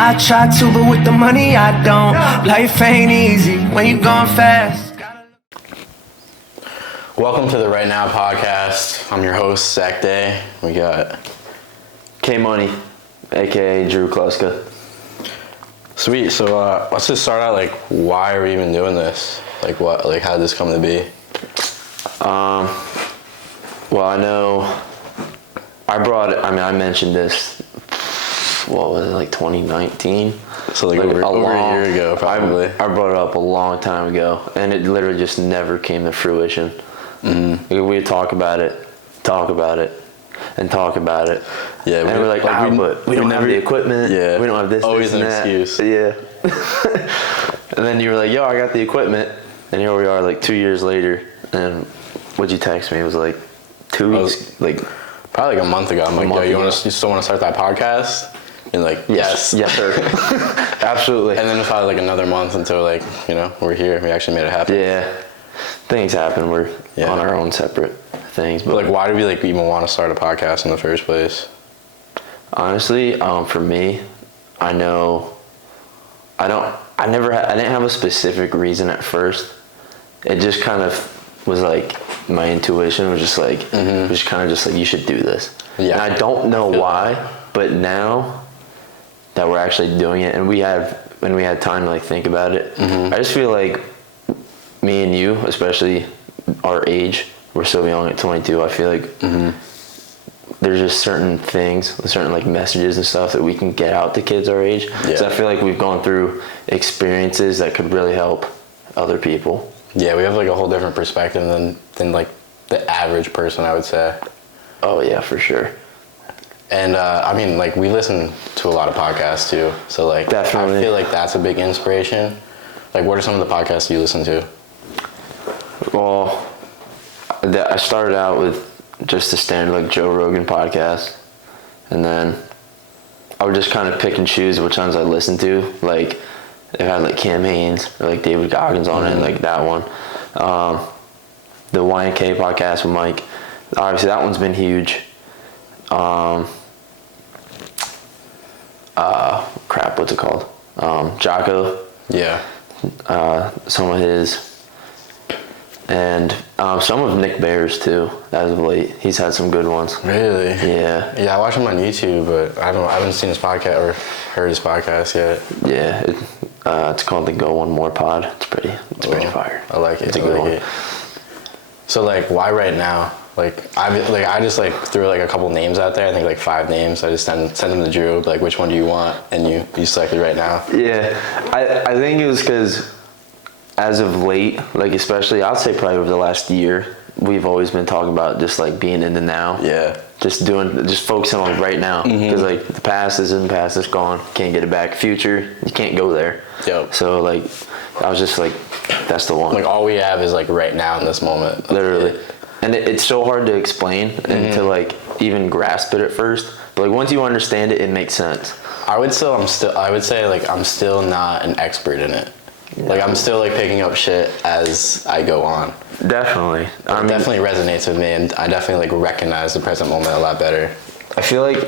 I try to, but with the money I don't. Life ain't easy when you going fast. Welcome to the Right Now podcast. I'm your host, Zach Day. We got K-Money, aka Drew Kluska. Sweet. So let's just start out. Like, why are we even doing this? Like, what? Like, how did this come to be? Well, I know I mentioned this, what was it, like 2019? So like over a year ago, probably. I brought it up a long time ago, and it literally just never came to fruition. Mm-hmm. We'd talk about it, and talk about it. Yeah, and we're like, but we don't have the equipment. Yeah, we don't have this. Always this, an and excuse. That. Yeah. And then you were like, yo, I got the equipment, and here we are, like 2 years later. And what'd you text me? It was like 2 weeks, probably like a month ago. I'm like, yo, you still want to start that podcast? And like, yes, sir, absolutely. And then it was probably like another month until like, we're here. We actually made it happen. Yeah, things happen. We're on our own separate things. But like, why do we even want to start a podcast in the first place? Honestly, for me, I didn't have a specific reason at first. It just kind of was like my intuition was just like, just kind of just like, you should do this. Yeah. And I don't know why, but now that we're actually doing it, and we had time to like think about it, I just feel like me and you, especially our age, we're so young at 22. I feel like there's just certain things, certain like messages and stuff that we can get out to kids our age. Yeah. So I feel like we've gone through experiences that could really help other people. Yeah, we have like a whole different perspective than like the average person, I would say. Oh yeah, for sure. And I mean, like, we listen to a lot of podcasts too, so like, definitely. I feel like that's a big inspiration. Like, what are some of the podcasts you listen to? Well, I started out with just the standard like Joe Rogan podcast, and then I would just kind of pick and choose which ones I listened to. Like, it had like Cam Hanes or like David Goggins on it, and like that one. The Y&K podcast with Mike, obviously that one's been huge. What's it called? Jocko. Yeah. Some of his, and some of Nick Bear's too. As of late, he's had some good ones. Really? Yeah. Yeah, I watch him on YouTube, but I haven't seen his podcast or heard his podcast yet. Yeah, it's called the Go One More Pod. It's pretty fire. I like it. It's a good one. So like, why right now? I just like threw like a couple names out there. I think like 5 names. I just sent them to Drew. Like, which one do you want? And you selected Right Now. Yeah, I think it was because as of late, like especially I'd say probably over the last year, we've always been talking about just like being in the now. Yeah. Just focusing on right now, because like the past is in the past, it's gone. Can't get it back. Future, you can't go there. Yep. So like, I was just like, that's the one. Like, all we have is like right now in this moment. Literally. And it's so hard to explain and to like even grasp it at first. But like once you understand it, it makes sense. I would say like I'm still not an expert in it. Yeah. Like, I'm still like picking up shit as I go on. Definitely. It definitely resonates with me, and I definitely like recognize the present moment a lot better. I feel like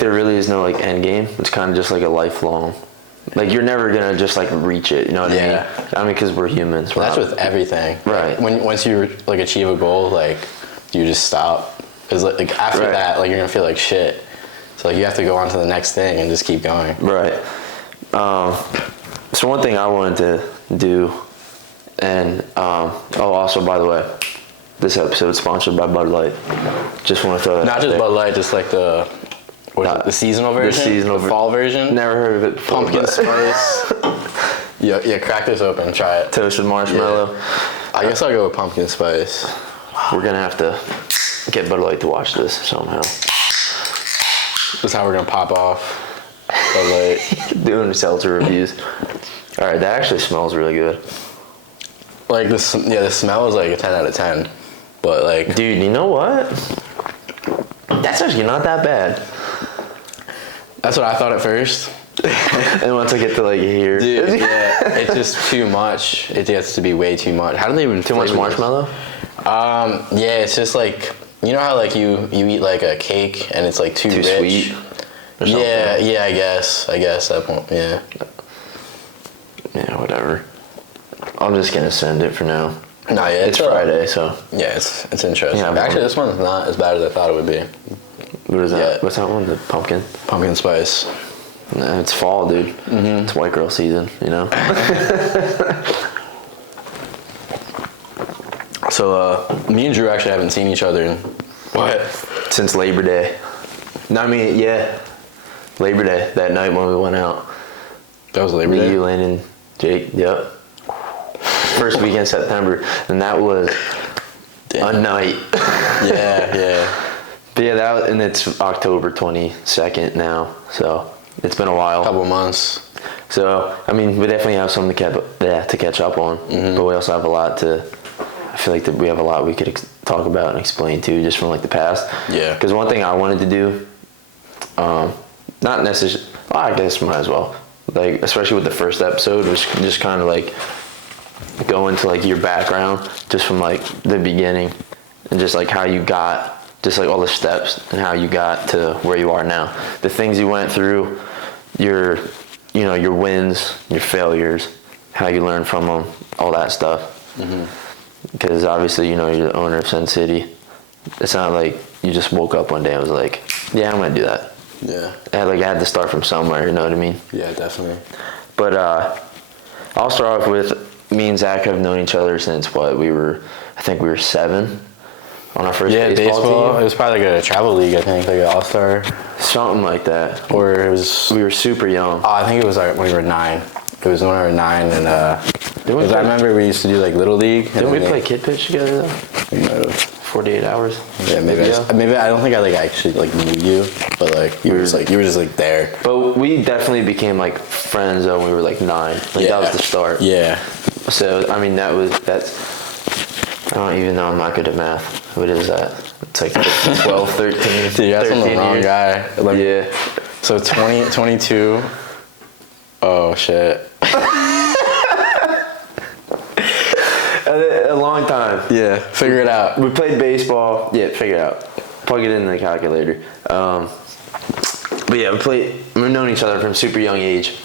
there really is no like end game. It's kind of just like a lifelong. Like, you're never gonna just like reach it, you know what I mean? I mean, because we're humans. Well, that's with everything, right? Once you like achieve a goal, like, you just stop, because like after that, like, you're gonna feel like shit. So like, you have to go on to the next thing and just keep going. Right. So one thing I wanted to do, and also by the way, this episode is sponsored by Bud Light. Just want to throw that. Not just Bud Light, just like the seasonal version, the fall version. Never heard of it before. Pumpkin spice. Yeah, crack this open, try it. Toasted marshmallow. Yeah. I guess I'll go with pumpkin spice. We're gonna have to get Bud Light to watch this somehow. This is how we're gonna pop off Bud Light. Doing seltzer reviews. All right, that actually smells really good. Like, the smell is like a 10 out of 10. But like, dude, you know what? That's actually not that bad. That's what I thought at first. And once I get to like here, dude, yeah, it's just too much. It gets to be way too much. How do they even too much marshmallow? Yeah, it's just like, you know how like you eat like a cake and it's like too rich? Sweet. or something. Yeah, I guess that won't, yeah. Yeah, whatever. I'm just gonna send it for now. No, yeah, it's Friday, so. Yeah, it's interesting. Yeah, actually, this one's not as bad as I thought it would be. What is that? Yeah. What's that one? The pumpkin? Pumpkin spice. Nah, it's fall, dude. Mm-hmm. It's white girl season, you know? So, me and Drew actually haven't seen each other in what? Since Labor Day. No, I mean, yeah. Labor Day, that night when we went out. That was Labor Day? You, Lane, and Jake, yep. First weekend September, and that was a night. Yeah. But yeah, and it's October 22nd now, so it's been a while. Couple months. So, I mean, we definitely have something to catch up on, but we also have a lot I feel like that we have a lot we could talk about and explain too, just from like the past. Yeah. Because one thing I wanted to do, not necessarily, well, I guess might as well, like especially with the first episode, was just kind of like go into like your background, just from like the beginning, and just like how you got, just like all the steps and how you got to where you are now, the things you went through, your wins, your failures, how you learn from them, all that stuff. Because obviously, you're the owner of Sun City. It's not like you just woke up one day and was like, yeah, I'm gonna do that. Yeah. I had to start from somewhere, you know what I mean? Yeah, definitely. But I'll start off with, me and Zach have known each other since I think we were 7 on our first baseball team. It was probably like a travel league, I think, like an all-star. Something like that. Or it was... We were super young. Oh, I think it was like when we were 9. It was when we were 9, and because I remember we used to do like Little League. Didn't we play kid pitch together though? We might have. 48 hours. Yeah, maybe. I don't think I like actually like knew you, but like you were just like there. But we definitely became like friends though when we were like 9. That was the start. Yeah. So I mean that's. I don't even know. I'm not good at math. What is that? It's like 12, 13. Dude, that's on the wrong years. guy. Like, yeah. So 20, 22. Oh shit. A long time. Yeah, figure it out. We played baseball. Yeah, figure it out. Plug it in the calculator. But yeah, we've known each other from super young age.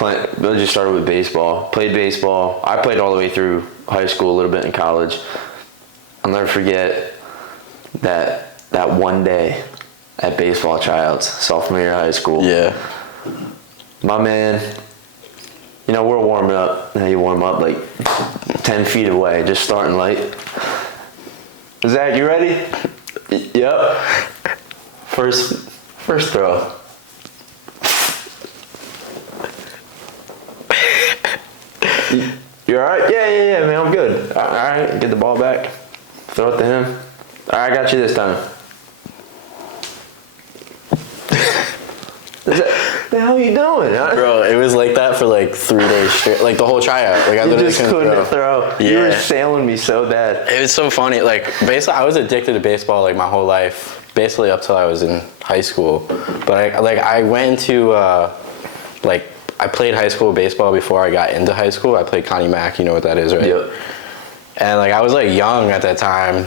We just started with baseball. Played baseball. I played all the way through high school, a little bit in college. I'll never forget that one day at baseball tryouts, sophomore year of high school. Yeah. My man, we're warming up. Now you warm up like 10 feet away, just starting light. Zach, you ready? Yep. First throw. You all right? Yeah, man, I'm good. All right, get the ball back. Throw it to him. All right, I got you this time. What the hell are you doing? Huh? Bro, it was like that for like 3 days straight, like the whole tryout. Like I literally just couldn't throw. Yeah. You were sailing me so bad. It was so funny. Like basically, I was addicted to baseball like my whole life, basically up till I was in high school. But I went into I played high school baseball before I got into high school. I played Connie Mack, you know what that is, right? Yep. And like I was like young at that time,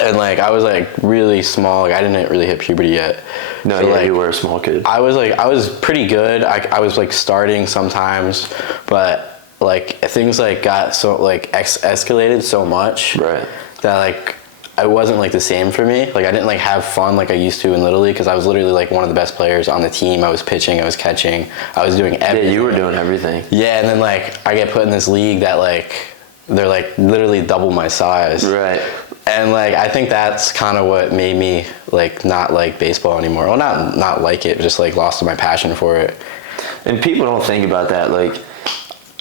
and like I was like really small. Like I didn't really hit puberty yet. No, so, yeah, like, you were a small kid. I was pretty good. I was like starting sometimes, but like things like got so like escalated so much, right, that like it wasn't like the same for me. Like I didn't like have fun like I used to in Little League, because I was literally like one of the best players on the team. I was pitching, I was catching, I was doing everything. Yeah, you were doing everything. Yeah, and then like I get put in this league that like they're like literally double my size. Right. And like I think that's kind of what made me like not like baseball anymore. Well, not like it, just like lost my passion for it. And people don't think about that. Like,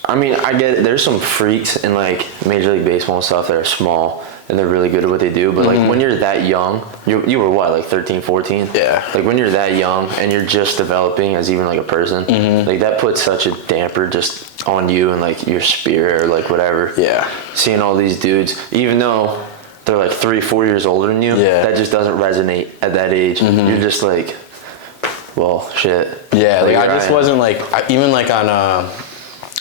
I mean, I get it. There's some freaks in like Major League Baseball and stuff that are small and they're really good at what they do. But like when you're that young, you were what, like 13, 14? Yeah. Like when you're that young and you're just developing as even like a person, like that puts such a damper just on you and like your spirit or like whatever. Yeah. Seeing all these dudes, even though they're like 3-4 years older than you, that just doesn't resonate at that age. You're just like, well, shit. Yeah, like I just wasn't like, even like on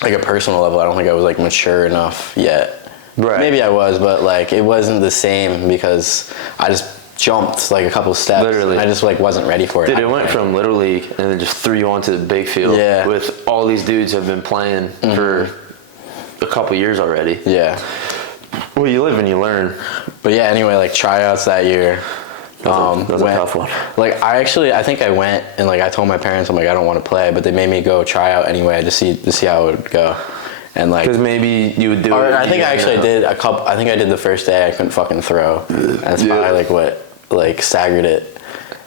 like a personal level, I don't think I was like mature enough yet. Right. Maybe I was, but like it wasn't the same because I just jumped like a couple steps. Literally. I just like wasn't ready for it. Dude, it went from Little League and then just threw you onto the big field. Yeah. With all these dudes have been playing for a couple years already. Yeah. Well, you live and you learn. But yeah, anyway, like tryouts that year. That's a tough one. Like I think I went and like I told my parents I'm like I don't want to play, but they made me go try out anyway to see how it would go. And like, because maybe you would do it. I think I actually did a couple. I think I did the first day. I couldn't fucking throw. That's probably like what like staggered it.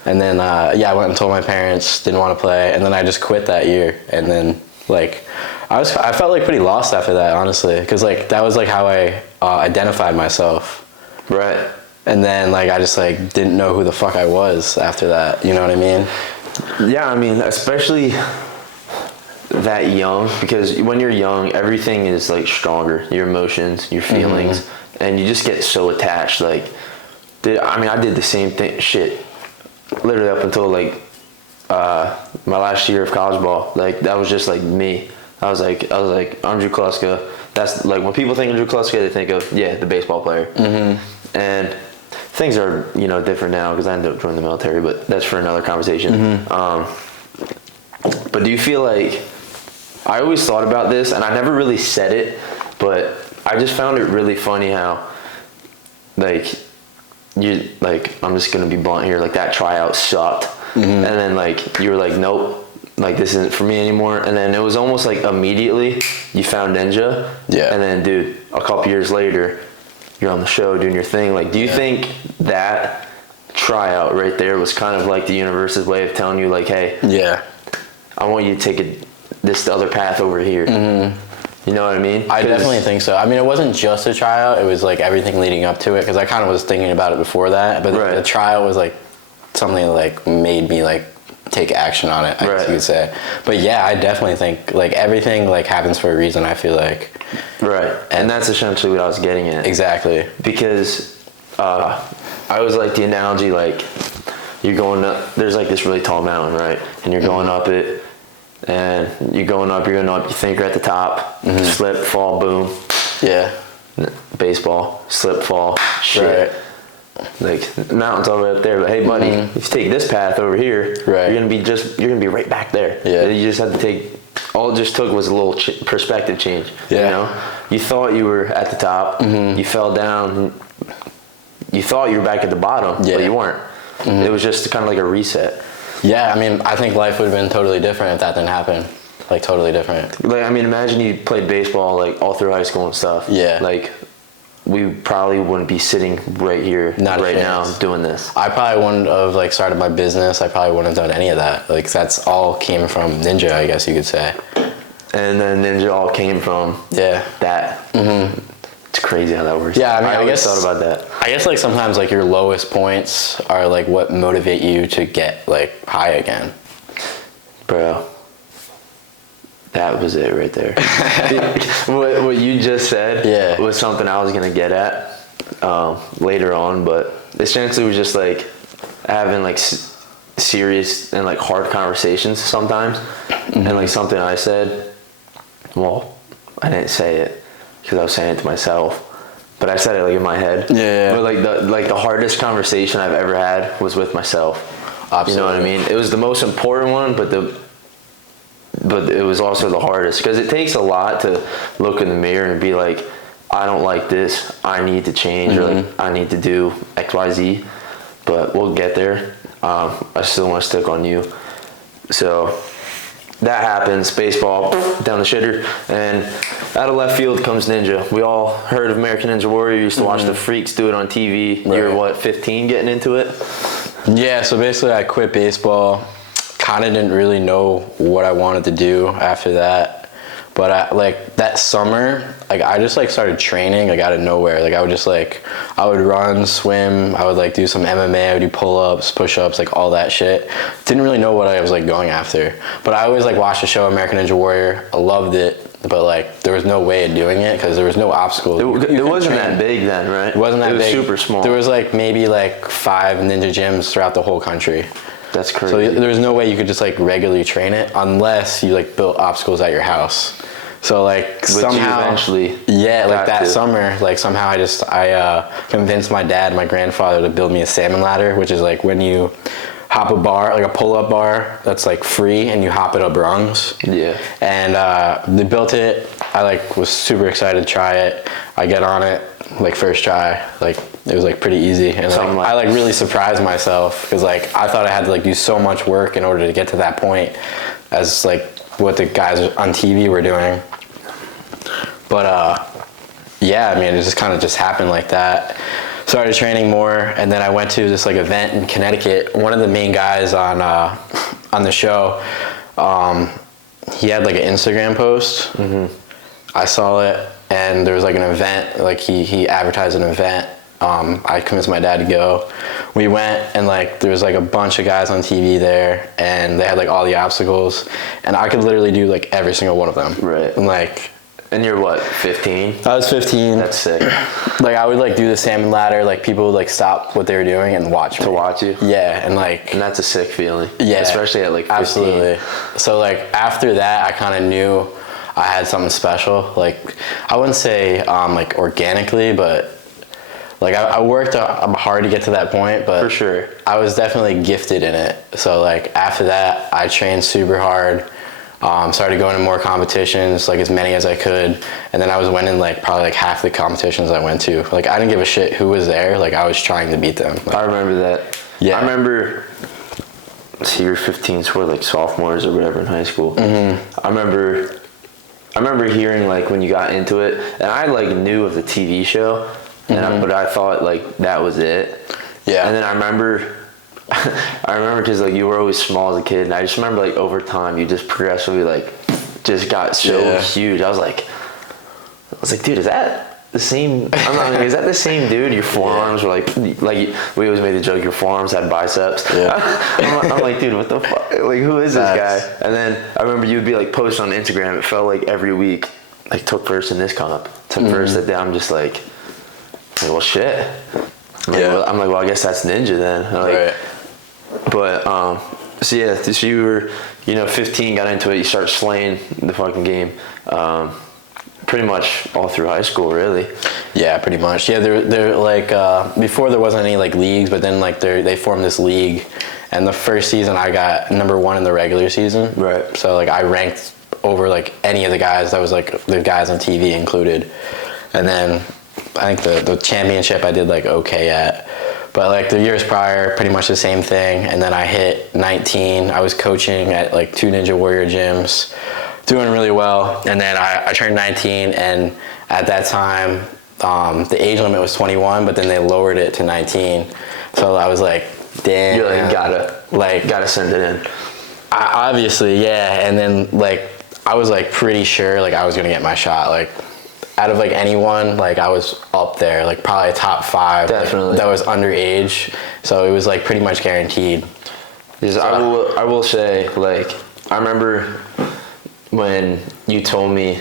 And then I went and told my parents, didn't want to play, and then I just quit that year. And then like I felt like pretty lost after that, honestly, because like that was like how I identified myself. Right. And then like I just like didn't know who the fuck I was after that. You know what I mean? Yeah, I mean, especially that young, because when you're young, everything is like stronger. Your emotions, your feelings, and you just get so attached. Like, I did the same thing. Shit, literally up until like my last year of college ball. Like that was just like me. I was like I'm Drew Kluska. That's like when people think of Drew Kluska, they think of the baseball player. And things are different now because I ended up joining the military, but that's for another conversation. But do you feel like, I always thought about this and I never really said it, but I just found it really funny how like I'm just gonna be blunt here, like that tryout sucked, and then like you were like, nope, like this isn't for me anymore, and then it was almost like immediately you found Ninja, and then dude, a couple years later you're on the show doing your thing. Like, do you think that tryout right there was kind of like the universe's way of telling you like, hey, I want you to take this other path over here? You know what I mean? I definitely think so. I mean, it wasn't just a tryout. It was like everything leading up to it, because I kind of was thinking about it before that. But the tryout was like something that like made me like take action on it, I guess you could say. But yeah, I definitely think like everything like happens for a reason, I feel like. Right. And that's essentially what I was getting at. Exactly. Because I always like the analogy, like you're going up, there's like this really tall mountain, right? And you're going up it, and you're going up, you think you're at the top, slip, fall, boom. Yeah. Baseball, slip, fall, shit. Right. Like the mountain's all the way up there, but hey buddy, if you take this path over here, you're gonna be right back there. Yeah. You just have to take, all it just took was a little perspective change. Yeah. You know, you thought you were at the top, you fell down, you thought you were back at the bottom, but you weren't. It was just kind of like a reset. Yeah, I mean, I think life would have been totally different if that didn't happen. Like totally different. Like, I mean, imagine you played baseball like all through high school and stuff. Yeah. Like, we probably wouldn't be sitting right here right now doing this. I probably wouldn't have like started my business. I probably wouldn't have done any of that. Like that's all came from Ninja, I guess you could say. And then Ninja all came from that. It's crazy how that works. Yeah, I mean, I always guess thought about that. I guess like sometimes like your lowest points are like what motivate you to get like high again. Bro. That was it right there. what you just said was something I was going to get at later on, but essentially it was just like having like serious and like hard conversations sometimes. And like something I said, well, I didn't say it because I was saying it to myself, but I said it like in my head. Yeah. But like the hardest conversation I've ever had was with myself. Absolutely. You know what I mean? It was the most important one, but it was also the hardest, because it takes a lot to look in the mirror and be like, I don't like this, I need to change, or like I need to do XYZ, but we'll get there. I still want to stick on you. So that happens, baseball, down the shitter, and out of left field comes Ninja. We all heard of American Ninja Warrior, you used to watch the freaks do it on TV. You were what, 15 getting into it? Yeah, so basically I quit baseball. Kind of didn't really know what I wanted to do after that, but like that summer, like I just like started training like out of nowhere. Like I would run, swim, I would like do some MMA, I would do pull-ups, push-ups, like all that shit. Didn't really know what I was like going after, but I always like watched the show American Ninja Warrior. I loved it, but like there was no way of doing it because there was no obstacles. It wasn't that big then, right? It wasn't that big. It was super small. There was like maybe like 5 ninja gyms throughout the whole country. That's crazy. So there was no way you could just like regularly train it unless you like built obstacles at your house. So like somehow, eventually like that summer, like somehow I convinced my dad, my grandfather, to build me a salmon ladder, which is like when you hop a bar, like a pull-up bar that's like free, and you hop it up rungs. Yeah. And they built it. I like was super excited to try it. I get on it like first try, like it was like pretty easy, and I like really surprised myself because like I thought I had to like do so much work in order to get to that point, as like what the guys on TV were doing. But yeah, I mean, it just kind of just happened like that. Started training more, and then I went to this like event in Connecticut. One of the main guys on the show, he had like an Instagram post. Mm-hmm. I saw it, and there was like an event, like he advertised an event. I convinced my dad to go. We went, and like there was like a bunch of guys on TV there, and they had like all the obstacles, and I could literally do like every single one of them. Right. And like, and you're what, 15? I was 15. That's sick. Like I would like do the salmon ladder, like people would like stop what they were doing and watch me. To watch you? Yeah, and like. And that's a sick feeling. Yeah. Especially at like 15. Absolutely. So like after that, I kind of knew I had something special. Like I wouldn't say like organically, but like I worked hard to get to that point, but for sure, I was definitely gifted in it. So like after that, I trained super hard. Started going to more competitions, like as many as I could, and then I was winning like probably like half the competitions I went to. Like I didn't give a shit who was there. Like I was trying to beat them. Like, I remember that. Yeah. I remember. So you were 15, so we're like sophomores or whatever in high school. Mm-hmm. I remember hearing like when you got into it, and I like knew of the TV show, and but I thought like that was it. Yeah. And then I remember because like you were always small as a kid, and I just remember like over time you just progressively like just got so huge. I was like, dude, is that the same? Is that the same dude? Your forearms were like we always made the joke, your forearms had biceps. Yeah. I'm like, dude, what the fuck? Like, who is this guy? And then I remember you would be like posting on Instagram. It felt like every week, like took first in this comp, took first at that. I'm just like, well, shit. I'm like, well, I guess that's ninja then. Like, right. But so yeah, so you were 15, got into it, you start slaying the fucking game. Pretty much all through high school, really. Yeah, pretty much. Yeah, they're like before there wasn't any like leagues, but then like they formed this league, and the first season I got number 1 in the regular season. Right. So like I ranked over like any of the guys that was like the guys on TV included, and then I think the championship I did like okay at. But like the years prior, pretty much the same thing. And then I hit 19. I was coaching at like 2 Ninja Warrior gyms, doing really well. And then I turned 19, and at that time, the age limit was 21, but then they lowered it to 19. So I was like, damn. You're like, gotta send it in. Obviously, yeah. And then like, I was like pretty sure like I was gonna get my shot. Like, out of like anyone, like I was up there, like probably top 5. Definitely. That was underage, so it was like pretty much guaranteed. So I will say, like, I remember when you told me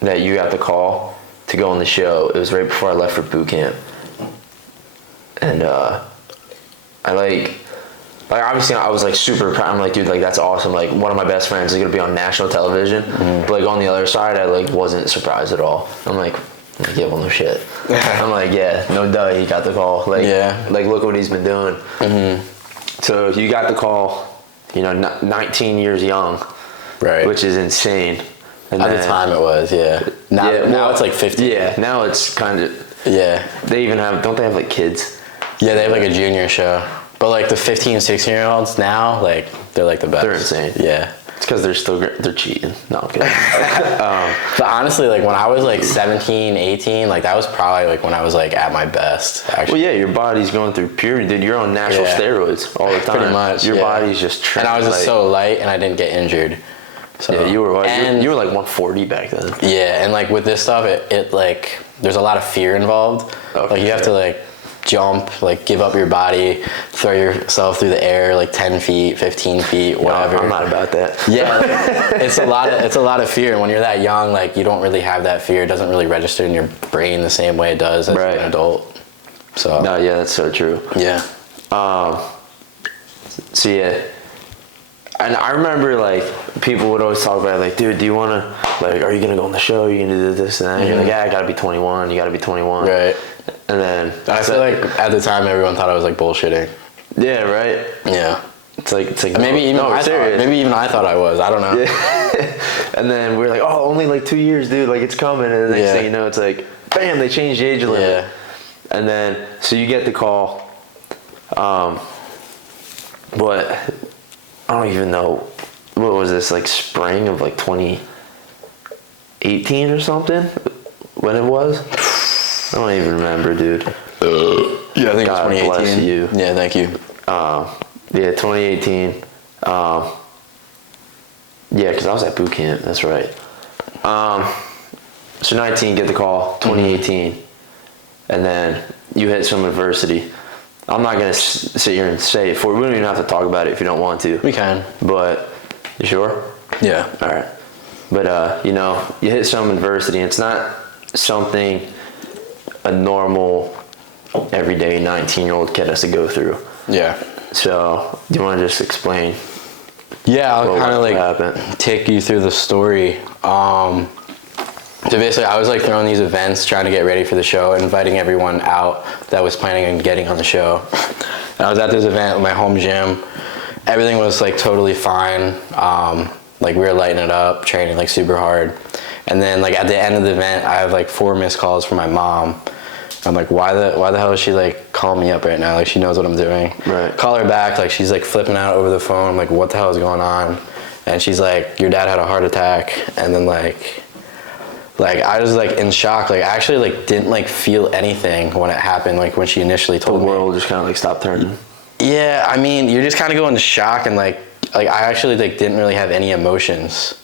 that you got the call to go on the show. It was right before I left for boot camp, and I like obviously I was like super proud. I'm like, dude, like that's awesome. Like one of my best friends is gonna be on national television. Mm-hmm. But like on the other side, I like wasn't surprised at all. I'm like, yeah, well, no shit. I'm like, yeah, no duh, he got the call. Like, yeah, like look what he's been doing. Mm-hmm. So you got the call, 19 years young, right? Which is insane. And at the time it was, yeah. Now it's like 50. Yeah, now it's kind of. Yeah. They even don't they have like kids? Yeah, they have like a junior show. But like the 15, 16-year-olds now, like they're like the best. They're insane. Yeah. It's because they're cheating. No, I'm kidding. But honestly, like when I was like 17, 18, like that was probably like when I was like at my best, actually. Well, yeah, your body's going through puberty, dude. You're on natural steroids all the time. Pretty much. Your body's just and I was just so light, and I didn't get injured. So yeah, you were like 140 back then. Yeah, and like with this stuff, it like there's a lot of fear involved. Oh, like you have to like jump, like give up your body, throw yourself through the air like 10 feet, 15 feet, whatever. No, I'm not about that. Yeah, it's a lot of fear. And when you're that young, like you don't really have that fear. It doesn't really register in your brain the same way it does as an adult. So no, yeah, that's so true. Yeah. So yeah, And I remember like people would always talk about it, like, dude, do you want to, like, are you gonna go on the show? Are you gonna do this and that? You're like, yeah, I gotta be 21. You gotta be 21. Right. And then I feel like at the time everyone thought I was like bullshitting. yeah, right. Yeah. It's like Maybe even I thought I was. I don't know. Yeah. And then we're like, oh, only like 2 years, dude. Like it's coming. And the next thing you know, it's like, bam, they changed the age limit. Yeah. And then so you get the call. But I don't even know, what was this, like spring of like 2018 or something? When it was? I don't even remember, dude. Yeah, I think God it was 2018. bless you. Yeah, thank you. Yeah, 2018. Yeah, because I was at boot camp. That's right. So 19, get the call. 2018, and then you hit some adversity. I'm not gonna sit here and say it for. We don't even have to talk about it if you don't want to. We can. But you sure? Yeah. All right. But you know, you hit some adversity. And it's not something a normal, everyday 19-year-old kid has to go through. Yeah. So, do you want to just explain? Yeah, I'll kind of like happened? take you through the story. So basically, I was like throwing these events, trying to get ready for the show, inviting everyone out that was planning on getting on the show. And I was at this event at my home gym. Everything was like totally fine. Like we were lighting it up, training like super hard. And then like at the end of the event, I have like 4 missed calls from my mom. I'm like, why the hell is she like calling me up right now? Like she knows what I'm doing. Right. Call her back, like she's like flipping out over the phone. I'm like, what the hell is going on? And she's like, your dad had a heart attack. And then like I was like in shock. Like I actually like didn't like feel anything when it happened. Like when she initially told me. The world just kind of like stopped turning. Yeah, I mean, you're just kind of going into shock, and like I actually like didn't really have any emotions.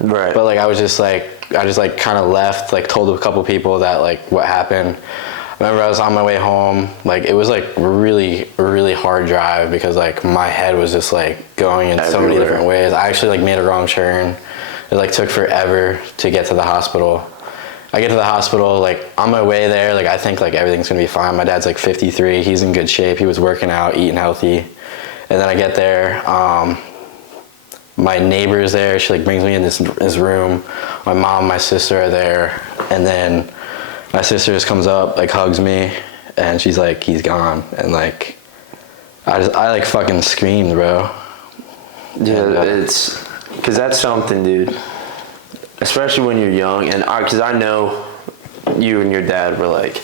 Right. But like I just kind of left, like told a couple people that like what happened. I remember I was on my way home, like it was like really, really hard drive because like my head was just like going in so many different ways. I actually like made a wrong turn. It like took forever to get to the hospital. I get to the hospital, like on my way there, like I think like everything's gonna be fine. My dad's like 53, he's in good shape. He was working out, eating healthy. And then I get there, my neighbor's there. She like brings me in this room. My mom, my sister are there. And then my sister just comes up, like hugs me, and she's like, he's gone. And like, I like fucking screamed, bro. Yeah, it's, cause that's something, dude. Especially when you're young, and cause I know you and your dad were like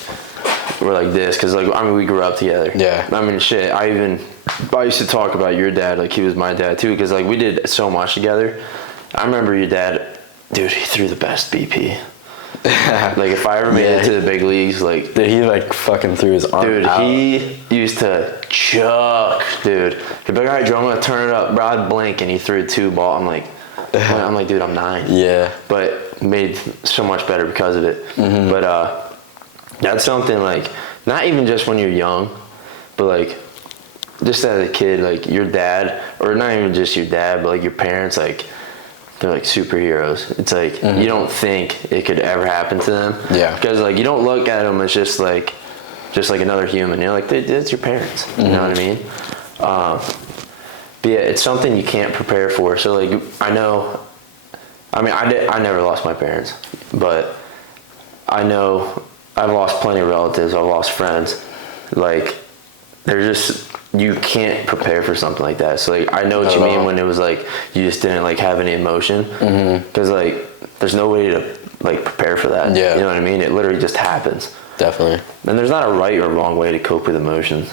this, cause like, I mean, we grew up together. Yeah. I mean, shit, I used to talk about your dad like he was my dad too, cause like we did so much together. I remember your dad, dude, he threw the best BP. Like if I ever made it to the big leagues, like dude, he like fucking threw his arm out. He used to chuck, dude. He'd be like, all right, Joe, I'm gonna turn it up, bro. I'd blink and he threw a 2 ball. I'm like, dude, I'm 9. Yeah. But made so much better because of it. Mm-hmm. But that's something like, not even just when you're young, but like just as a kid, like your dad, or not even just your dad, but like your parents, like they're like superheroes. It's like you don't think it could ever happen to them. Yeah. Because like you don't look at them as just like another human. You're like, that's your parents. You know what I mean? But yeah, it's something you can't prepare for. So like I never lost my parents, but I know I've lost plenty of relatives. I've lost friends. Like they're just, you can't prepare for something like that. So like I know what you mean when it was like you just didn't like have any emotion, because like there's no way to like prepare for that. Yeah. You know what I mean? It literally just happens. Definitely. And there's not a right or wrong way to cope with emotions.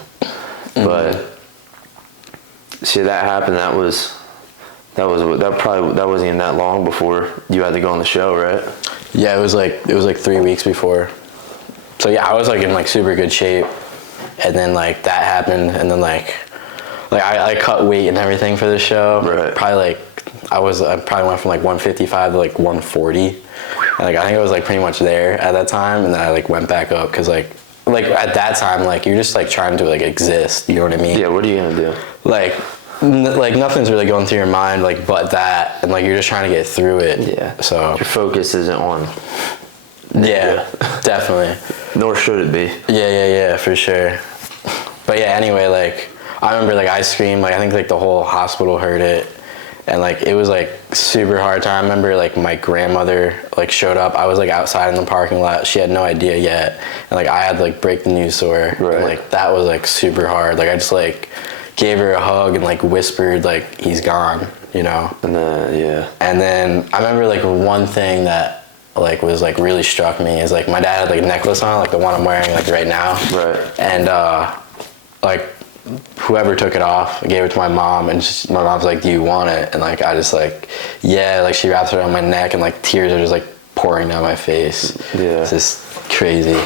But see, that happened. That wasn't even that long before you had to go on the show, right? Yeah, it was like 3 weeks before. So yeah, I was like in like super good shape, and then like that happened, and then like I cut weight and everything for the show. Right. Probably I probably went from like 155 to like 140, and like I think I was like pretty much there at that time, and then I like went back up because like at that time like you're just like trying to like exist. You know what I mean? Yeah. What are you gonna do? Like nothing's really going through your mind like but that, and like you're just trying to get through it. Yeah. So your focus isn't on. Yeah, definitely. Nor should it be. Yeah, for sure. But yeah, anyway, like I remember like I screamed, like I think like the whole hospital heard it, and like it was like super hard time. I remember like my grandmother like showed up. I was like outside in the parking lot. She had no idea yet, and like I had to like break the news to her. Right. And, like that was like super hard. Like I just like gave her a hug and like whispered like he's gone, you know. And then And then I remember like one thing that like was like really struck me is like my dad had like a necklace on, like the one I'm wearing like right now. Right. And like whoever took it off, I gave it to my mom, and my mom's like, "Do you want it?" And like I just like, yeah, like she wraps it around my neck, and like tears are just like pouring down my face. Yeah. It's just crazy.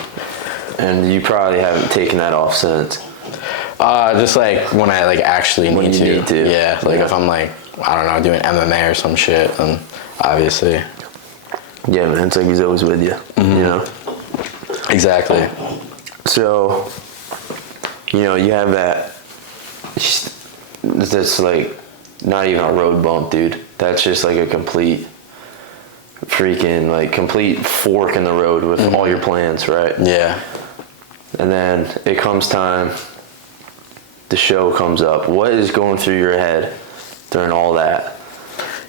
And you probably haven't taken that off since. Just like when I like actually When you need to. Yeah, like if I'm like, I don't know, doing MMA or some shit, then obviously. Yeah, man, it's like he's always with you, you know? Exactly. So, you know, you have that's like not even a road bump, dude. That's just like a complete fork in the road with all your plans, right? Yeah. And then it comes time, the show comes up. What is going through your head during all that?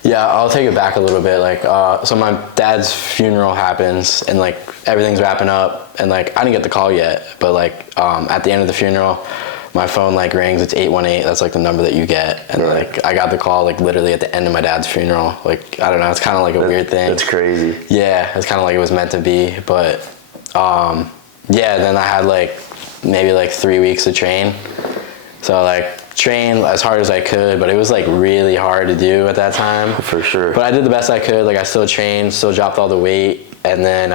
Yeah, I'll take it back a little bit. Like, so my dad's funeral happens, and like everything's wrapping up, and like I didn't get the call yet, but like at the end of the funeral, my phone like rings. It's 818. That's like the number that you get, and like I got the call like literally at the end of my dad's funeral. Like I don't know, it's kind of like a weird thing. That's crazy. Yeah, it's kind of like it was meant to be, but yeah. Then I had like maybe like 3 weeks to train, so like train as hard as I could, but it was like really hard to do at that time. For sure. But I did the best I could. Like I still trained, still dropped all the weight, and then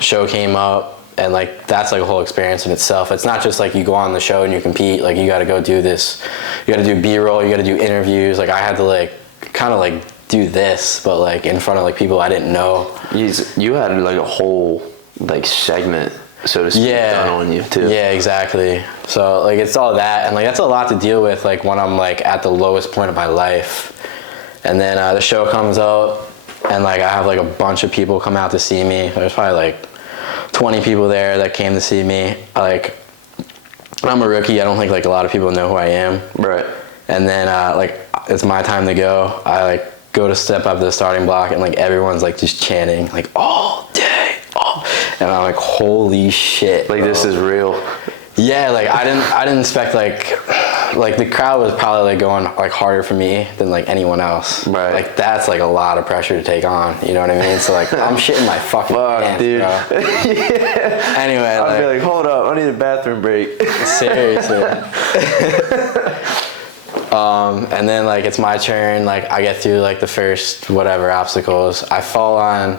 show came up, and like that's like a whole experience in itself. It's not just like you go on the show and you compete. Like you got to go do this. You got to do B-roll. You got to do interviews. Like I had to like kind of like do this, but like in front of like people I didn't know. You had like a whole like segment, so to speak, done on you too. Yeah, exactly. So like it's all that, and like that's a lot to deal with like when I'm like at the lowest point of my life. And then the show comes out, and like I have like a bunch of people come out to see me. There's probably like 20 people there that came to see me. I'm a rookie. I don't think like a lot of people know who I am. Right. And then like it's my time to go. I like go to step up to the starting block, and like everyone's like just chanting like all day, and I'm like, holy shit! Like, bro, this is real. Yeah, like I didn't expect like the crowd was probably like going like harder for me than like anyone else. Right. Like that's like a lot of pressure to take on. You know what I mean? So like I'm shitting my fucking pants, dude. bro. Yeah. Anyway, I'd be like, hold up, I need a bathroom break. Seriously. And then like it's my turn. Like I get through like the first whatever obstacles. I fall on,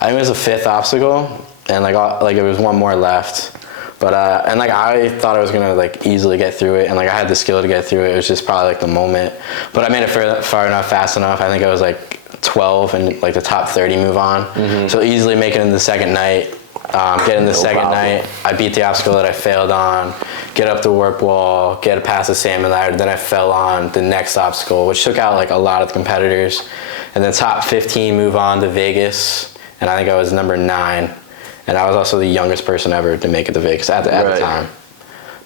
I think it was the 5th obstacle, and like it was one more left. But and like I thought I was gonna like easily get through it, and like I had the skill to get through it. It was just probably like the moment. But I made it far enough, fast enough. I think I was like 12 and like the top 30 move on. Mm-hmm. So easily make it in the second night. Get in the second night. I beat the obstacle that I failed on. Get up the warp wall. Get past the salmon ladder. Then I fell on the next obstacle, which took out like a lot of the competitors. And the top 15 move on to Vegas, and I think I was number 9. And I was also the youngest person ever to make it to Vegas at the time.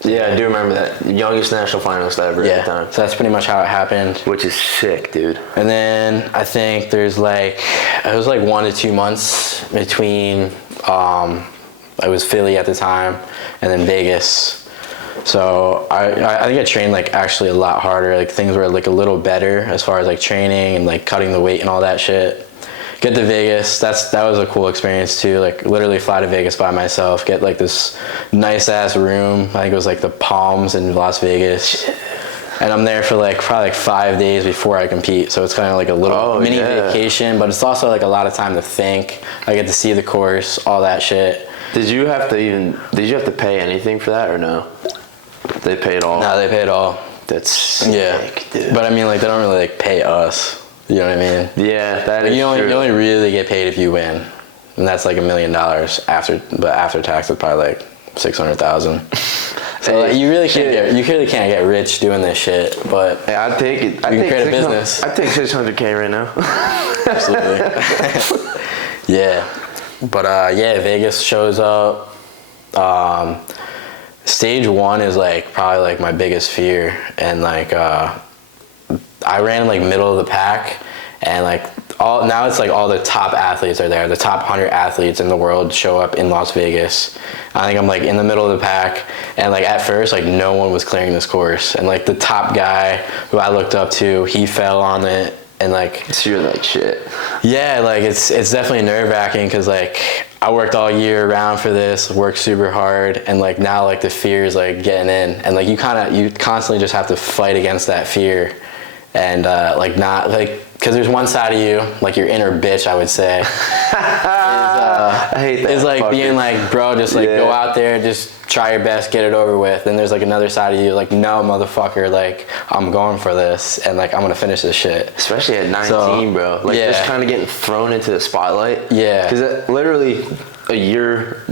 Yeah, I do remember that. Youngest national finalist ever at the time. So that's pretty much how it happened. Which is sick, dude. And then I think there's like, it was like 1 to 2 months between, it was Philly at the time, and then Vegas. So I think I trained like actually a lot harder. Like things were like a little better as far as like training and like cutting the weight and all that shit. Get to Vegas, that was a cool experience too. Like literally fly to Vegas by myself, get like this nice ass room. I think it was like the Palms in Las Vegas. And I'm there for like probably like 5 days before I compete. So it's kind of like a little mini vacation, but it's also like a lot of time to think. I get to see the course, all that shit. Did you have to pay anything for that or no? They pay it all? No, they pay it all. That's sick, dude. But I mean like they don't really like pay us. You know what I mean? Yeah, that is true. You only really get paid if you win, and that's like $1 million after tax, it's probably like 600,000. So like, you really can't get rich doing this shit. But hey, I'd take it. You can create a business. I'd take 600K right now. Absolutely. Yeah, but Vegas shows up. Stage 1 is like probably like my biggest fear, and like I ran like middle of the pack, and like now it's like all the top athletes are there. The top 100 athletes in the world show up in Las Vegas. I think I'm like in the middle of the pack, and like at first like no one was clearing this course, and like the top guy who I looked up to, he fell on it, and like so you're like shit. Yeah, like it's definitely nerve-wracking because like I worked all year round for this, worked super hard, and like now like the fear is like getting in, and like you constantly just have to fight against that fear, and like not like. Because there's one side of you, like your inner bitch, I would say, I hate that. Is like fucker. being like, bro, just like go out there, just try your best, get it over with. Then there's like another side of you, like, no, motherfucker, like I'm going for this, and like I'm gonna finish this shit. Especially at 19, bro. Like just kind of getting thrown into the spotlight. Yeah. Because literally a year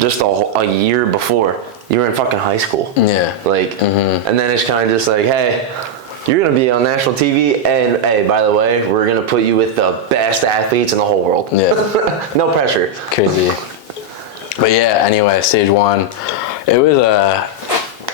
before, you were in fucking high school. Yeah. Like, and then it's kind of just like, hey. You're going to be on national TV, and hey, by the way, we're going to put you with the best athletes in the whole world. Yeah. No pressure. Crazy. But yeah, anyway, stage 1, it was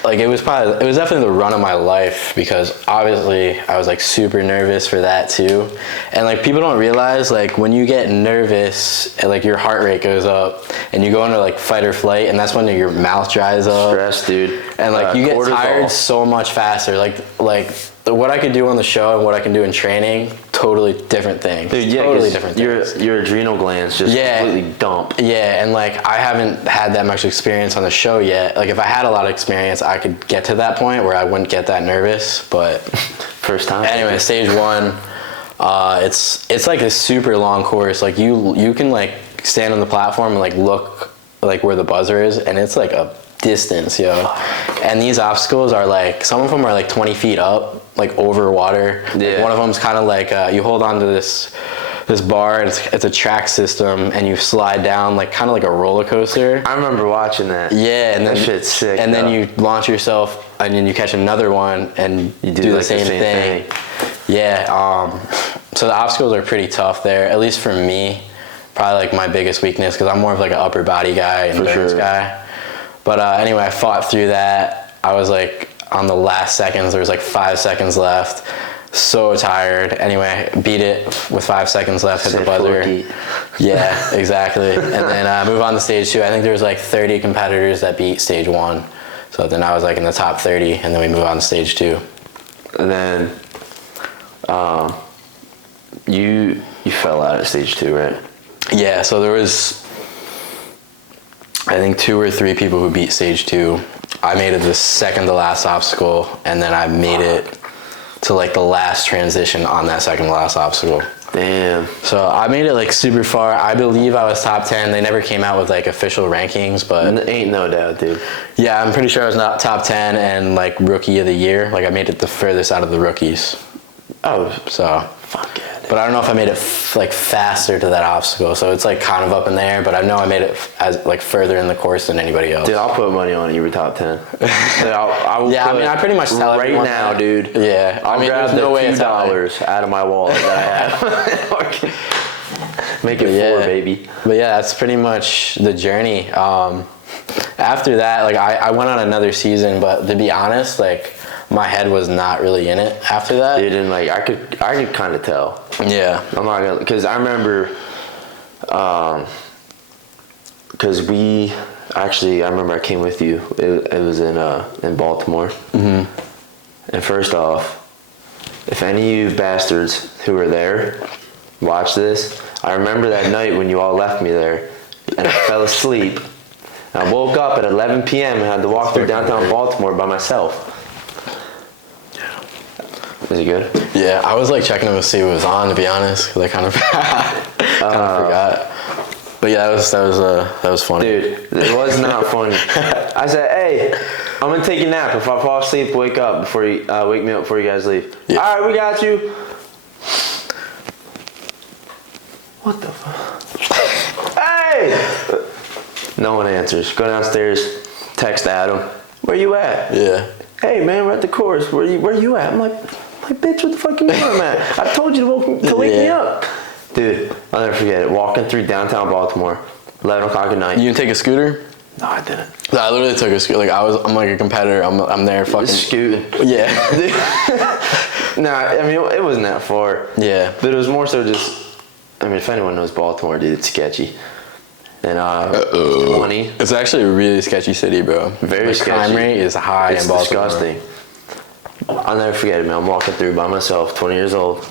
it was definitely the run of my life, because obviously I was like super nervous for that too. And like people don't realize, like when you get nervous and like your heart rate goes up and you go into like fight or flight, and that's when your mouth dries up. Stress, dude. And like you get cortisol. tired so much faster. Like what I could do on the show and what I can do in training, totally different things. Dude, yeah, totally different things. Your adrenal glands just completely dump. Yeah, and like I haven't had that much experience on the show yet. Like if I had a lot of experience, I could get to that point where I wouldn't get that nervous. But first time. Anyway, stage 1, it's like a super long course. Like you can like stand on the platform and like look like where the buzzer is, and it's like a distance, yo. And these obstacles are like, some of them are like 20 feet up, like over water. Yeah. Like one of them's kind of like you hold on to this bar, and it's a track system, and you slide down like kind of like a roller coaster. I remember watching that. Yeah, and that then shit's sick. And though. then you launch yourself, and then you catch another one, and you do like the same thing. Yeah. So the obstacles are pretty tough there, at least for me. Probably like my biggest weakness, because I'm more of like an upper body guy and endurance guy. But anyway, I fought through that. I was like on the last seconds. There was like 5 seconds left. So tired. Anyway, beat it with 5 seconds left. Hit the buzzer. Yeah, exactly. And then move on to stage 2. I think there was like 30 competitors that beat stage 1. So then I was like in the top 30, and then we move on to stage 2. And then you fell out at stage 2, right? Yeah. So there was, I think 2 or 3 people who beat stage 2. I made it the second to last obstacle, and then I made it to like the last transition on that second to last obstacle. Damn. So I made it like super far. I believe I was top 10. They never came out with like official rankings, but ain't no doubt, dude. Yeah, I'm pretty sure I was not top 10 and like rookie of the year. Like I made it the furthest out of the rookies. Oh, so fuck yeah. But I don't know if I made it like faster to that obstacle, so it's like kind of up in there. But I know I made it as like further in the course than anybody else. Dude, I'll put money on it. You were top 10. Dude, I will. Yeah, I mean, I pretty much tell right now, dude. Yeah, I'll grab there's no way it's $2 out of my wallet that I have. Make it 4, baby. But yeah, that's pretty much the journey. After that, like I went on another season, but to be honest, like my head was not really in it after that. Dude, and like I could kind of tell. Yeah. I'm not gonna, because I remember, because I remember I came with you. It was in Baltimore. Mm-hmm. And first off, if any of you bastards who were there watch this, I remember that night when you all left me there, and I fell asleep. I woke up at 11 p.m. and had to walk through downtown Baltimore by myself. Is it good? Yeah, I was like checking to see if it was on, to be honest, because I kind of forgot. But yeah, that was funny. Dude, it was not funny. I said, hey, I'm gonna take a nap. If I fall asleep, wake up before you wake me up before you guys leave. Yeah. All right, we got you. What the fuck? Hey! No one answers. Go downstairs, text Adam. Where you at? Yeah. Hey man, we're at the course. Where you at? I'm like, bitch, what the fuck you mean I'm at? I told you to wake me up. Dude, I'll never forget it. Walking through downtown Baltimore, 11 o'clock at night. You didn't take a scooter? No, I didn't. No, I literally took a scooter. Like I'm like a competitor. I'm there fucking scooting. Yeah. Nah, I mean, it wasn't that far. Yeah. But it was more so just, I mean, if anyone knows Baltimore, dude, it's sketchy. And 20. It's actually a really sketchy city, bro. Very sketchy. Crime rate is high in Baltimore. It's disgusting. I'll never forget it, man. I'm walking through by myself, 20 years old.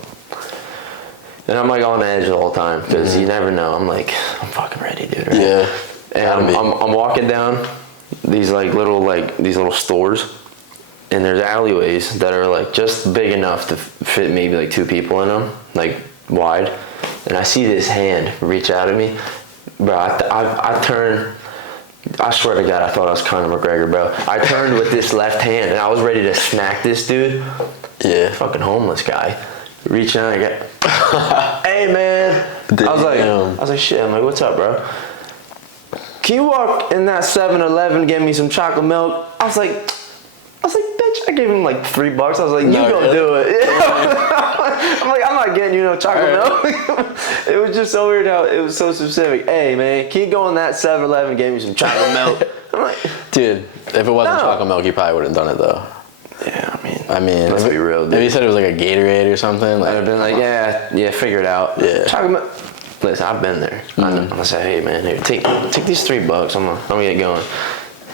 And I'm like on edge the whole time because you never know. I'm like, I'm fucking ready, dude. Right? Yeah. And I'm walking down these little stores, and there's alleyways that are like just big enough to fit maybe like 2 people in them, like wide. And I see this hand reach out at me, bro. I turn. I swear to God, I thought I was Conor McGregor, bro. I turned with this left hand, and I was ready to smack this dude. Yeah. Fucking homeless guy. Reaching out, hey man. Damn. I was like, shit. I'm like, what's up, bro? Can you walk in that 7-Eleven, get me some chocolate milk? I was like, bitch, I gave him like $3. I was like, you go do it. I'm like, I'm not getting you no chocolate milk. It was just so weird how it was so specific. Hey man, can you go in that 7-Eleven, get me some chocolate milk? I'm like, dude, if it wasn't chocolate milk, you probably would have done it though. Yeah, I mean, let's be real, dude. If you said it was like a Gatorade or something, like, I'd have been like, yeah, figure it out. Yeah. Chocolate milk. Listen, I've been there. I said, hey man, here, take these $3. I'm gonna get going.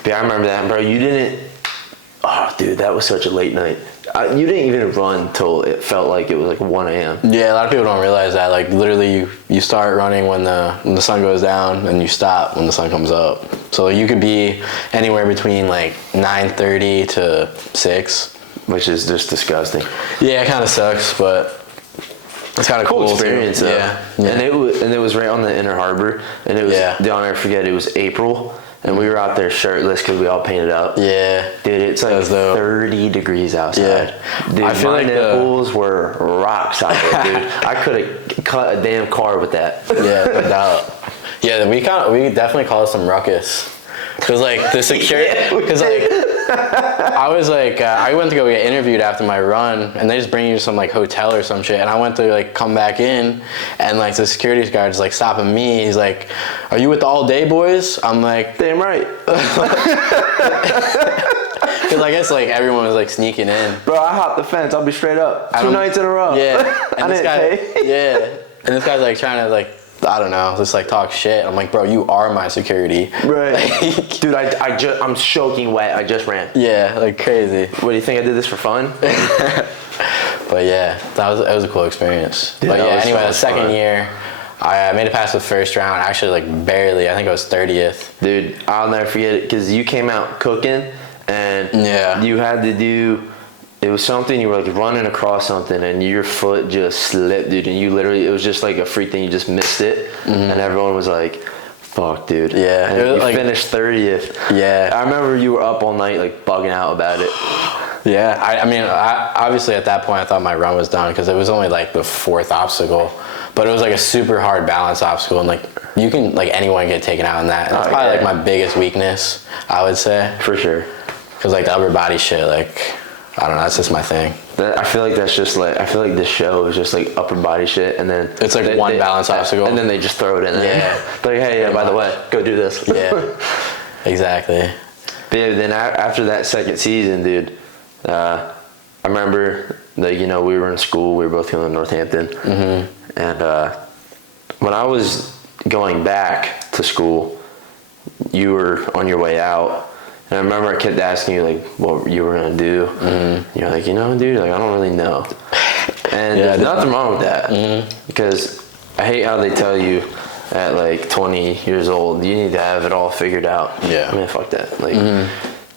But I remember that, bro. You didn't. Oh, dude, that was such a late night. You didn't even run till it felt like it was like 1 a.m. Yeah, a lot of people don't realize that. Like literally, you start running when the sun goes down, and you stop when the sun comes up. So you could be anywhere between like 9:30 to 6. Which is just disgusting. Yeah, it kind of sucks, but it's kind of cool experience. Yeah. And it was right on the Inner Harbor, and it was. Yeah. I'll never forget. It was April, and we were out there shirtless because we all painted up. Yeah, dude, it's like 30 degrees outside. Yeah, dude, I feel my like nipples were rocks out there, dude. I could have cut a damn car with that. Yeah, no doubt. Yeah, we definitely caused some ruckus. Cause like the security, cause like I was like I went to go get interviewed after my run, and they just bring you to some like hotel or some shit, and I went to like come back in, and like the security guard is like stopping me. He's like, "Are you with the All Day Boys?" I'm like, "Damn right." Cause I guess like everyone was like sneaking in. Bro, I hopped the fence. I'll be straight up. 2 nights in a row. Yeah, and I didn't pay. Yeah, and this guy's like trying to like, I don't know, just like talk shit. I'm like, bro, you are my security. Right. Dude, I'm soaking wet. I just ran. Yeah, like crazy. What, do you think I did this for fun? But yeah, it was a cool experience. Dude, but yeah, anyway, the fun. second year, I made it past the first round. Actually, like barely. I think I was 30th. Dude, I'll never forget it because you came out cooking, and you had to do. It was something, you were like running across something and your foot just slipped, dude, and you literally, it was just like a free thing, you just missed it, and everyone was like, fuck, dude. Yeah. And you like, finished 30th. Yeah. I remember you were up all night like bugging out about it. Yeah, I mean, obviously at that point I thought my run was done because it was only like the 4th obstacle, but it was like a super hard balance obstacle, and like you can, like anyone get taken out in that. And that's probably like my biggest weakness, I would say. For sure. Because like the upper body shit, like, I don't know, that's just my thing. I feel like that's just like, I feel like this show is just like upper body shit, and then it's like one balance obstacle, and then they just throw it in there. Yeah. Like, hey, by the way, go do this. Yeah. Exactly. But yeah, then after that second season, dude, I remember that, you know, we were in school, we were both going to Northampton, and when I was going back to school, you were on your way out. And I remember I kept asking you, like, what you were going to do. You're like, you know, dude, like, I don't really know. And there's nothing wrong with that. Because I hate how they tell you at, like, 20 years old, you need to have it all figured out. Yeah. I mean, fuck that. Like, and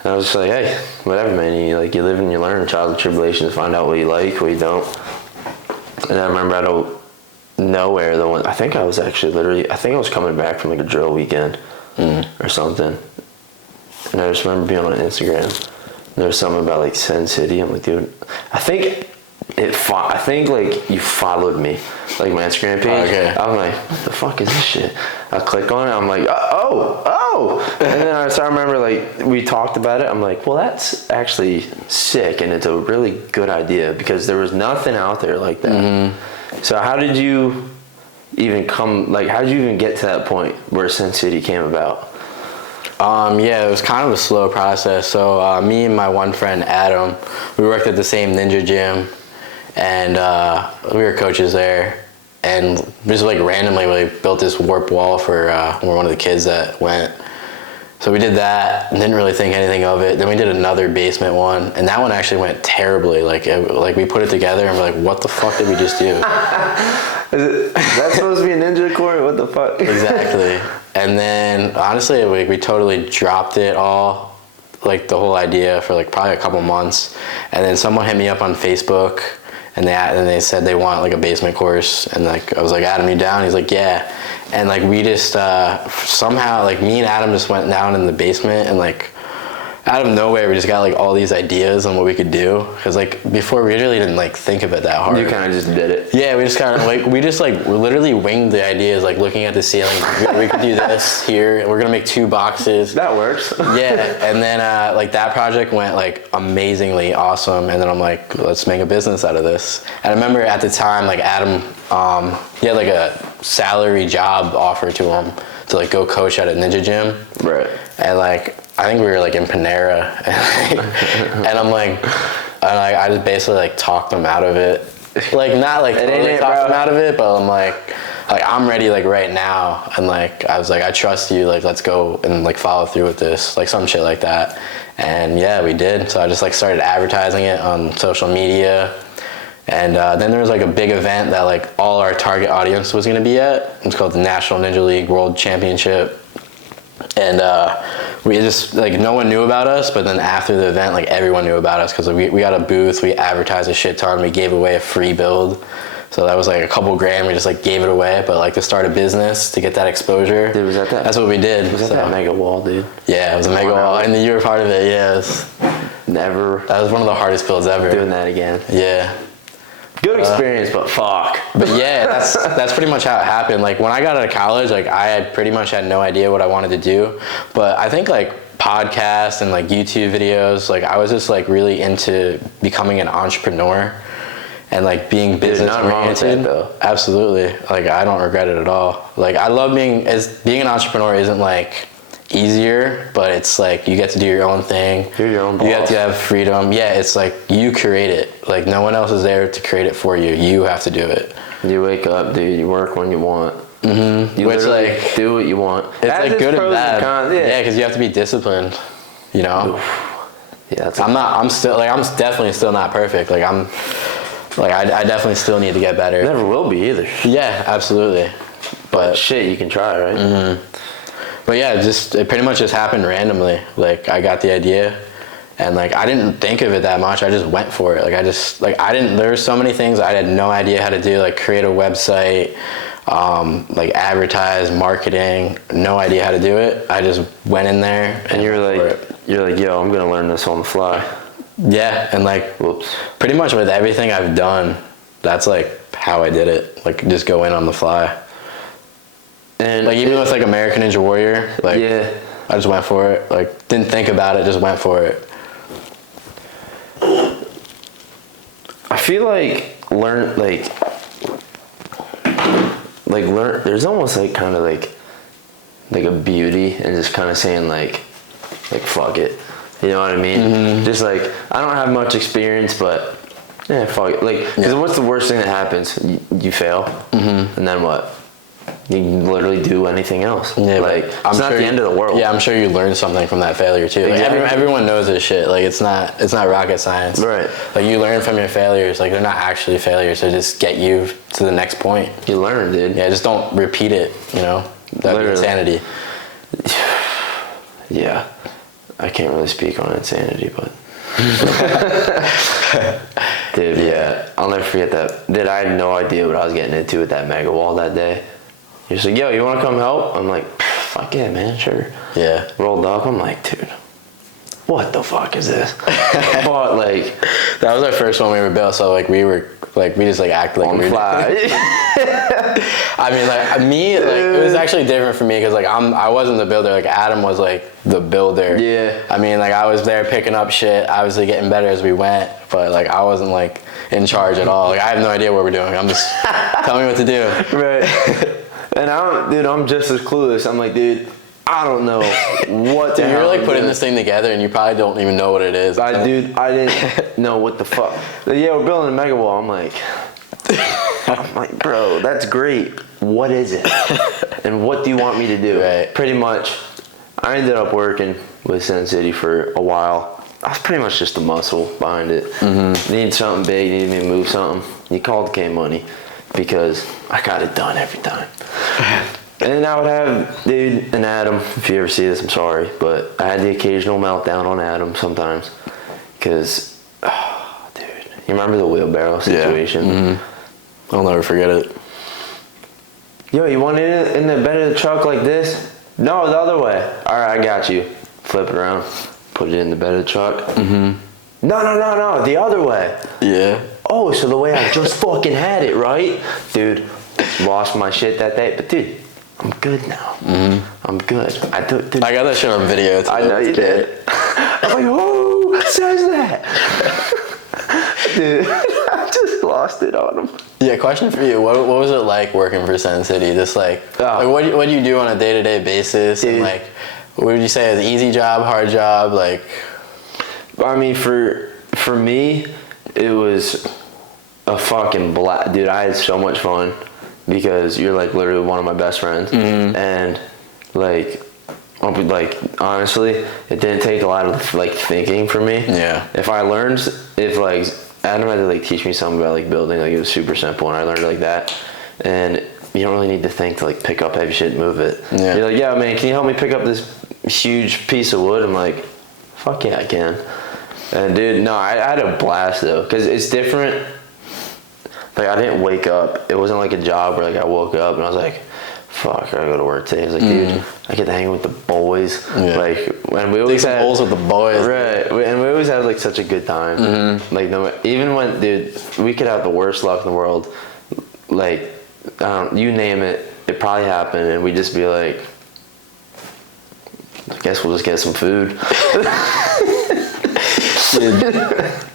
I was just like, hey, whatever, man. You live and you learn. Child of tribulations, find out what you like, what you don't. And I remember out of nowhere, I think I was coming back from, like, a drill weekend or something. And I just remember being on Instagram. There was something about like Sin City. I'm like, dude, I think like you followed me, like my Instagram page. Okay. I'm like, what the fuck is this shit? I click on it. I'm like, oh. And then I remember like we talked about it. I'm like, well, that's actually sick, and it's a really good idea because there was nothing out there like that. So how did you even get to that point where Sin City came about? Yeah, it was kind of a slow process. So me and my one friend Adam, we worked at the same ninja gym, and we were coaches there. And just like randomly, we built this warp wall for one of the kids that went. So we did that, didn't really think anything of it. Then we did another basement one, and that one actually went terribly. Like we put it together, and we're like, what the fuck did we just do? Is that supposed to be a ninja court? What the fuck? Exactly. And then, honestly, we totally dropped it all, like the whole idea for like probably a couple months. And then someone hit me up on Facebook, and they said they want like a basement course. And like I was like, Adam, you down? He's like, yeah. And like we just somehow, like me and Adam just went down in the basement, and like out of nowhere we just got like all these ideas on what we could do, because like before we really didn't like think of it that hard. You kind of just did it. Yeah, we just kind of like we literally winged the ideas, like looking at the ceiling. We could do this here. We're gonna make 2 boxes. That works. Yeah, and then like that project went like amazingly awesome, and then I'm like, let's make a business out of this. And I remember at the time, like Adam, he had like a salary job offer to him to like go coach at a ninja gym. Right. And like I think we were like in Panera, and I'm like, I just basically like talked him out of it. Like not like totally talked him out of it, but I'm like I'm ready like right now, and like I was like, I trust you, like let's go and like follow through with this, like some shit like that. And yeah, we did. So I just like started advertising it on social media. And then there was like a big event that like all our target audience was gonna be at. It's called the National Ninja League World Championship. And we just like no one knew about us, but then after the event, like everyone knew about us, because we got a booth, we advertised a shit ton, we gave away a free build. So that was like a couple grand, we just like gave it away. But like to start a business, to get that exposure, dude, that's what we did. Was that that mega wall, dude? Yeah, it was a mega wall, and you were part of it. Yes. Never. That was one of the hardest builds ever. Doing that again. Yeah. Good experience, but fuck. But yeah, that's pretty much how it happened. Like when I got out of college, like I had pretty much had no idea what I wanted to do. But I think like podcasts and like YouTube videos, like I was just like really into becoming an entrepreneur and like being business oriented. Absolutely. Like I don't regret it at all. Like I love being an entrepreneur isn't like easier, but it's like you get to do your own thing. You're your own boss. You have to have freedom. Yeah, it's like you create it. Like no one else is there to create it for you. You have to do it. You wake up, dude. You work when you want. Mm-hmm. You like do what you want. It's like good and bad. Cons, yeah, because you have to be disciplined. You know. Oof. Yeah, I'm definitely still not perfect. Like I definitely still need to get better. Never will be either. Yeah, absolutely. But shit, you can try, right? Mm-hmm. But yeah, it pretty much just happened randomly. Like I got the idea, and like I didn't think of it that much. I just went for it. There were so many things I had no idea how to do. Like create a website, like advertise, marketing. No idea how to do it. I just went in there, and you're like, yo, I'm gonna learn this on the fly. Yeah, and like, pretty much with everything I've done, that's like how I did it. Like just go in on the fly. And like even with like American Ninja Warrior, like yeah, I just went for it. Like didn't think about it, just went for it. I feel like there's almost like kind of like a beauty in just kind of saying like fuck it. You know what I mean? Mm-hmm. Just like I don't have much experience, but yeah, fuck it. Like, because what's the worst thing that happens? You fail, mm-hmm. and then what? You can literally do anything else. Yeah, like it's not the end of the world. Yeah, I'm sure you learn something from that failure too. Like everyone knows this shit. Like it's not rocket science. Right. Like you learn from your failures. Like they're not actually failures. They just get you to the next point. You learn, dude. Yeah, just don't repeat it. You know, that'd be insanity. Yeah, I can't really speak on insanity, but. Dude, yeah, I'll never forget that. Dude, I had no idea what I was getting into with that mega wall that day. He was like, yo, you want to come help? I'm like, fuck yeah, man, sure. Yeah. Rolled up, I'm like, dude, what the fuck is this? But like, that was our first one we ever built, so like we just like acted like we were fly. I mean, like me, like it was actually different for me because like I wasn't the builder. Like Adam was like the builder. Yeah. I mean, like I was there picking up shit, obviously getting better as we went, but like I wasn't like in charge at all. Like I have no idea what we're doing. I'm just tell me what to do. Right. And I'm just as clueless. I'm like, dude, I don't know what the Dude, hell. you're like I'm putting doing. this thing together and you probably don't even know what it is. I didn't know what the fuck. Yeah, we're building a mega wall. I'm like, bro, that's great. What is it? And what do you want me to do? Right. Pretty much, I ended up working with Sin City for a while. I was pretty much just the muscle behind it. Mm-hmm. Needed something big, needed me to move something. You called K Money because I got it done every time. And then I would have, dude, and Adam, if you ever see this, I'm sorry, but I had the occasional meltdown on Adam sometimes. Because, dude, you remember the wheelbarrow situation? Yeah. Mm-hmm. I'll never forget it. Yo, you want it in the bed of the truck like this? No, the other way. All right, I got you. Flip it around, put it in the bed of the truck. Mm-hmm. No, the other way. Yeah. Oh, so the way I just fucking had it, right? Dude, lost my shit that day. But, dude, I'm good now. Mm-hmm. I'm good. I got that shit on video, too. I know you did. I'm like, who says that? Dude, I just lost it on him. Yeah, question for you. What was it like working for Sin City? Just like what do you do on a day-to-day basis? Dude. And like, what would you say is an easy job, hard job? Like, I mean, for me, it was a fucking blast. Dude, I had so much fun because you're like literally one of my best friends. Mm-hmm. And like honestly, it didn't take a lot of like thinking for me. Yeah. If like Adam had to like teach me something about like building, like it was super simple and I learned like that. And you don't really need to think to like pick up heavy shit and move it. Yeah. You're like, yeah, man, can you help me pick up this huge piece of wood? I'm like, fuck yeah, I can. And dude, no, I had a blast though, because it's different. Like I didn't wake up. It wasn't like a job where like I woke up and I was like, fuck, I gotta go to work today. I was like, dude, I get to hang with the boys. Yeah. Like, when we always had bowls with the boys. Right, and we always had like such a good time. Mm-hmm. Like, even when, dude, we could have the worst luck in the world. Like, you name it, it probably happened, and we'd just be like, I guess we'll just get some food.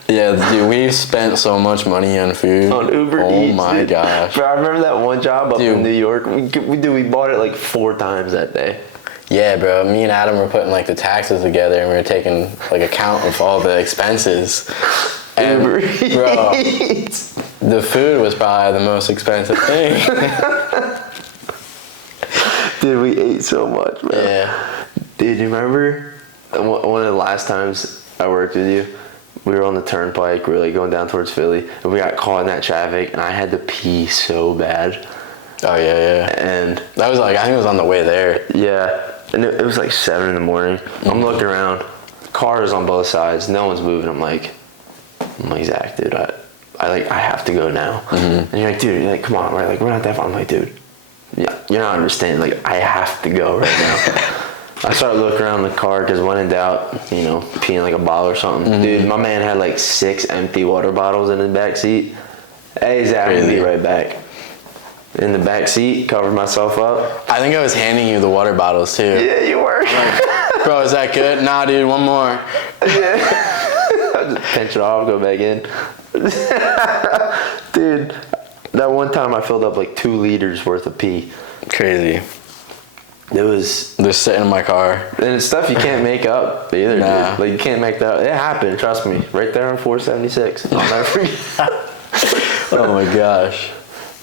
Dude, we've spent so much money on food. On Uber Eats. Oh my gosh. Bro, I remember that one job up in New York. We bought it like 4 times that day. Yeah, bro. Me and Adam were putting like the taxes together and we were taking like account of all the expenses. And Uber bro, Eats. The food was probably the most expensive thing. Dude, we ate so much, bro. Yeah. Dude, you remember one of the last times I worked with you? We were on the turnpike, we were like going down towards Philly, and we got caught in that traffic, and I had to pee so bad. Oh, yeah. And that was like, I think it was on the way there. Yeah, and it was like 7 in the morning. Mm-hmm. I'm looking around, cars on both sides, no one's moving. I'm like, Zach, dude, I have to go now. Mm-hmm. And you're like, dude, come on, right? Like, we're not that far. I'm like, dude, yeah, you're not understanding. Like, I have to go right now. I started looking around the car because when in doubt, peeing like a bottle or something. Mm-hmm. Dude, my man had like 6 empty water bottles in the back seat. Hey, Zach, I'll be right back. In the back seat, covered myself up. I think I was handing you the water bottles too. Yeah, you were. Like, bro, is that good? Nah, dude, one more. Yeah. I'll just pinch it off, go back in. Dude, that one time I filled up like 2 liters worth of pee. Crazy. It was... They're sitting in my car. And it's stuff you can't make up either, nah. Dude. Like, you can't make that... It happened, trust me. Right there on 476. I'll never forget. Oh my gosh.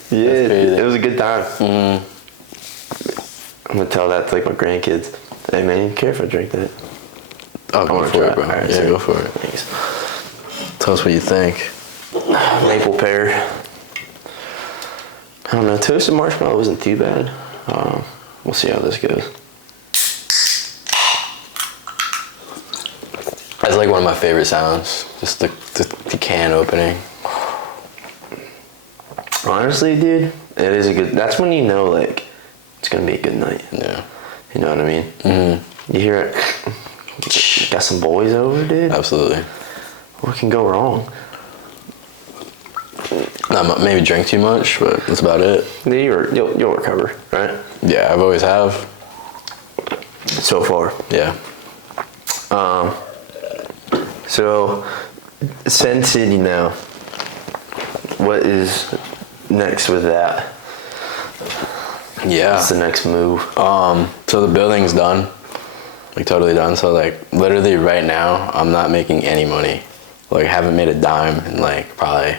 Yeah, it was a good time. Mm-hmm. I'm going to tell that to, like, my grandkids. Hey, man, you care if I drink that? Oh, go for it, bro. Right, yeah, go for it. Thanks. Tell us what you think. Maple pear. I don't know. Toasted marshmallow wasn't too bad. We'll see how this goes. That's like one of my favorite sounds. Just the can opening. Honestly, dude, it is a good... That's when you know, like, it's going to be a good night. Yeah. You know what I mean? Mm-hmm. You hear it. Got some boys over, dude. Absolutely. What can go wrong? Not maybe drink too much, but that's about it. You'll recover, right? Yeah, I've always have. So far. Yeah. So, Sin City now. What is next with that? Yeah. What's the next move? So the building's done, like totally done. So like literally right now, I'm not making any money. Like I haven't made a dime in like probably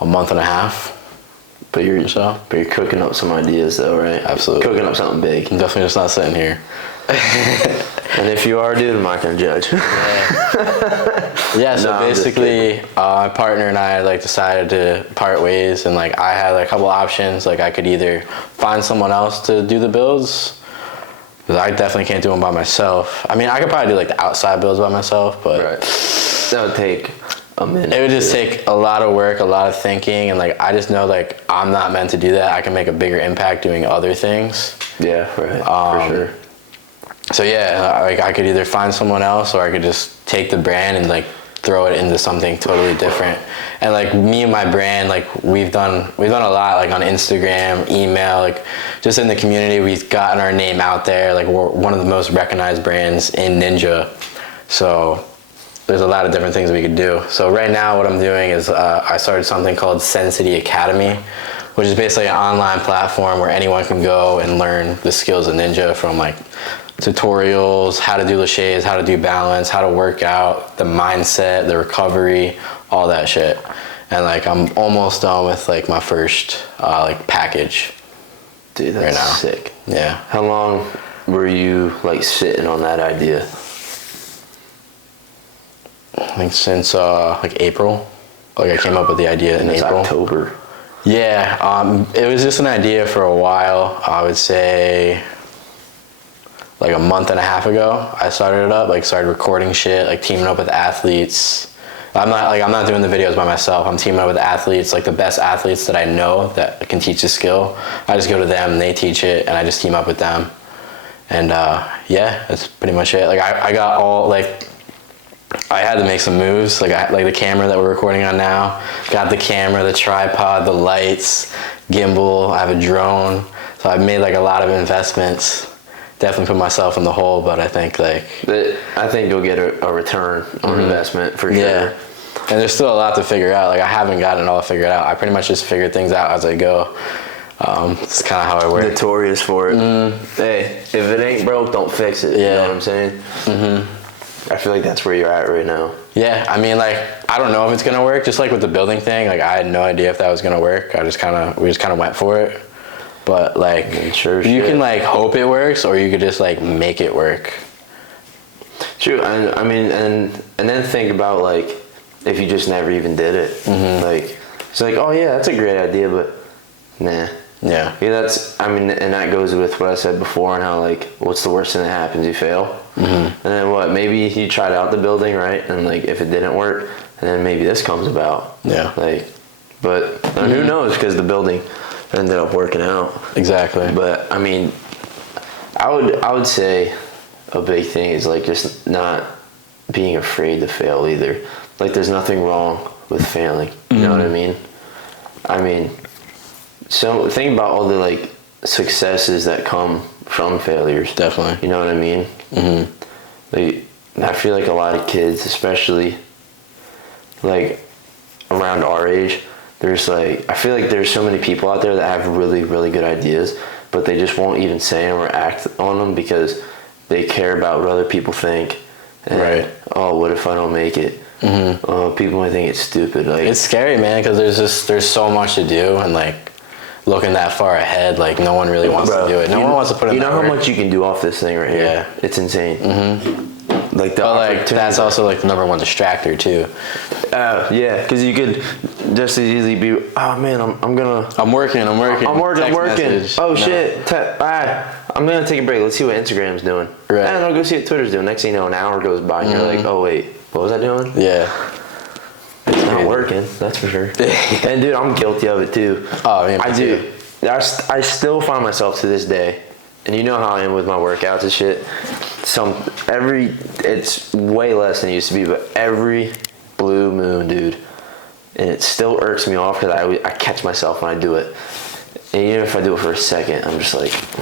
a month and a half. But you're cooking up some ideas though, right? Absolutely. Cooking up something big. I'm definitely just not sitting here. And if you are, dude, I'm not gonna judge. Yeah, so basically, my partner and I like decided to part ways, and like I had like, a couple options. Like I could either find someone else to do the builds, because I definitely can't do them by myself. I mean, I could probably do like the outside builds by myself, but that would take a minute. It would just take a lot of work, a lot of thinking, and like I just know like I'm not meant to do that. I can make a bigger impact doing other things. Yeah, right. For sure. So yeah, like I could either find someone else, or I could just take the brand and like throw it into something totally different. And like me and my brand, like we've done a lot, like on Instagram, email, like just in the community, we've gotten our name out there. Like we're one of the most recognized brands in Ninja. So there's a lot of different things we could do. So right now what I'm doing is I started something called Sensity Academy, which is basically an online platform where anyone can go and learn the skills of Ninja, from like tutorials, how to do laches, how to do balance, how to work out, the mindset, the recovery, all that shit. And like I'm almost done with like my first like package. Dude, that's right now. sick. Yeah. How long were you like sitting on that idea? I think since like April. Like I came up with the idea in April. October. Yeah, it was just an idea for a while. I would say like a month and a half ago, I started it up, like started recording shit, like teaming up with athletes. I'm not doing the videos by myself. I'm teaming up with athletes, like the best athletes that I know that can teach the skill. I just go to them and they teach it, and I just team up with them. And yeah, that's pretty much it. Like I got all like, I had to make some moves. Like the camera that we're recording on now, got the camera, the tripod, the lights, gimbal. I have a drone. So I've made like a lot of investments. Definitely put myself in the hole, but I think you'll get a return on investment for sure. Yeah. And there's still a lot to figure out. Like I haven't gotten it all figured out. I pretty much just figured things out as I go. It's kind of how I work. Notorious for it. Hey, if it ain't broke, don't fix it. Yeah. You know what I'm saying? I feel like that's where you're at right now. Yeah, I mean, like, I don't know if it's gonna work. Just like with the building thing, like I had no idea if that was gonna work. We just kind of went for it. But like, you can like hope it works, or you could just like make it work. True, and I mean, and then think about like if you just never even did it. Like it's like, oh yeah, that's a great idea, but nah. Yeah. Yeah, and that goes with what I said before, and how like, what's the worst thing that happens? You fail. And then what? Maybe you tried out the building, right? And like, if it didn't work, and then maybe this comes about. Yeah. Like, but who knows? Because the building ended up working out. Exactly. But I mean, I would say a big thing is like just not being afraid to fail either. Like, there's nothing wrong with failing. You know what I mean? I mean, so think about all the like successes that come from failures. Definitely. You know what I mean? Like, I feel like a lot of kids, especially like around our age, there's like, I feel like there's so many people out there that have really, really good ideas, but they just won't even say them or act on them because they care about what other people think. And, oh, what if I don't make it? Oh, people might think it's stupid. Like, it's scary, man, because there's so much to do, and like looking that far ahead, like no one really wants to do it. No one wants to put in. You know that how work. much you can do off this thing right here? Yeah, it's insane. Like that's also like the number one distractor too. Yeah, because you could just as easily be, oh man, I'm working. Message. Oh shit, I'm gonna take a break. Let's see what Instagram's doing. Right. And I'll go see what Twitter's doing. Next thing you know, an hour goes by and you're like, oh wait, what was I doing? Yeah. It's not working, that's for sure. And dude, I'm guilty of it too. Oh man, I do. I still find myself to this day, and you know how I am with my workouts and shit. It's way less than it used to be, but every blue moon, dude, and it still irks me off because I catch myself when I do it. And even if I do it for a second, I'm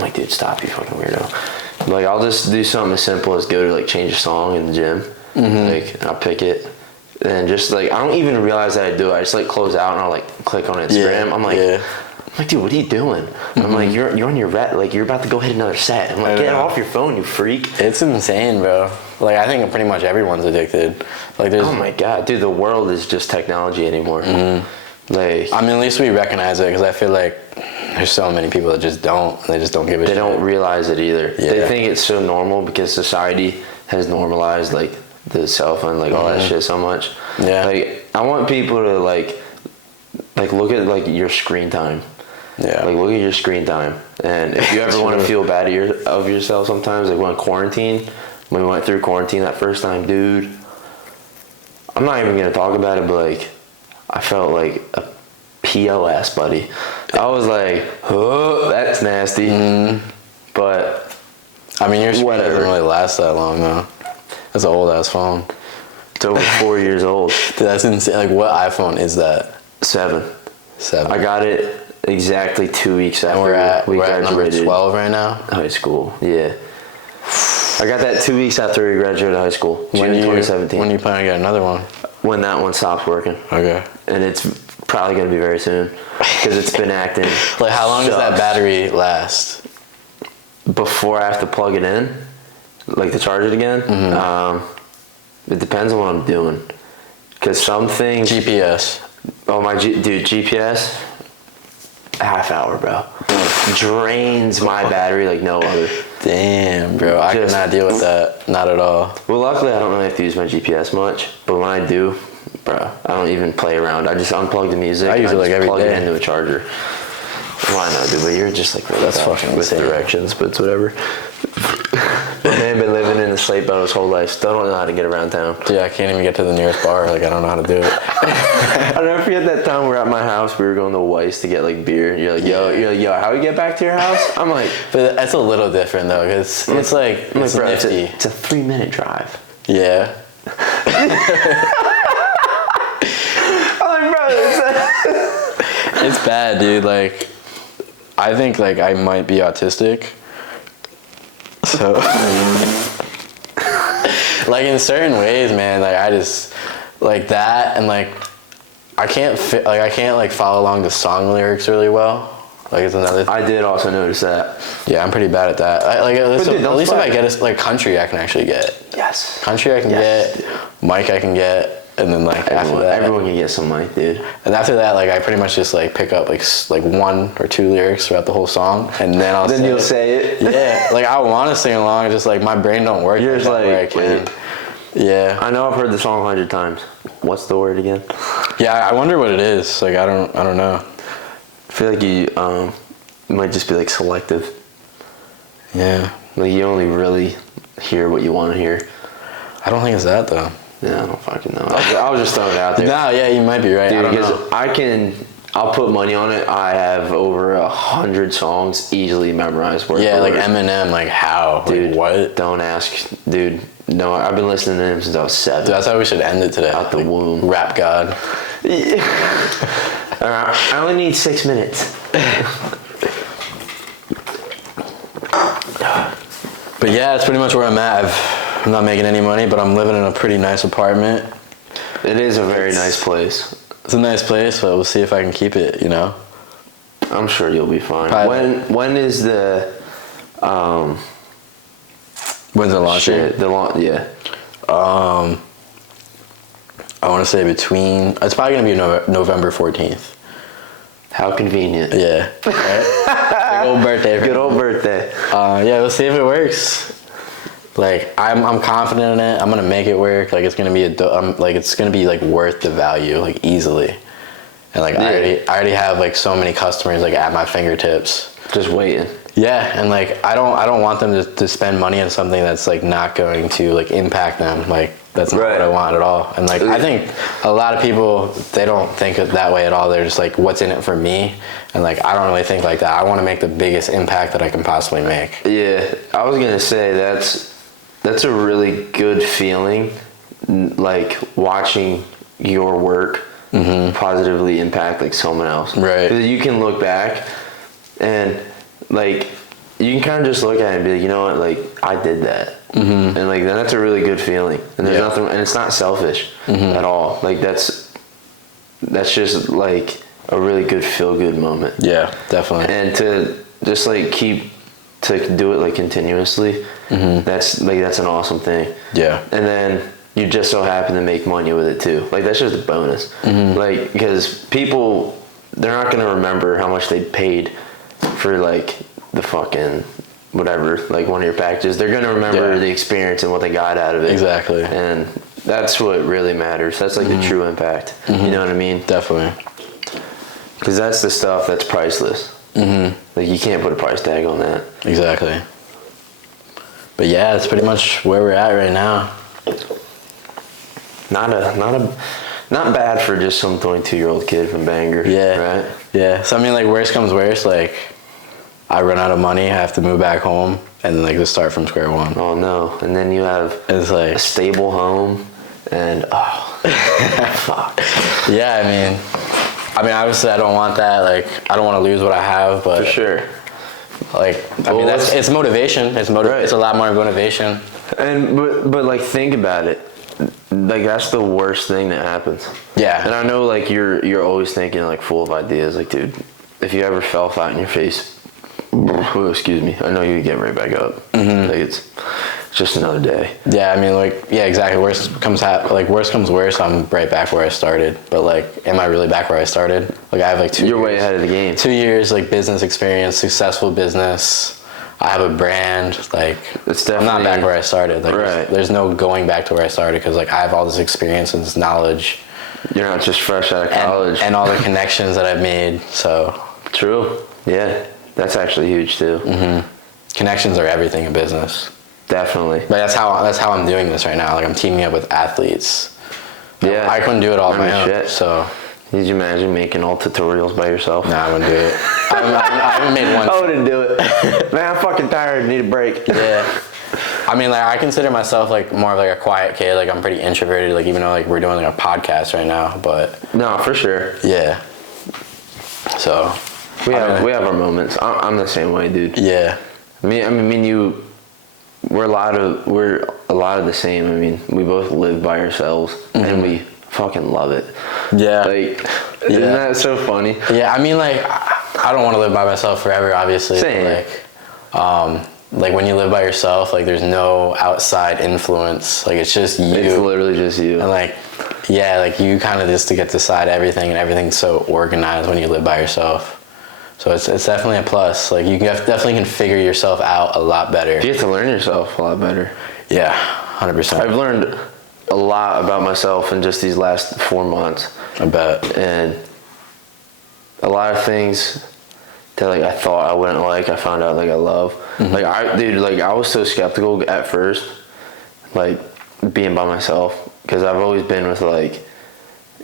like, dude, stop, you fucking weirdo. Like, I'll just do something as simple as go to like change a song in the gym. Like, I'll pick it. And just like, I don't even realize that I do it. I just like close out and I'll like click on Instagram. I'm like, I'm like, dude, what are you doing? I'm like, you're on your like you're about to go hit another set. I'm like, get off your phone, you freak. It's insane, bro. Like, I think pretty much everyone's addicted. Like, there's. Oh my god, dude, the world is just technology anymore. Like, I mean, at least we recognize it, because I feel like there's so many people that just don't. They just don't give a shit. They don't realize it either. Yeah. They think it's so normal because society has normalized like the cell phone, like all that shit so much. Yeah. Like, I want people to like look at like your screen time. Yeah. Like, look at your screen time, and if you ever want to feel bad of yourself, sometimes, like when we went through quarantine that first time, dude. I'm not even gonna talk about it, but like, I felt like a POS, buddy. I was like, oh, that's nasty. But I mean, your screen doesn't really last that long, though. That's an old ass phone. It's over 4 years old. Dude, that's insane. Like, what iPhone is that? 7. I 7. got it exactly 2 weeks after We're at number 12 right now. High school, yeah. I got that 2 weeks after we graduated high school, June 2017. When you plan to get another one? When that one stops working. Okay. And it's probably going to be very soon, because it's been acting. Like, how long does that battery last? Before I have to plug it in, like to charge it again, it depends on what I'm doing. Because some things... GPS. Oh, dude, GPS, half hour, bro. Drains my battery like no other. Damn, bro. I cannot deal with that. Not at all. Well, luckily, I don't really have to use my GPS much. But when I do, bro, I don't even play around. I just unplug the music. I use it like every plug day. it into a charger. Well, I know, dude, but you're just like really That's bad fucking with insane. directions, but it's whatever. My man been living in the slate boat his whole life. Still don't know how to get around town. Dude, I can't even get to the nearest bar. Like, I don't know how to do it. I'll never forget that time we were at my house. We were going to Weiss to get like beer. You're like, yo, how we get back to your house? I'm like, But that's a little different, though, because it's like, it's bro, nifty. it's a 3-minute drive. Yeah. I'm like, bro, It's bad, dude. Like, I think, like, I might be autistic. So, like, in certain ways, man, like, I just, like, that, and, like, I can't follow along the song lyrics really well. Like, it's another thing. I did also notice that. Yeah, I'm pretty bad at that. At least if I get it, like, country, I can actually get. Yes. Country, I can get. Mike, I can get. And then, like, after that, everyone can get some mic, dude. And after that, like, I pretty much just, like, pick up, like 1 or 2 lyrics throughout the whole song, and then you'll say it. Yeah, like, I want to sing along, just, like, my brain don't work. You're just like, where I can. Yeah. I know I've heard the song 100 times. What's the word again? Yeah, I wonder what it is. Like, I don't know. I feel like you might just be, like, selective. Yeah. Like, you only really hear what you want to hear. I don't think it's that, though. Yeah, I don't fucking know. I was just throwing it out there. No, yeah, you might be right. Dude, I don't know. I'll put money on it. I have over 100 songs easily memorized. Word Yeah, for like word. Eminem, like, how? Dude, like, what? Don't ask. Dude, no, I've been listening to him since I was 7. Dude, that's how we should end it today. Out the womb. Rap God. I only need 6 minutes. But yeah, that's pretty much where I'm at. I'm not making any money, but I'm living in a pretty nice apartment. It is a very nice place. It's a nice place, but we'll see if I can keep it, you know? I'm sure you'll be fine. When is the When's the launch? shit? Yeah. I want to say it's probably going to be November 14th. How convenient. Yeah. Right? Big old birthday. Good old birthday. Yeah, we'll see if it works. Like, I'm confident in it. I'm gonna make it work. Like, it's gonna be it's gonna be like worth the value, like, easily. And like, I already have like so many customers like at my fingertips. Just waiting. Yeah, and like, I don't want them to spend money on something that's like not going to like impact them. Like, that's not what I want at all. And like, I think a lot of people, they don't think of that way at all. They're just like, what's in it for me? And like, I don't really think like that. I want to make the biggest impact that I can possibly make. Yeah, I was gonna say that's a really good feeling, like watching your work positively impact like someone else. Right. Because you can look back and like you can kind of just look at it and be like, you know what, like I did that, and like that's a really good feeling. And there's nothing, and it's not selfish at all. Like that's just like a really good feel-good moment. Yeah, definitely. And to just like to do it like continuously, that's an awesome thing. Yeah. And then you just so happen to make money with it too. Like that's just a bonus. Like because people, they're not gonna remember how much they paid for like the fucking whatever, like one of your packages. They're gonna remember the experience and what they got out of it. Exactly. And that's what really matters. That's like the true impact. You know what I mean? Definitely. Because that's the stuff that's priceless. Like you can't put a price tag on that. Exactly. But yeah, that's pretty much where we're at right now. Not bad for just some 22-year-old kid from Bangor. Yeah. Right? Yeah. So I mean, like, worst comes worst, like, I run out of money, I have to move back home, and then like just start from square one. Oh no! And then you have It's like a stable home, and fuck. Yeah, I mean, obviously, I don't want that. Like, I don't want to lose what I have, but For sure. like, I mean, it's motivation. It's Right. It's a lot more motivation. And but like think about it. Like that's the worst thing that happens. Yeah. And I know like you're always thinking like full of ideas. Like, dude, if you ever fell flat in your face, oh, excuse me, I know you get right back up. Like it's just another day. Yeah, I mean, like, yeah, exactly. Worst comes worst, I'm right back where I started. But like, am I really back where I started? Like, I have like 2 years. You're way ahead of the game. 2 years like business experience, successful business. I have a brand. Like, It's I'm not definitely- back where I started. Like, Right. there's no going back to where I started because like I have all this experience and this knowledge. You're not just fresh out of college. And all the connections that I've made. So True. Yeah. That's actually huge too. connections are everything in business. Definitely. But that's how I'm doing this right now. Like, I'm teaming up with athletes. Yeah. I couldn't do it all on my own. Shit. So Did you imagine making all tutorials by yourself? no, I wouldn't do it. I haven't made one. I wouldn't do it. Man, I'm fucking tired. Need a break. Yeah. I mean, like, I consider myself like more of like a quiet kid. Like, I'm pretty introverted. Like, even though like we're doing like a podcast right now, but No, for sure. yeah. So We have our moments. I'm the same way, dude. yeah. Me and you, we're a lot of the same. I mean, we both live by ourselves, and we fucking love it. Yeah. Like, isn't that so funny? Yeah. I mean, like, I don't want to live by myself forever, obviously. Same. But, like when you live by yourself, like there's no outside influence. Like, it's just you. It's literally just you. And like, yeah, like you kind of just to get to decide everything, and everything's so organized when you live by yourself. So it's definitely a plus. Like, you definitely can figure yourself out a lot better. You get to learn yourself a lot better. Yeah, 100%. I've learned a lot about myself in just these last 4 months. I bet. And a lot of things that like I thought I wouldn't like, I found out like I love. Like I was so skeptical at first, like being by myself, because I've always been with like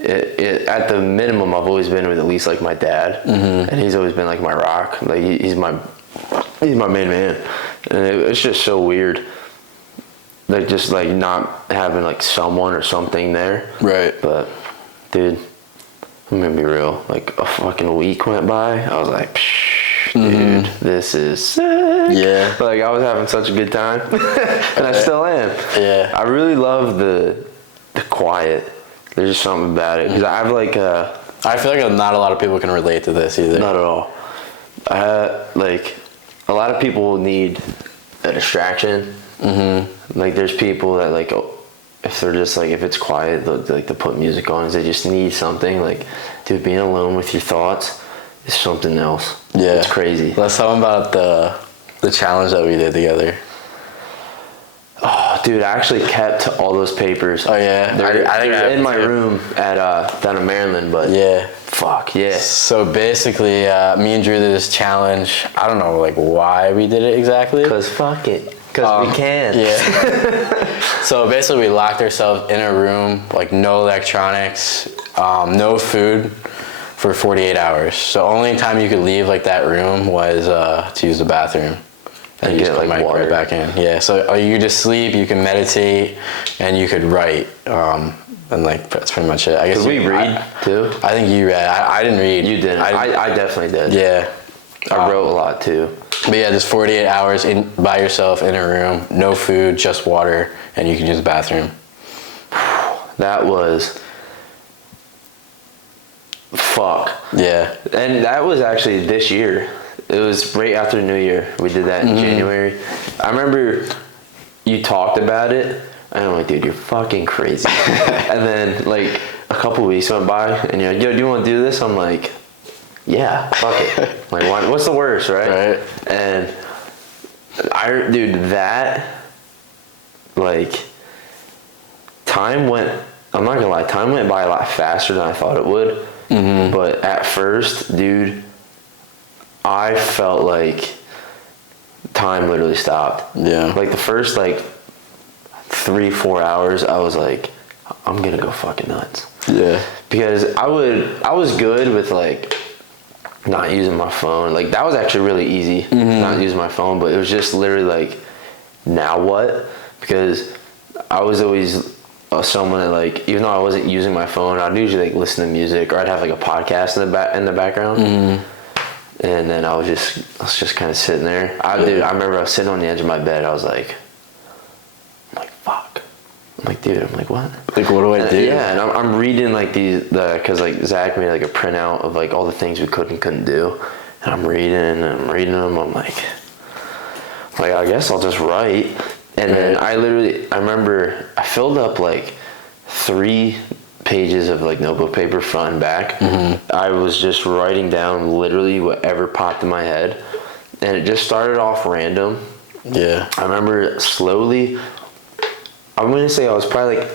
at the minimum I've always been with at least like my dad, and he's always been like my rock. Like he's my main man, and it's just so weird. Like just like not having like someone or something there. Right. But dude, I'm gonna be real. Like a fucking week went by, I was like, dude, this is sick. Yeah. Like I was having such a good time, and I still am. Yeah. I really love the quiet. There's just something about it, because I have like I feel like not a lot of people can relate to this either. not at all. Like a lot of people need a distraction. Like there's people that like, if they're just like, if it's quiet, they'll put music on. They just need something. Like, dude, being alone with your thoughts is something else. Yeah, it's crazy. Let's talk about the challenge that we did together. Oh, dude, I actually kept all those papers. Oh yeah, they're in my room at down in Maryland. But yeah, fuck yeah. So basically, me and Drew did this challenge. I don't know like why we did it exactly. Cause fuck it. Cause we can. Yeah. So basically, we locked ourselves in a room, like no electronics, no food, for 48 hours. So only time you could leave like that room was to use the bathroom. And you get just come like water right back in. Yeah. So you could just sleep, you can meditate, and you could write. And like that's pretty much it. I guess. Did we read too? I think you read. I didn't read. You didn't. I definitely did. Yeah. I wrote a lot too. But yeah, just 48 hours by yourself in a room, no food, just water, and you can use the bathroom. That was fuck. Yeah. And that was actually this year. It was right after New Year. We did that in January. I remember you talked about it, and I'm like, dude, you're fucking crazy. And then, like, a couple weeks went by, and you're like, yo, do you want to do this? I'm like, yeah, fuck it. Like, what's the worst, right? And dude, that, like, I'm not gonna lie, time went by a lot faster than I thought it would. But at first, dude, I felt like time literally stopped. Yeah. Like the first 3-4 hours, I was like, I'm gonna go fucking nuts. Yeah. Because I was good with like not using my phone. Like that was actually really easy, not using my phone, but it was just literally like, now what? Because I was always someone that like, even though I wasn't using my phone, I'd usually like listen to music, or I'd have like a podcast in the background. And then I was just kind of sitting there. Dude, I remember I was sitting on the edge of my bed. I was like, fuck. I'm like, dude, I'm like, what? Like, what do I do? Yeah, and I'm reading like because like Zach made like a printout of like all the things we could and couldn't do. And I'm reading them. I'm like, I guess I'll just write. And then I remember I filled up like 3 pages of like notebook paper front and back. I was just writing down literally whatever popped in my head, and it just started off random. Yeah, I remember slowly, I'm gonna say I was probably like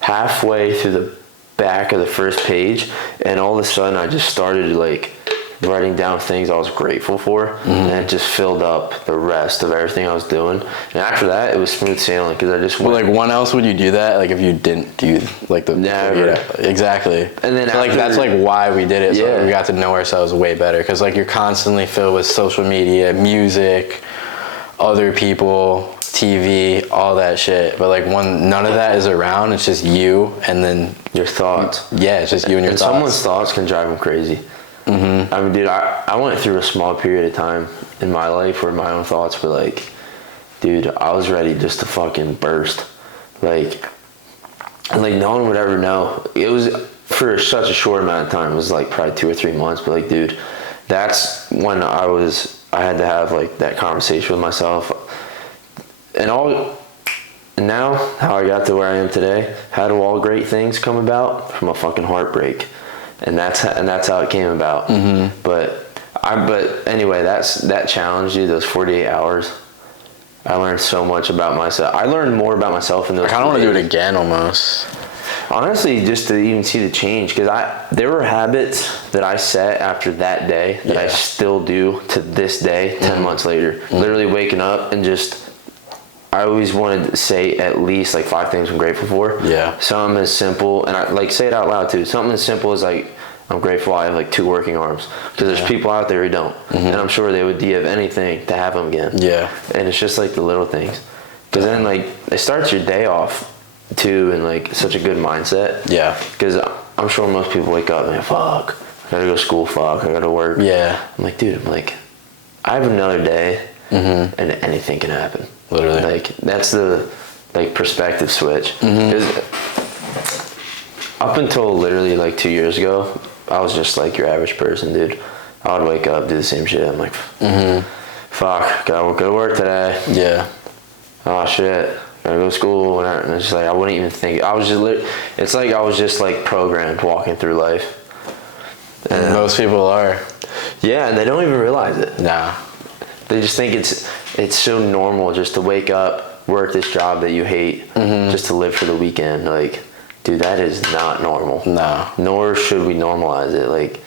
halfway through the back of the first page, and all of a sudden I just started like writing down things I was grateful for, and it just filled up the rest of everything I was doing. And after that, it was smooth sailing because I just went. Well, like, when else would you do that? Like, if you didn't do like the never exactly. And then like that's like why we did it. So like, we got to know ourselves way better because like you're constantly filled with social media, music, other people, TV, all that shit. But like when none of that is around, it's just you and then your thoughts. Yeah, it's just you and your thoughts. Someone's thoughts can drive them crazy. I mean, dude, I went through a small period of time in my life where my own thoughts were like, dude, I was ready just to fucking burst. Like no one would ever know. It was for such a short amount of time. It was like probably 2 or 3 months, but like, dude, that's when I had to have like that conversation with myself. And now how I got to where I am today, how do all great things come about? From a fucking heartbreak. And that's how it came about. But anyway, that challenge, dude, those 48 hours, I learned so much about myself. I learned more about myself in those. I kind of want to do it again, almost. Honestly, just to even see the change, because there were habits that I set after that day that I still do to this day, 10 months later. Literally waking up and just. I always wanted to say at least like 5 things I'm grateful for. Yeah. Something as simple, and I like say it out loud too. Something as simple as like, I'm grateful I have like 2 working arms, because there's people out there who don't, and I'm sure they would give anything to have them again. Yeah. And it's just like the little things, because then like it starts your day off too in like such a good mindset. Yeah. Because I'm sure most people wake up and like, fuck, I gotta go to school. Fuck, I gotta work. Yeah. I'm like, dude, I have another day, and anything can happen. Literally. Like, that's the, like, perspective switch. Up until literally, like, 2 years ago, I was just, like, your average person, dude. I would wake up, do the same shit. I'm like, fuck, gotta go to work today. Yeah. Oh, shit, gotta go to school. And it's just, like, I wouldn't even think. It's like I was just, like, programmed walking through life. And most people are. Yeah, and they don't even realize it. Nah. They just think it's so normal just to wake up, work this job that you hate, just to live for the weekend. Like, dude, that is not normal. No. Nor should we normalize it. Like,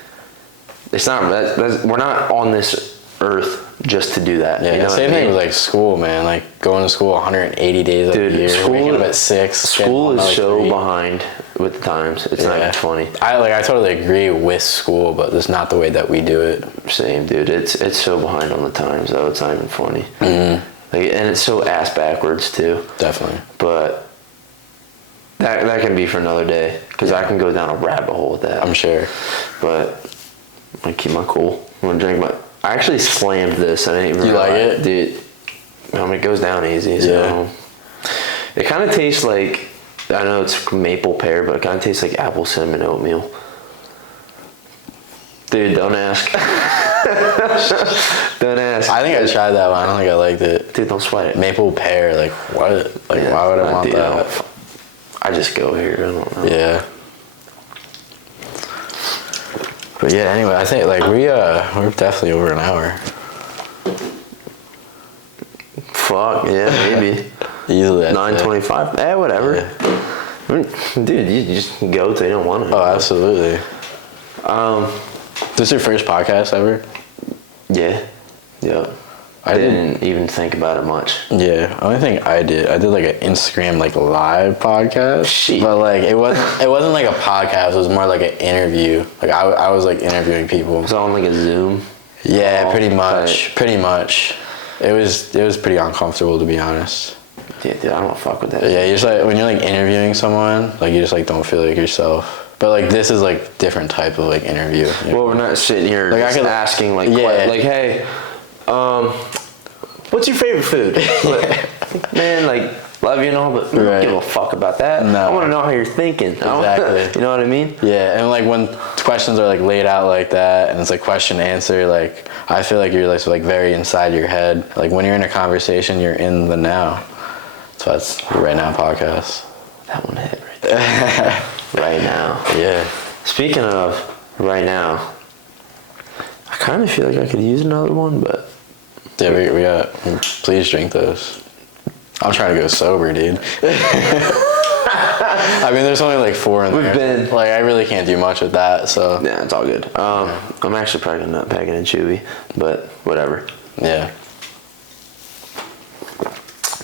it's not. We're not on this earth just to do that. Yeah. You know same thing with like school, man. Like going to school 180 days of the year, waking up at 6. School is so behind with the times. It's not even funny. I totally agree with school, but it's not the way that we do it. Same, dude. It's so behind on the times though. It's not even funny. Like, and it's so ass backwards too. Definitely. But that can be for another day, because I can go down a rabbit hole with that. I'm sure. But I'm gonna keep my cool. I'm gonna drink my. I actually slammed this. I didn't even realize. You like it, dude? I mean, it goes down easy. So it kind of tastes like, I know it's maple pear, but it kind of tastes like apple cinnamon oatmeal. Dude, don't ask. Don't ask. I think I tried that one. I don't think I liked it. Dude, don't sweat it. Maple pear, like what? Like Yeah, why would I want dude, that? I just go here. I don't know. Yeah. But yeah, anyway, I think like we're definitely over an hour. Fuck yeah, maybe. Easily. 9:25. Whatever. Yeah. Dude, you just go till you don't want to. Oh, absolutely. This is your first podcast ever? Yeah. Yeah. I didn't even think about it much. Yeah, only thing I did like an Instagram like live podcast. Shit. But like it wasn't like a podcast. It was more like an interview. Like I was like interviewing people. It was on like a Zoom. Yeah, pretty much. Pretty much. It was pretty uncomfortable, to be honest. Yeah, dude, I don't fuck with that. Yeah, you're just like when you're like interviewing someone, like you just like don't feel like yourself. But like this is like different type of like interview. You know? Well, we're not sitting here like just asking like like, hey, what's your favorite food? Like, man, like love you and all, but I don't give a fuck about that. No. I want to know how you're thinking. Exactly. You know what I mean? Yeah, and like when questions are like laid out like that, and it's like question answer, like I feel like you're like very inside your head. Like when you're in a conversation, you're in the now. So that's Right Now podcast. That one hit right there. Right now. Yeah. Speaking of right now, I kind of feel like I could use another one, but Yeah, we got. Please drink those. I'm trying to go sober, dude. I mean, there's only like 4 in there. We've been like, I really can't do much with that. So yeah, it's all good. I'm actually probably gonna nut packing and chewy, but whatever. yeah.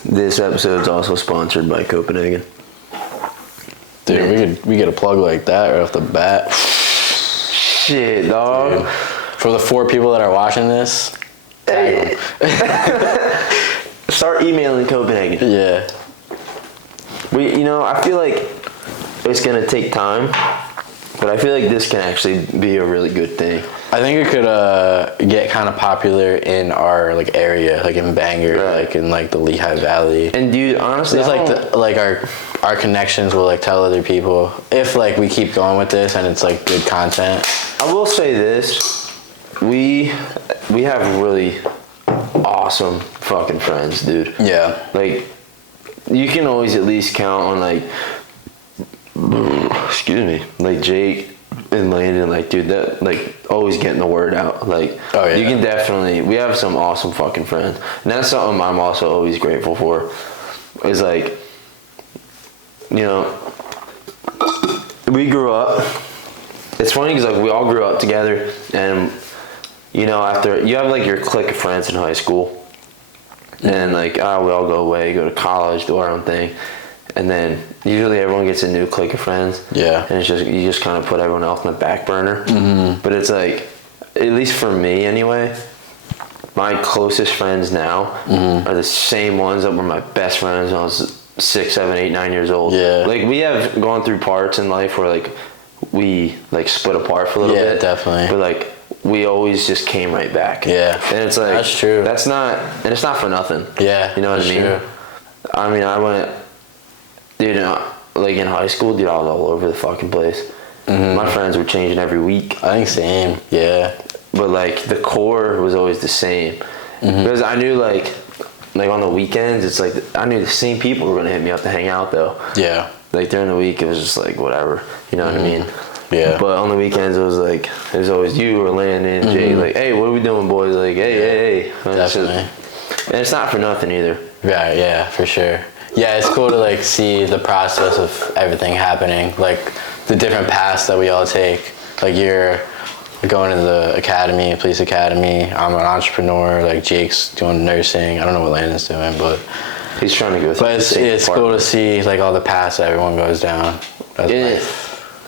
This episode's also sponsored by Copenhagen. Dude, we get a plug like that right off the bat. Shit, dog. Dude. For the 4 people that are watching this, tag 'em. Start emailing Copenhagen. Yeah. I feel like it's gonna take time, but I feel like this can actually be a really good thing. I think it could get kind of popular in our like area, like in Bangor, like in like the Lehigh Valley. And dude, honestly, it's like our connections will like tell other people if like we keep going with this and it's like good content. I will say this: we have really awesome fucking friends, dude. Yeah. Like, you can always at least count on like, excuse me, like Jake and Landon, like, dude, that like always getting the word out. Like, oh, yeah. You can definitely. We have some awesome fucking friends, and that's something I'm also always grateful for. Is like, we grew up. It's funny because like we all grew up together, and after you have like your clique of friends in high school. And like, we all go away, go to college, do our own thing, and then usually everyone gets a new clique of friends. Yeah. And it's just you just kind of put everyone else on the back burner. Mm-hmm. But it's like, at least for me anyway, my closest friends now are the same ones that were my best friends when I was 6, 7, 8, 9 years old. Yeah. Like we have gone through parts in life where like we like split apart for a little bit. Yeah, definitely. But like, we always just came right back. Yeah. And it's like, that's true. And it's not for nothing. Yeah. You know what I mean? True. I mean, I went, dude, like in high school, dude, I was all over the fucking place. Mm-hmm. My friends were changing every week. I think same. Yeah. But like the core was always the same. Mm-hmm. Because I knew like on the weekends, it's like, I knew the same people were going to hit me up to hang out though. Yeah. Like during the week, it was just like, whatever. You know what I mean? Yeah. But on the weekends, it was always you or Landon, Jay, like, hey, what are we doing, boys? Like, hey. Definitely. And it's not for nothing either. Right, yeah, for sure. Yeah, it's cool to like see the process of everything happening, like the different paths that we all take. Like you're going to the academy, police academy. I'm an entrepreneur. Like Jake's doing nursing. I don't know what Landon's doing, but he's trying to go through. But it's cool to see like all the paths that everyone goes down.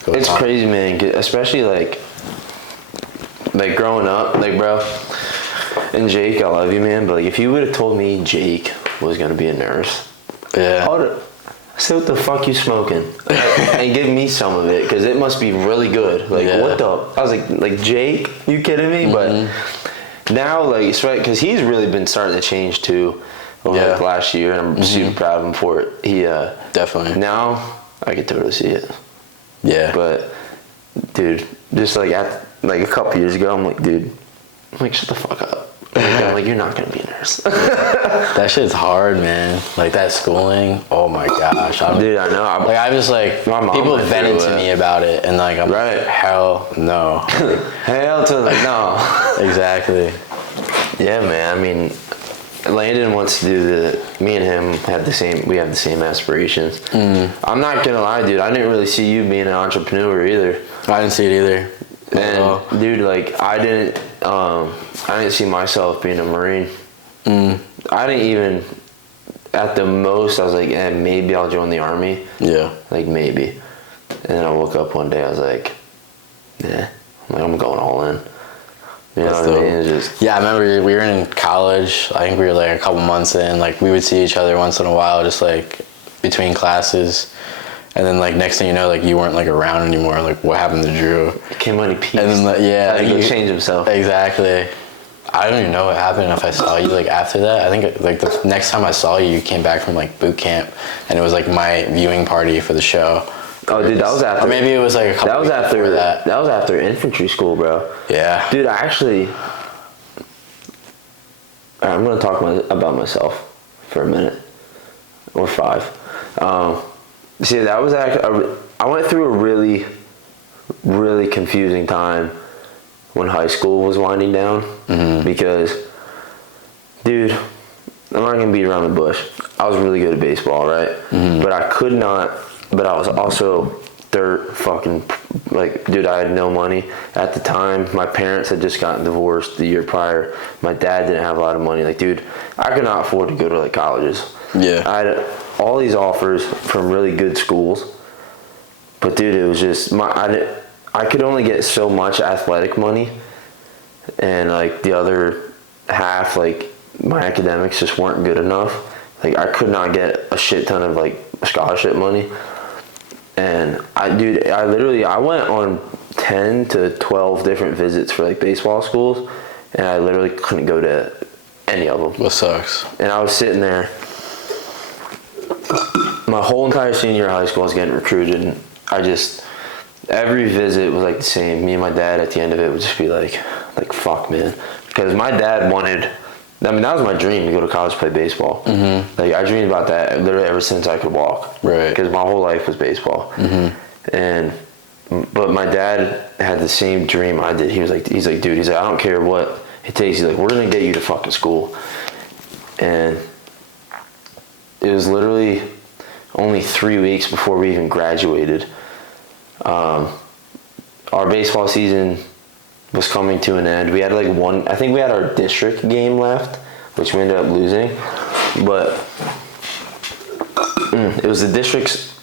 It's crazy, man. Especially like growing up, like, bro. And Jake, I love you, man. But like, if you would have told me Jake was gonna be a nurse, yeah, I said, what the fuck you smoking? And give me some of it, because it must be really good. Like, what the? I was like Jake, you kidding me? Mm-hmm. But now, like, because he's really been starting to change too over like last year, and I'm super proud of him for it. He definitely. Now I can totally see it. Yeah. But dude, just like like a couple years ago, I'm like, dude, I'm like, shut the fuck up. I'm like, you're not gonna be a nurse. That shit's hard, man. Like that schooling. Oh my gosh. Dude, I know. I was like, people vented to me about it, and like, I'm right. like, hell no. Hell to like no. Exactly. Yeah, man. I mean, Landon wants to do me and him have the same aspirations. I'm not gonna lie, dude, I didn't really see you being an entrepreneur either. I didn't see it either. And dude, like I didn't see myself being a Marine. I didn't even, at the most, I was like, maybe I'll join the Army. Yeah. Like maybe. And then I woke up one day, I was like, nah, I'm going all in. You know what I mean? Yeah, I remember we were in college. I think we were like a couple months in. Like we would see each other once in a while, just like between classes. And then like next thing you know, like you weren't like around anymore. Like what happened to Drew? Came on, he peaced. And then he changed himself. Exactly. I don't even know what happened if I saw you like after that. I think like the next time I saw you, you came back from like boot camp, and it was like my viewing party for the show. Oh, dude, that was after. Or maybe it was like a couple. That was after that. That was after infantry school, bro. Yeah. Dude, I'm gonna talk about myself for a minute or 5. See, that was actually I went through a really, really confusing time when high school was winding down because, dude, I'm not gonna beat around the bush. I was really good at baseball, right? But I could not. But I was also dirt fucking, like, dude, I had no money at the time. My parents had just gotten divorced the year prior. My dad didn't have a lot of money. Like, dude, I could not afford to go to like colleges. Yeah. I had all these offers from really good schools, but dude, it was just I could only get so much athletic money, and like the other half, like my academics just weren't good enough. Like I could not get a shit ton of like scholarship money. And I went on 10 to 12 different visits for like baseball schools, and I literally couldn't go to any of them. What sucks? And I was sitting there, my whole entire senior year of high school I was getting recruited, and every visit was like the same. Me and my dad at the end of it would just be like fuck, man. Because my dad that was my dream, to go to college to play baseball. Like I dreamed about that literally ever since I could walk. Right. Because my whole life was baseball. But my dad had the same dream I did. He's like, dude, I don't care what it takes. He's like, we're gonna get you to fucking school. And it was literally only 3 weeks before we even graduated. Our baseball season was coming to an end. We had like I think we had our district game left, which we ended up losing. But it was the district's,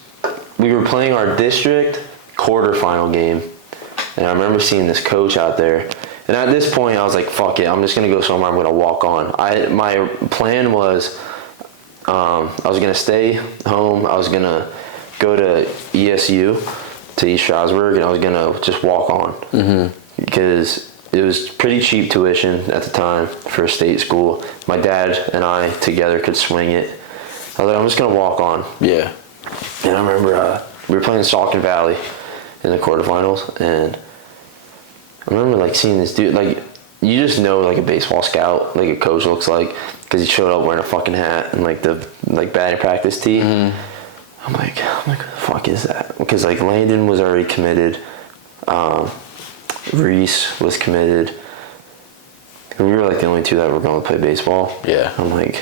we were playing our district quarterfinal game. And I remember seeing this coach out there. And at this point, I was like, fuck it, I'm just going to go somewhere I'm going to walk on. My plan was, I was going to stay home. I was going to go to ESU, to East Stroudsburg, and I was going to just walk on. Because it was pretty cheap tuition at the time for a state school. My dad and I together could swing it. I was like, I'm just going to walk on. Yeah. And I remember we were playing Saucon Valley in the quarterfinals, and I remember like seeing this dude, like you just know like a baseball scout, like a coach looks like, because he showed up wearing a fucking hat and like the batting practice tee. I'm like, what the fuck is that? Because like Landon was already committed. Reese was committed. We were like the only two that were going to play baseball. Yeah. I'm like,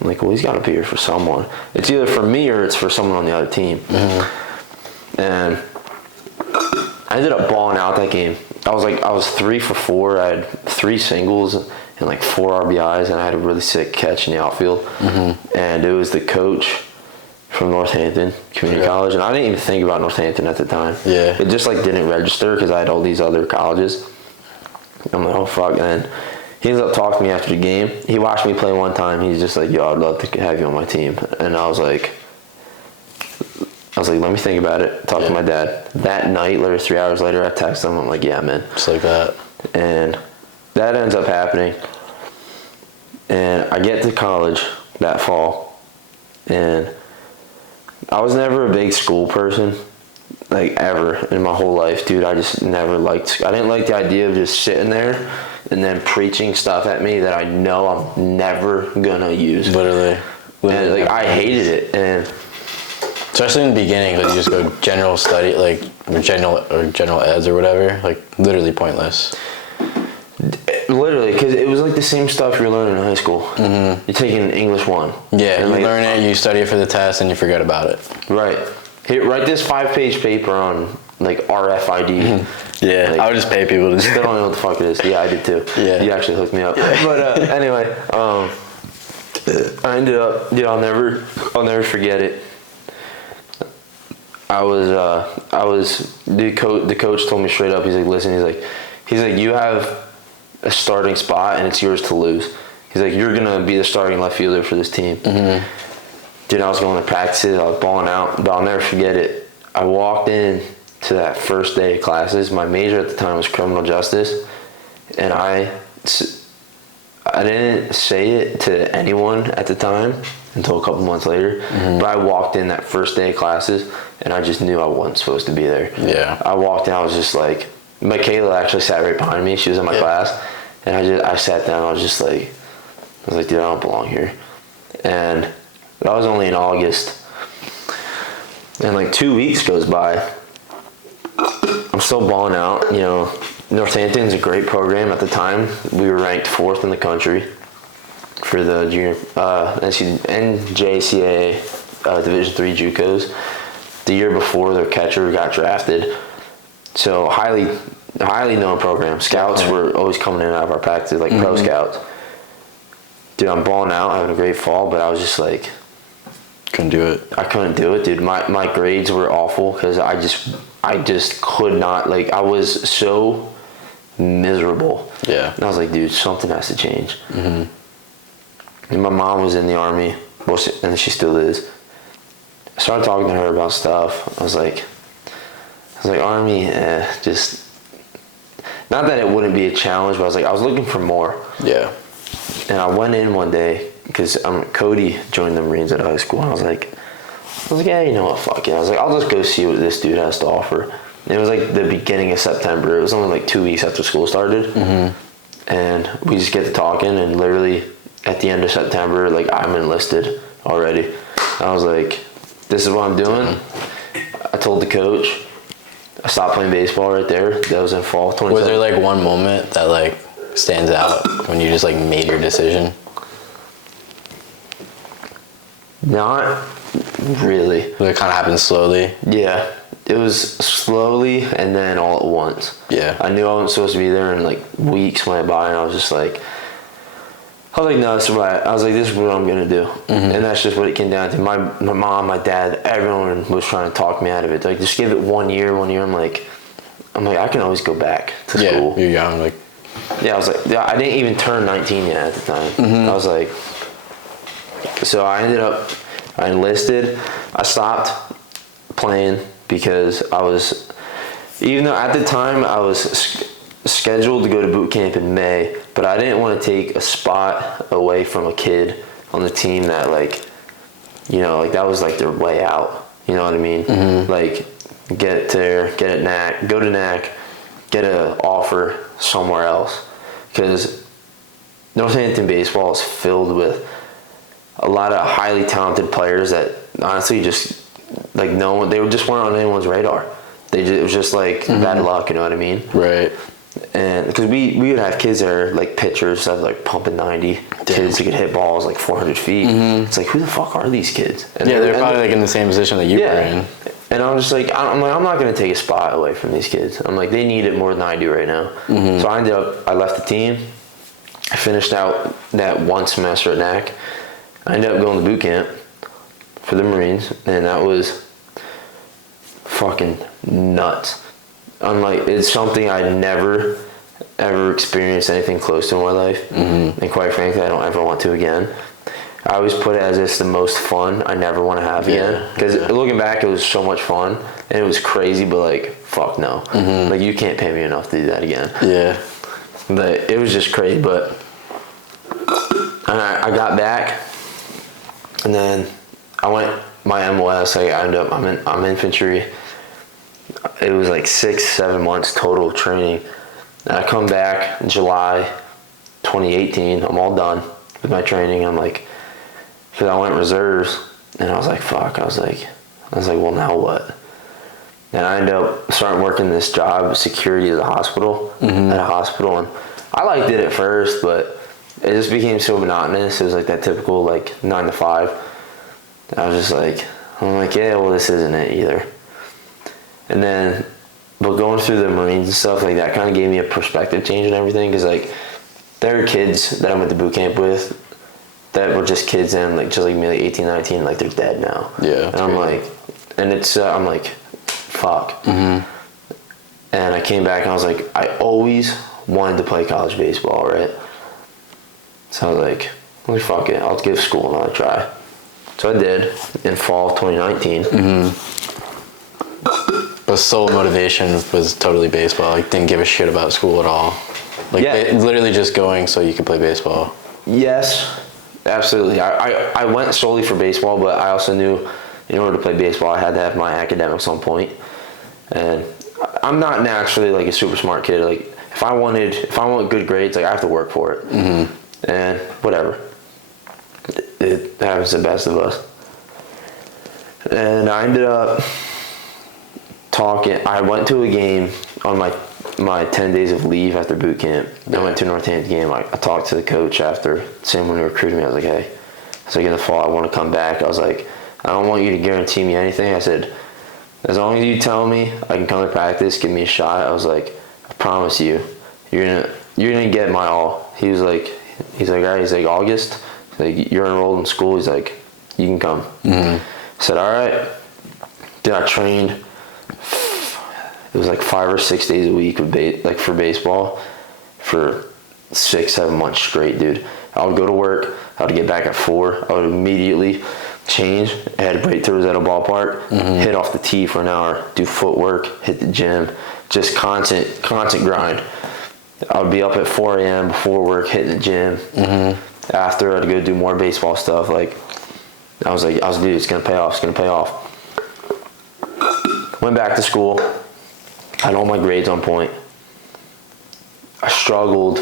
well, he's got to be here for someone. It's either for me or it's for someone on the other team. And I ended up balling out that game. I was 3 for 4. I had 3 singles and like 4 RBIs, and I had a really sick catch in the outfield. And it was the coach from Northampton Community College, and I didn't even think about Northampton at the time. Yeah. It just like didn't register because I had all these other colleges. I'm like, oh fuck, and he ends up talking to me after the game. He watched me play one time. He's just like, yo, I'd love to have you on my team. And I was like, let me think about it. Talk to my dad. That night, literally 3 hours later, I text him. I'm like, yeah, man. Just like that. And that ends up happening. And I get to college that fall, and I was never a big school person. like ever in my whole life, dude. I just never liked. I didn't like the idea of just sitting there and then preaching stuff at me that I know I'm never gonna use. Literally. And like I hated it, and especially in the beginning, like you just go general study, like general eds or whatever, like literally pointless. Literally, because it was like the same stuff you're learning in high school. Mm-hmm. You're taking English 1. Yeah, and you like, learn it, you study it for the test, and you forget about it. Right. Here, write this 5-page paper on like RFID. Mm-hmm. Yeah, like, I would just pay people to do. Still don't know what the fuck it is. Yeah, I did too. Yeah, you actually hooked me up. Yeah. But anyway, I ended up, dude. I'll never forget it. I was the coach told me straight up. He's like, listen. He's like, you have a starting spot and it's yours to lose. He's like, you're gonna be the starting left fielder for this team. Mm-hmm. Dude, I was going to practices. I was balling out, but I'll never forget it. I walked in to that first day of classes. My major at the time was criminal justice, and I didn't say it to anyone at the time until a couple months later. Mm-hmm. But I walked in that first day of classes, and I just knew I wasn't supposed to be there. Yeah. I walked in. I was just like, Michaela actually sat right behind me. She was in my class, and I sat down. I was like, dude, I don't belong here. And that was only in August. And like 2 weeks goes by. I'm still balling out. You know, Northampton's a great program at the time. We were ranked 4th in the country for the junior NJCAA Division III JUCOs. The year before, their catcher got drafted. So highly known program. Scouts were always coming in and out of our practices, like pro scouts. Dude, I'm balling out, having a great fall, but I was just like, couldn't do it. I couldn't do it, dude. My grades were awful because I just could not, like, I was so miserable. Yeah. And I was like, dude, something has to change. Mm-hmm. And my mom was in the Army, and she still is. I started talking to her about stuff. I was like, Army, just, not that it wouldn't be a challenge, but I was looking for more. Yeah. And I went in one day, because Cody joined the Marines at high school, and I was like, yeah, you know what, fuck it. I was like, I'll just go see what this dude has to offer. And it was like the beginning of September. It was only like 2 weeks after school started. Mm-hmm. And we just get to talking, and literally at the end of September, like, I'm enlisted already. I was like, this is what I'm doing. I told the coach. I stopped playing baseball right there. That was in fall 2017. Was there like one moment that like stands out when you just like made your decision? Not really. It kind of happened slowly. Yeah, it was slowly and then all at once. Yeah. I knew I wasn't supposed to be there, and like weeks went by, and I was just like, no, this is right. I was like, this is what I'm gonna do, and that's just what it came down to. My mom, my dad, everyone was trying to talk me out of it. Like, just give it 1 year. I'm like, I can always go back to school. Yeah, you're young, like. Yeah, I was like, I didn't even turn 19 yet at the time. I was like, so I enlisted. I stopped playing because even though at the time I was scheduled to go to boot camp in May, but I didn't want to take a spot away from a kid on the team that, like, you know, like, that was like their way out. You know what I mean? Mm-hmm. Like, get there, get at NAC, go to NAC, get an offer somewhere else. Because Northampton baseball is filled with a lot of highly talented players that honestly just, like, they just weren't on anyone's radar. It was just like bad luck, you know what I mean? Right. And because we would have kids that are like pitchers that are like pumping 90, kids who could hit balls like 400 feet. Mm-hmm. It's like, who the fuck are these kids? And they're probably like in the same position that you were in. And I'm just like, I'm not going to take a spot away from these kids. I'm like, they need it more than I do right now. Mm-hmm. So I left the team. I finished out that one semester at NAC. I ended up going to boot camp for the Marines, and that was fucking nuts. It's something I'd never, ever experienced anything close to in my life. Mm-hmm. And quite frankly, I don't ever want to again. I always put it as it's the most fun I never want to have again. Because looking back, it was so much fun, and it was crazy, but like, fuck no. Mm-hmm. Like, you can't pay me enough to do that again. Yeah. But it was just crazy, but I got back, and then I went my MOS. I'm infantry. it was like 6-7 months total of training. And I come back in July 2018. I'm all done with my training. I'm like, because I went reserves, and I was like, fuck. I was like, well, now what? And I ended up starting working this job, security at a hospital, and I liked it at first, but it just became so monotonous. It was like that typical like 9 to 5. I was just like, yeah, well, this isn't it either. And then, but going through the Marines and stuff like that kind of gave me a perspective change and everything, because like there are kids that I went to boot camp with that were just kids and like just like me, like 18, 19, like they're dead now. Yeah. And I'm like, and it's I'm like, fuck. And I came back and I was like, I always wanted to play college baseball, right? So I was like, well, fuck it, I'll give school another try. So I did in fall 2019. But sole motivation was totally baseball. Like, didn't give a shit about school at all. Like, literally just going so you could play baseball. Yes, absolutely. I went solely for baseball, but I also knew in order to play baseball, I had to have my academics on point. And I'm not naturally like a super smart kid. Like, if I want good grades, like I have to work for it. And whatever. It happens to the best of us. And I ended up talking. I went to a game on my 10 days of leave after boot camp. I went to a Northampton game. I talked to the coach after, same when he recruited me. I was like, hey, it's like in the fall, I want to come back. I was like, I don't want you to guarantee me anything. I said, as long as you tell me I can come to practice, give me a shot. I was like, I promise you, you're gonna get my all. He's like, all right. He's like, August, like you're enrolled in school. He's like, you can come. I said, all right. Dude, I trained. It was like 5 or 6 days a week with for baseball for 6-7 months straight, dude. I would go to work. I would get back at 4. I would immediately change, head right to Rosetto Ballpark, hit off the tee for an hour, do footwork, hit the gym, just constant grind. I would be up at 4 a.m. before work, hitting the gym. After, I'd go do more baseball stuff. Like, I was dude, it's gonna pay off. It's gonna pay off. Went back to school. Had all my grades on point. I struggled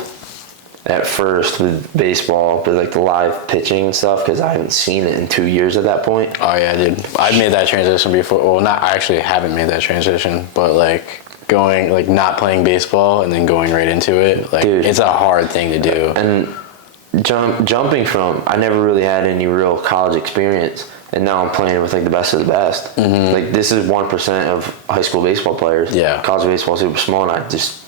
at first with baseball, with like the live pitching and stuff, because I haven't seen it in 2 years at that point. Oh yeah, dude. I've made that transition before. Well, I actually haven't made that transition, but like going, like not playing baseball and then going right into it, like dude, it's a hard thing to do. And jumping from, I never really had any real college experience, and now I'm playing with like the best of the best. Like this is 1% of high school baseball players. Yeah. College baseball is super small, and I just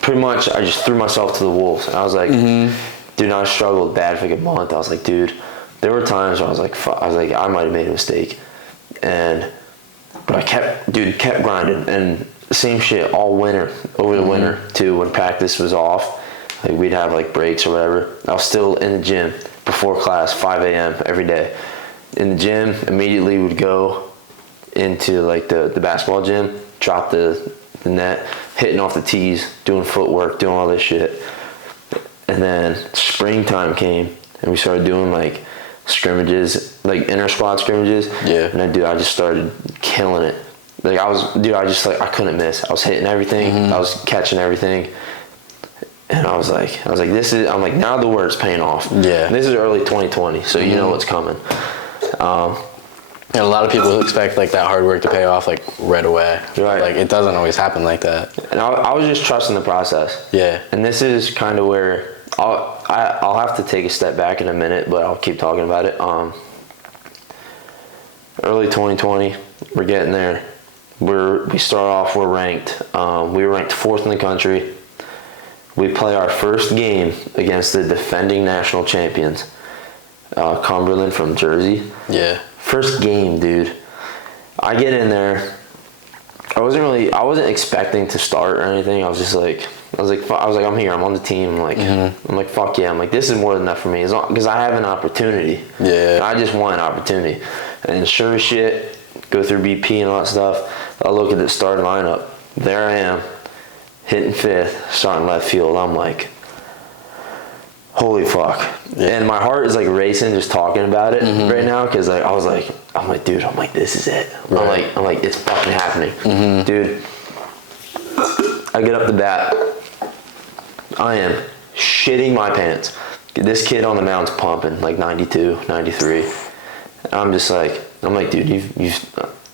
threw myself to the wolves. And I was like, dude, I struggled bad for like a month. I was like, dude, there were times where I was like, I might have made a mistake. But I kept grinding, and same shit all winter, over the winter too, when practice was off. Like we'd have like breaks or whatever. I was still in the gym before class, 5 a.m. every day. In the gym, immediately would go into like the basketball gym, drop the net, hitting off the tees, doing footwork, doing all this shit. And then springtime came, and we started doing like scrimmages, like inter squad scrimmages. Yeah. And I just started killing it. Like I couldn't miss. I was hitting everything. I was catching everything. And I was like, now the work's paying off. Yeah. And this is early 2020, so you know what's coming. And a lot of people expect like that hard work to pay off like right away. Right. Like it doesn't always happen like that. And I was just trusting the process. Yeah. And this is kind of where I'll have to take a step back in a minute, but I'll keep talking about it. Early 2020, we're getting there. We start off, we're ranked. We were ranked 4th in the country. We play our first game against the defending national champions, Cumberland from Jersey. Yeah. First game, dude. I get in there. I wasn't expecting to start or anything. I was like, I'm here. I'm on the team. I'm like, fuck yeah. I'm like, this is more than enough for me, because I have an opportunity. Yeah. I just want an opportunity. And sure as shit, go through BP and all that stuff. I look at the starting lineup. There I am, hitting 5th, starting left field. I'm like, holy fuck. Yeah. And my heart is like racing just talking about it right now, because like I'm like, dude, this is it. Right. I'm like, it's fucking happening. Dude, I get up the bat. I am shitting my pants. This kid on the mound's pumping, like 92, 93. I'm like, dude,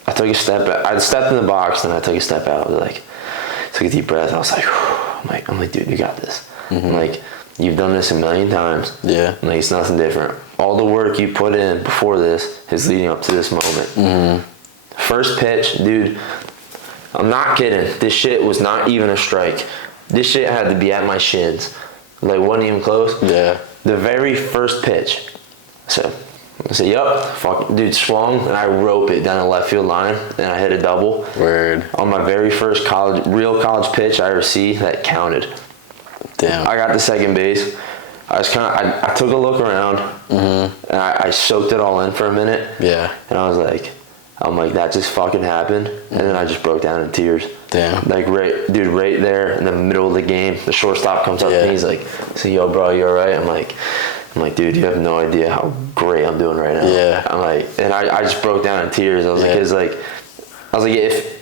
I took a step back. I stepped in the box and I took a step out. I was like, took a deep breath. I was like, whew. I'm like, dude, you got this. I'm like, you've done this a million times. Yeah. Like, it's nothing different. All the work you put in before this is leading up to this moment. First pitch, dude, I'm not kidding. This shit was not even a strike. This shit had to be at my shins. Like, wasn't even close. Yeah. The very first pitch. So I said, yup, fuck, dude, swung, and I rope it down the left field line, and I hit a double. Word. On my very first real college pitch I ever see, that counted. Damn. I got to second base. I took a look around, and I soaked it all in for a minute. Yeah. And I'm like, that just fucking happened. And then I just broke down in tears. Damn. Like, right there in the middle of the game, the shortstop comes up and he's like, yo, bro, you all right? I'm like, dude, you have no idea how great I'm doing right now. Yeah. I'm like, and I just broke down in tears. I was like, if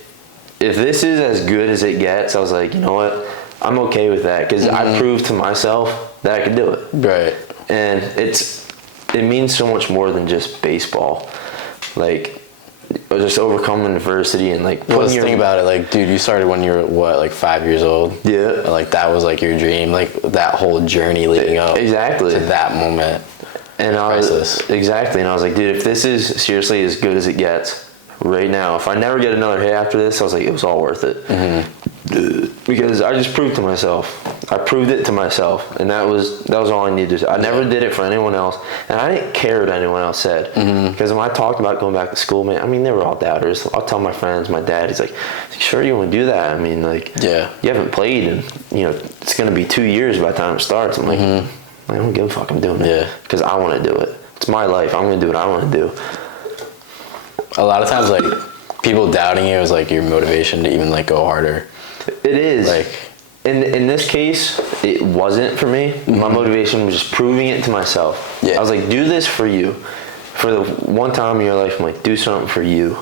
this is as good as it gets, I was like, you know what? I'm okay with that, because I proved to myself that I could do it. Right. And it means so much more than just baseball. Like, just overcoming adversity and like. Well, let's think about it. Like, dude, you started when you were what, like 5 years old? Yeah. And, like, that was like your dream. Like, that whole journey leading up. Exactly. To that moment. And exactly. And I was like, dude, if this is seriously as good as it gets right now, if I never get another hit after this, I was like, it was all worth it. Because I just proved to myself. I proved it to myself, and that was all I needed to. I never did it for anyone else, and I didn't care what anyone else said. Because when I talked about going back to school, man, I mean, they were all doubters. I'll tell my friends, my dad, he's like, sure you want to do that? I mean, like, you haven't played, and it's gonna be 2 years by the time it starts. I'm like, I don't give a fuck. I'm doing it because I want to do it. It's my life. I'm gonna do what I want to do. A lot of times, like, people doubting you is like your motivation to even like go harder. It is. Like, in this case, it wasn't for me. My motivation was just proving it to myself. Yeah. I was like, do this for you. For the one time in your life, I'm like, do something for you.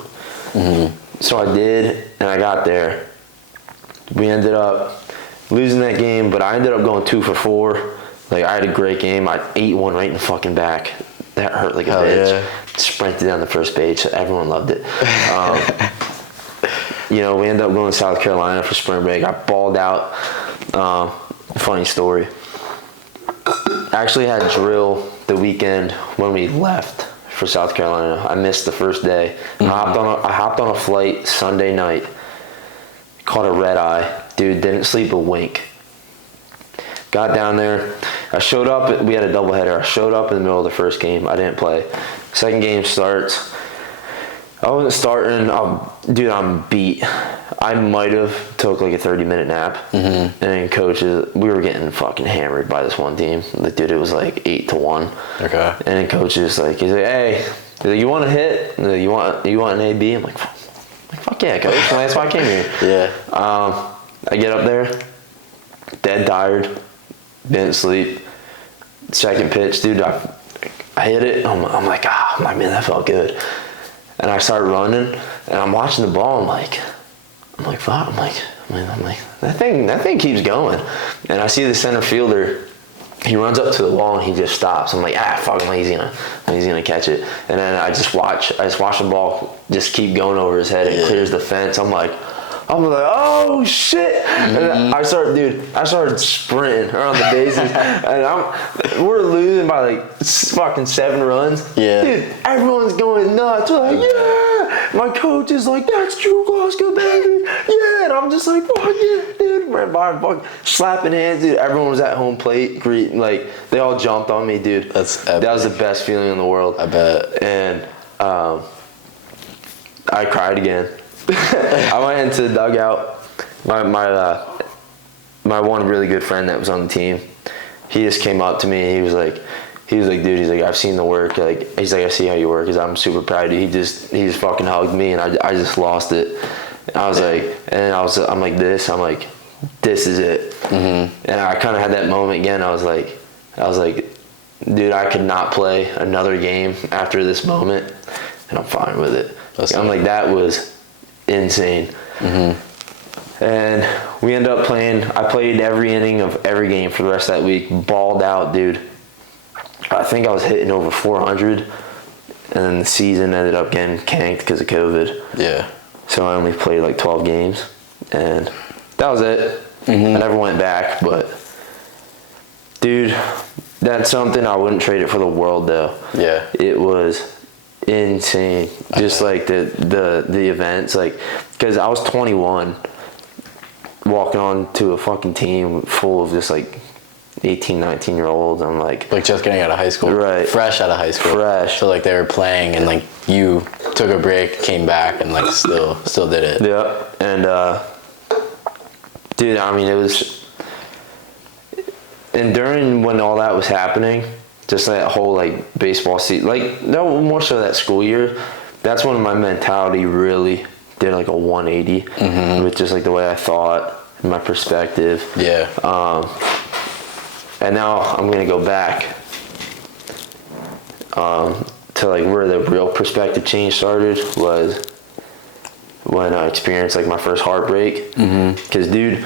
So I did, and I got there. We ended up losing that game, but I ended up going 2 for 4. Like, I had a great game. I ate one right in the fucking back. That hurt like a bitch. Yeah. Sprinted down the first page. Everyone loved it. We ended up going to South Carolina for spring break. I balled out. Funny story. I actually had drill the weekend when we left for South Carolina. I missed the first day. I hopped on a flight Sunday night. Caught a red eye. Dude, didn't sleep a wink. Got down there. I showed up. We had a doubleheader. I showed up in the middle of the first game. I didn't play. Second game starts. I wasn't starting. Dude, I'm beat. I might have took like a 30-minute nap. And then coaches, we were getting fucking hammered by this one team. Like, dude, it was like 8-1. Okay. And then coaches he's like, hey, you want a hit? You want an AB? I'm like, fuck yeah, coach. That's why I came here. Yeah. I get up there, dead tired, didn't sleep. Second pitch, dude, I hit it. I'm like, man, that felt good. And I start running, and I'm watching the ball. I'm like, fuck. I'm like, that thing keeps going. And I see the center fielder. He runs up to the wall and he just stops. I'm like, fuck, he's gonna catch it. And then I just watch the ball just keep going over his head. It clears the fence. I'm like, oh shit! And then I started sprinting around the bases, and we're losing by like fucking 7 runs. Yeah, dude, everyone's going nuts. We're like, yeah! My coach is like, that's true, Kluska, baby. Yeah, and I'm just like, fuck yeah, dude. Ran by, fucking slapping hands, dude. Everyone was at home plate, greeting, like they all jumped on me, dude. That was the best feeling in the world. I bet. And I cried again. I went into the dugout. My one really good friend that was on the team, he just came up to me. He was like, dude, he's like, I've seen the work. Like, he's like, I see how you work. I'm super proud of you. He just fucking hugged me, and I just lost it. And I was like, I'm like, this is it. And I kind of had that moment again. I was like, I was like, dude, I could not play another game after this moment, and I'm fine with it. I'm like, that was insane. And we ended up playing. I played every inning of every game for the rest of that week. Balled out, dude. I think I was hitting over 400, and then the season ended up getting canked because of COVID. Yeah. So I only played like 12 games, and that was it. I never went back, but dude, that's something I wouldn't trade it for the world, though. Yeah. It was insane. Just like the events, like, because I was 21, walking on to a fucking team full of just like 18, 19-year-olds. I'm like just getting out of high school. Right. Fresh out of high school. Fresh. So like they were playing and like you took a break, came back, and like still did it. Yeah. And dude, I mean, it was, and during when all that was happening, just that whole like baseball season, like no more so that school year, that's when my mentality really did like a 180 with just like the way I thought, my perspective. Yeah. And now I'm gonna go back to like where the real perspective change started was when I experienced like my first heartbreak. Because dude,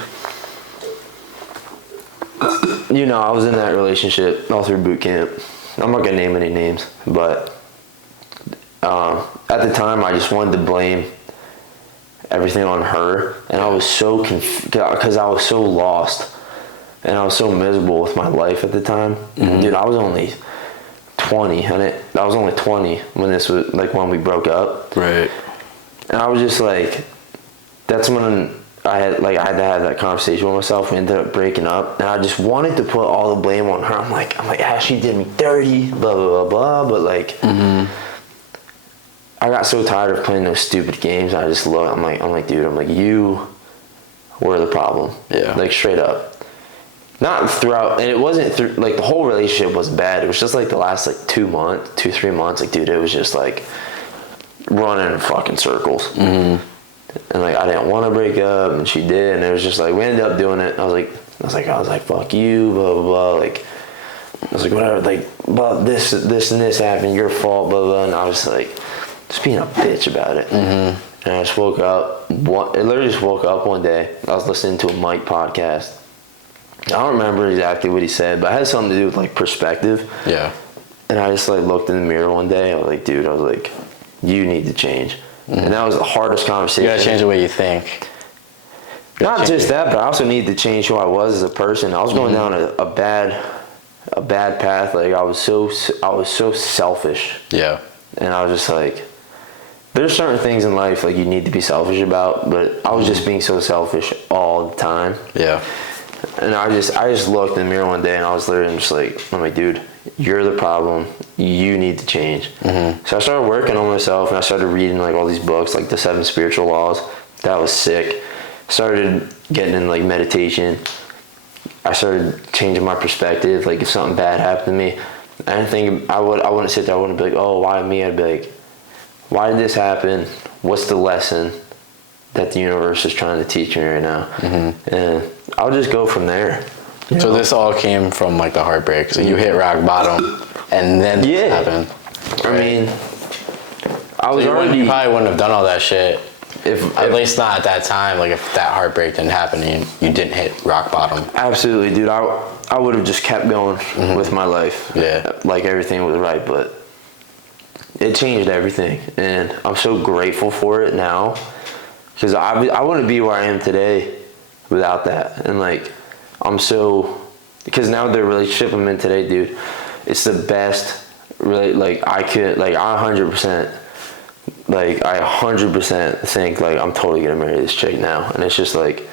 you know, I was in that relationship all through boot camp. I'm not gonna name any names, but at the time I just wanted to blame everything on her, and I was so because I was so lost and I was so miserable with my life at the time. Dude, I was only 20, and I was only 20 when this was like when we broke up. Right. And I was just like, that's when I had to have that conversation with myself. We ended up breaking up, and I just wanted to put all the blame on her. I'm like, ah, she did me dirty, blah blah blah blah. But like, I got so tired of playing those stupid games. I just look. I'm like, dude, you were the problem. Yeah. Like straight up. Not throughout, and it wasn't through, like the whole relationship was bad. It was just like the last like 3 months. Like, dude, it was just like running in fucking circles. And like I didn't want to break up, and she did, and it was just like we ended up doing it. I was like, fuck you, blah blah blah. Like I was like, whatever, like, but this and this happened, your fault, blah blah. And I was like, just being a bitch about it. And I just woke up. I literally just woke up one day. I was listening to a Mike podcast. I don't remember exactly what he said, but it had something to do with like perspective. Yeah. And I just like looked in the mirror one day. I was like, dude, you need to change. And that was the hardest conversation. You gotta change the way you think. Not just that, but I also needed to change who I was as a person. I was going down a bad path. Like I was so selfish. Yeah. And I was just like, there's certain things in life like you need to be selfish about, but I was just being so selfish all the time. Yeah. And I just looked in the mirror one day, and I was literally just like, I'm like, dude, you're the problem. You need to change. So I started working on myself, and I started reading like all these books, like the 7 Spiritual Laws. That was sick. Started getting in like meditation. I started changing my perspective. Like if something bad happened to me, I didn't think I wouldn't sit there. I wouldn't be like, oh, why me? I'd be like, why did this happen? What's the lesson that the universe is trying to teach me right now? And I'll just go from there. So this all came from like the heartbreak. So you hit rock bottom, and then this happened. Right? I mean, you probably wouldn't have done all that shit if at least not at that time. Like if that heartbreak didn't happen, and you didn't hit rock bottom. Absolutely, dude. I would have just kept going with my life. Yeah, like everything was right, but it changed everything, and I'm so grateful for it now. Because I wouldn't be where I am today without that. And like, because now the relationship I'm in today, dude, it's the best. Really, like I 100%, like I 100% think like I'm totally gonna marry this chick now. And it's just like,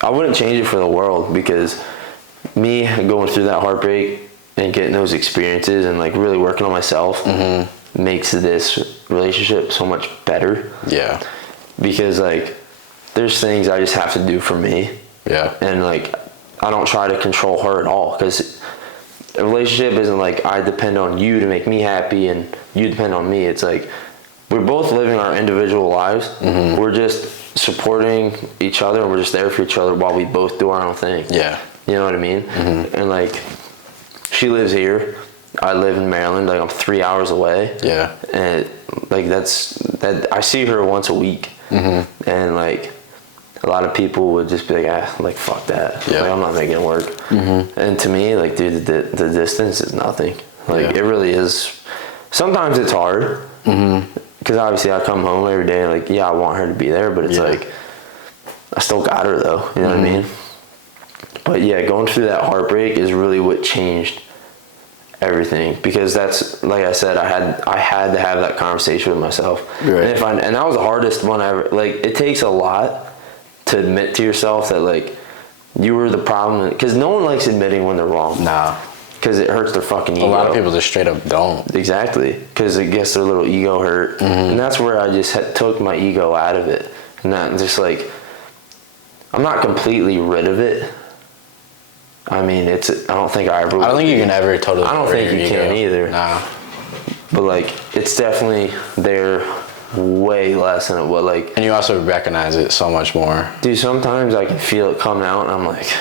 I wouldn't change it for the world, because me going through that heartbreak and getting those experiences and like really working on myself makes this relationship so much better. Yeah. Because like there's things I just have to do for me. Yeah. And like I don't try to control her at all, because a relationship isn't like I depend on you to make me happy and you depend on me. It's like we're both living our individual lives. We're just supporting each other, and we're just there for each other while we both do our own thing. Yeah. You know what I mean? And like she lives here. I live in Maryland. Like, I'm 3 hours away. Yeah. And like that. I see her once a week. Mm-hmm. And like, a lot of people would just be like, fuck that. Yeah. Like, I'm not making it work. Mm-hmm. And to me, like, dude, the distance is nothing. Like, it really is. Sometimes it's hard. Mm-hmm. Because obviously I come home every day, like, yeah, I want her to be there, but it's like, I still got her though, you know what I mean? But yeah, going through that heartbreak is really what changed everything, because that's, like I said, I had to have that conversation with myself. Right. And that was the hardest one ever. Like, it takes a lot to admit to yourself that, like, you were the problem, because no one likes admitting when they're wrong. Nah. Because it hurts their fucking ego. A lot of people just straight up don't. Exactly. Because it gets their little ego hurt. Mm-hmm. And that's where I just took my ego out of it. And that just, like, I'm not completely rid of it. I mean, I don't think I ever... I don't think you can ever totally... I don't think you can either. Nah. But, like, it's definitely there way less than it would, like... And you also recognize it so much more. Dude, sometimes I can feel it coming out and I'm like,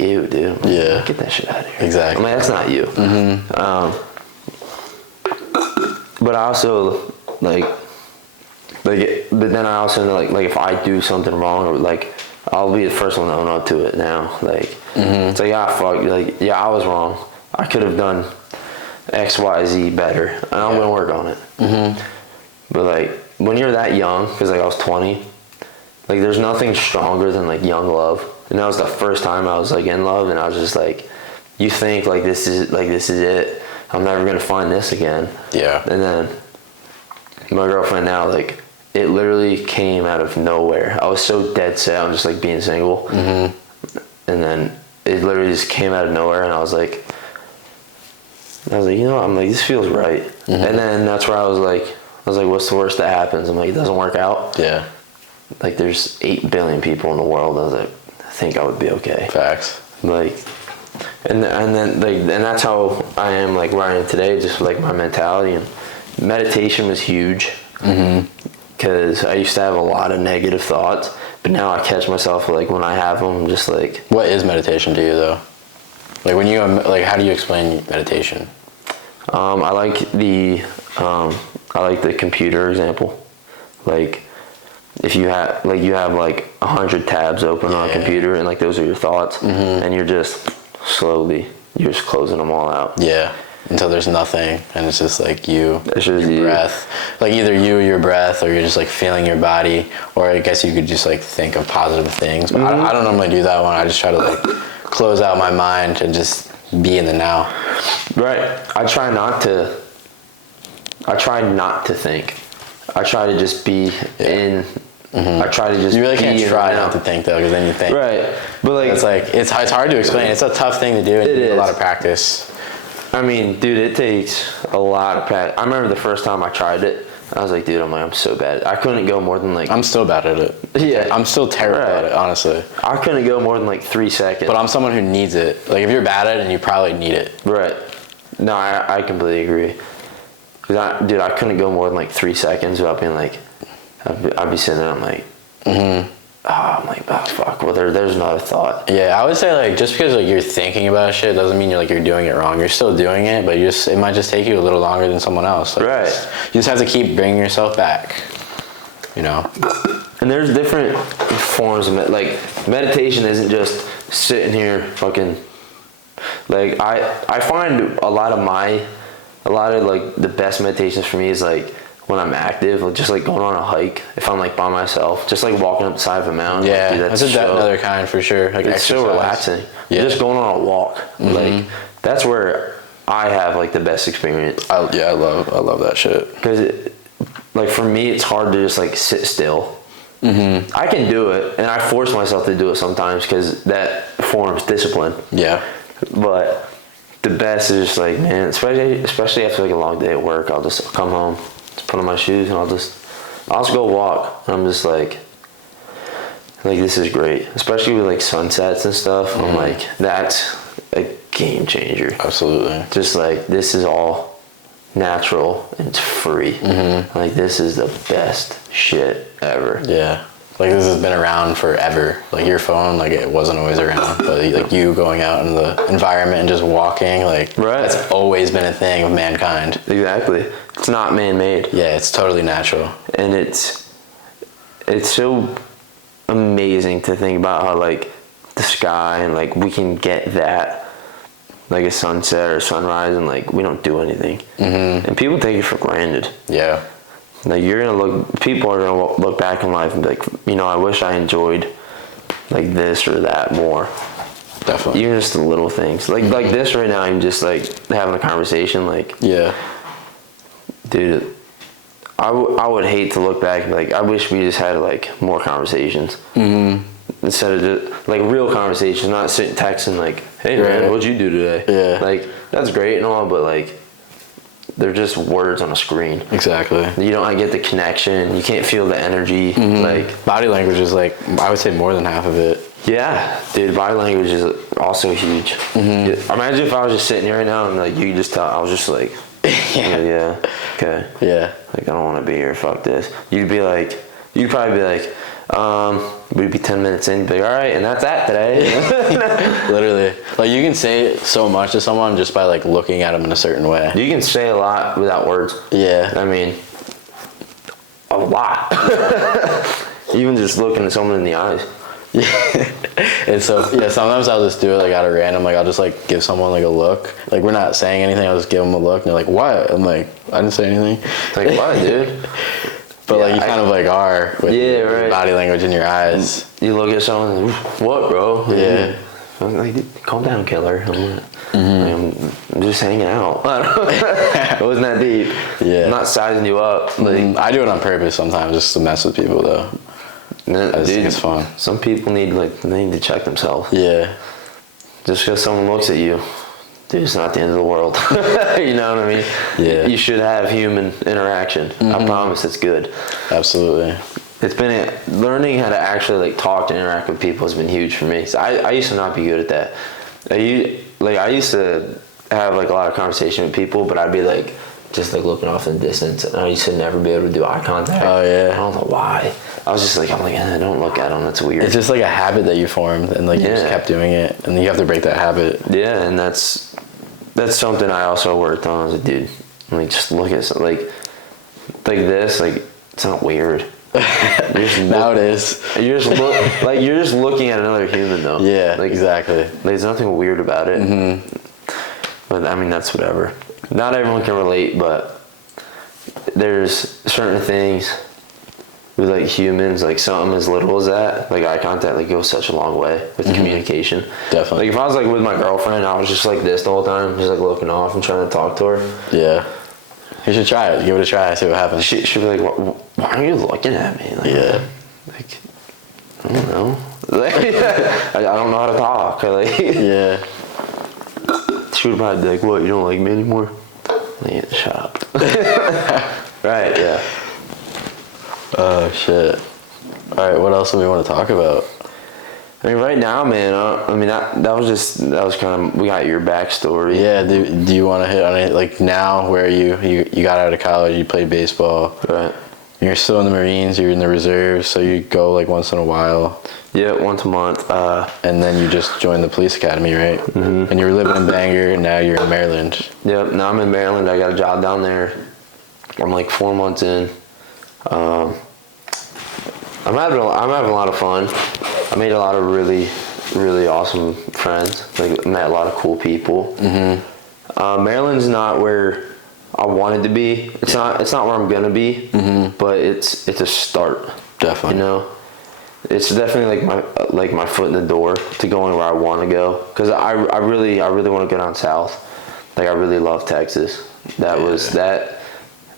ew, dude. Yeah. Get that shit out of here. Exactly. I'm like, that's not you. Mm-hmm. But I also, but then I also know, like if I do something wrong, or like, I'll be the first one to own up to it now. Like, it's like, fuck, like, yeah, I was wrong. I could have done X, Y, Z better, and I'm gonna work on it. Mm-hmm. But like, when you're that young, because like I was 20, like there's nothing stronger than like young love. And that was the first time I was like in love, and I was just like, you think like this is it. I'm never gonna find this again. Yeah. And then my girlfriend now, like, it literally came out of nowhere. I was so dead set on just like being single. Mm-hmm. And then it literally just came out of nowhere, and I was like, you know what? I'm like, this feels right. Mm-hmm. And then that's where I was like, what's the worst that happens? I'm like, it doesn't work out. Yeah. Like, there's 8 billion people in the world. I was like, I think I would be okay. Facts. Like, and then like, and that's how I am, like, where I am today, just like my mentality. And meditation was huge, because I used to have a lot of negative thoughts, but now I catch myself, like, when I have them, I'm just like. What is meditation to you though? Like, when you like, how do you explain meditation? I like the computer example. Like, if you have like 100 tabs open on a computer, and like those are your thoughts, and you're just you're just closing them all out. Yeah. Until there's nothing, and it's just like your breath. Like, either you or your breath, or you're just like feeling your body, or I guess you could just like think of positive things. But I don't normally do that one. I just try to like close out my mind and just be in the now. Right. I try not to think. I try to just be in. I try to just. You really can't try not to think though, because then you think. Right. But like, it's hard to explain. It's a tough thing to do. It needs a lot of practice. I mean, dude, it takes a lot of practice. I remember the first time I tried it, I was like, dude, I'm so bad. I couldn't go more than like. I'm still bad at it. Yeah. I'm still terrible at it, honestly. I couldn't go more than like 3 seconds. But I'm someone who needs it. Like, if you're bad at it, and you probably need it. Right. No, I completely agree. Cause I couldn't go more than like 3 seconds without being like, I'd be sitting there, I'm like, I'm like, fuck. Well, there's another thought. Yeah, I would say, like, just because like you're thinking about shit doesn't mean you're doing it wrong. You're still doing it, but it might just take you a little longer than someone else. Like, right. You just have to keep bringing yourself back. You know. And there's different forms of like, meditation isn't just sitting here fucking. Like, I find a lot of like the best meditations for me is like when I'm active, like just like going on a hike. If I'm like by myself, just like walking up the side of a mountain. Yeah, like, dude, that's another kind for sure. Like, it's so relaxing. Yeah. Just going on a walk, like that's where I have like the best experience. I love that shit. Because like for me, it's hard to just like sit still. I can do it, and I force myself to do it sometimes because that forms discipline. Yeah. But the best is just like, man, especially after like a long day at work, I'll come home, just put on my shoes, and I'll just go walk. And I'm just like this is great, especially with like sunsets and stuff. I'm like, that's a game changer. Absolutely. Just like, this is all natural and it's free. Like, this is the best shit ever. Yeah. like this has been around forever. Like your phone, like it wasn't always around, but like you going out in the environment and just walking, like that's always been a thing of mankind. Exactly. It's not man-made. Yeah, it's totally natural. And it's so amazing to think about how like the sky and like we can get that, like a sunset or a sunrise, and like we don't do anything. And people take it for granted. Yeah. Like people are gonna look back in life and be like, you know, I wish I enjoyed like this or that more. Definitely. Even just the little things. Like this right now, I'm just like having a conversation. Like, yeah, dude, I would hate to look back and be like, I wish we just had like more conversations. Instead of just like real conversations, not sitting texting like, hey man, what'd you do today? Yeah. Like that's great and all, but like they're just words on a screen. Exactly. You don't get the connection. You can't feel the energy. Like body language is like, I would say more than half of it. Yeah, dude, body language is also huge. Imagine if I was just sitting here right now and like you just tell, I was just like, yeah, okay. Yeah. Like I don't want to be here, fuck this. You'd probably be like, we'd be 10 minutes in, you'd be like, all right, and that's that today. Literally. Like you can say so much to someone just by like looking at them in a certain way. You can say a lot without words. Yeah. I mean, a lot. Even just looking at someone in the eyes. Yeah. And so sometimes I'll just do it like out of random, like I'll just like give someone like a look, like we're not saying anything, I'll just give them a look and they're like, what? I'm like, I didn't say anything. Like what, dude? But like you kind of like are with your body language in your eyes. You look at someone and, what, bro? Yeah. I'm like, calm down, killer. I'm just hanging out. It wasn't that deep. Yeah. I'm not sizing you up. Like I do it on purpose sometimes just to mess with people though. I just think it's fun. Some people need to check themselves. Yeah. Just because someone looks at you, dude, it's not the end of the world. You know what I mean? Yeah. You should have human interaction. I promise it's good. Absolutely. It's been learning how to actually like talk and interact with people has been huge for me. So I used to not be good at that. I used to have like a lot of conversation with people, but I'd be like just like looking off in the distance, and I used to never be able to do eye contact. Oh yeah. I don't know why. I was just like, don't look at them. That's weird. It's just like a habit that you formed, and like you just kept doing it, and you have to break that habit. Yeah, and that's something I also worked on. I was like, dude, like just look at something like this. Like it's not weird. Now it is. You're just looking at another human though. Yeah, like, exactly. There's nothing weird about it. But I mean, that's whatever. Not everyone can relate, but there's certain things with like humans, like something as little as that, like eye contact, like goes such a long way with communication. Definitely. Like if I was like with my girlfriend, I was just like this the whole time, just like looking off and trying to talk to her. Yeah. You should try it. Give it a try. See what happens. She'd be like, "Why are you looking at me?" Like, yeah. Like I don't know. Like, I don't know how to talk. Like, yeah. She would probably be like, "What? You don't like me anymore?" Like, yeah, shut up. Right? Yeah. Oh shit. All right. What else do we want to talk about? I mean, right now, man. I mean, that was kind of, we got your backstory. Yeah. Do you want to hit on it? Like now, where you got out of college, you played baseball. Right. You're still in the Marines. You're in the reserves, so you go like once in a while. Yeah, once a month. And then you just joined the police academy, right? Mm-hmm. And you were living in Bangor, and now you're in Maryland. Yep. Now I'm in Maryland. I got a job down there. I'm like 4 months in. I'm having a lot of fun. I made a lot of really, really awesome friends. Like met a lot of cool people. Maryland's not where I wanted to be. It's not where I'm gonna be. But it's a start. Definitely. You know, it's definitely like my foot in the door to going where I want to go. Cause I really want to go down south. Like I really love Texas. That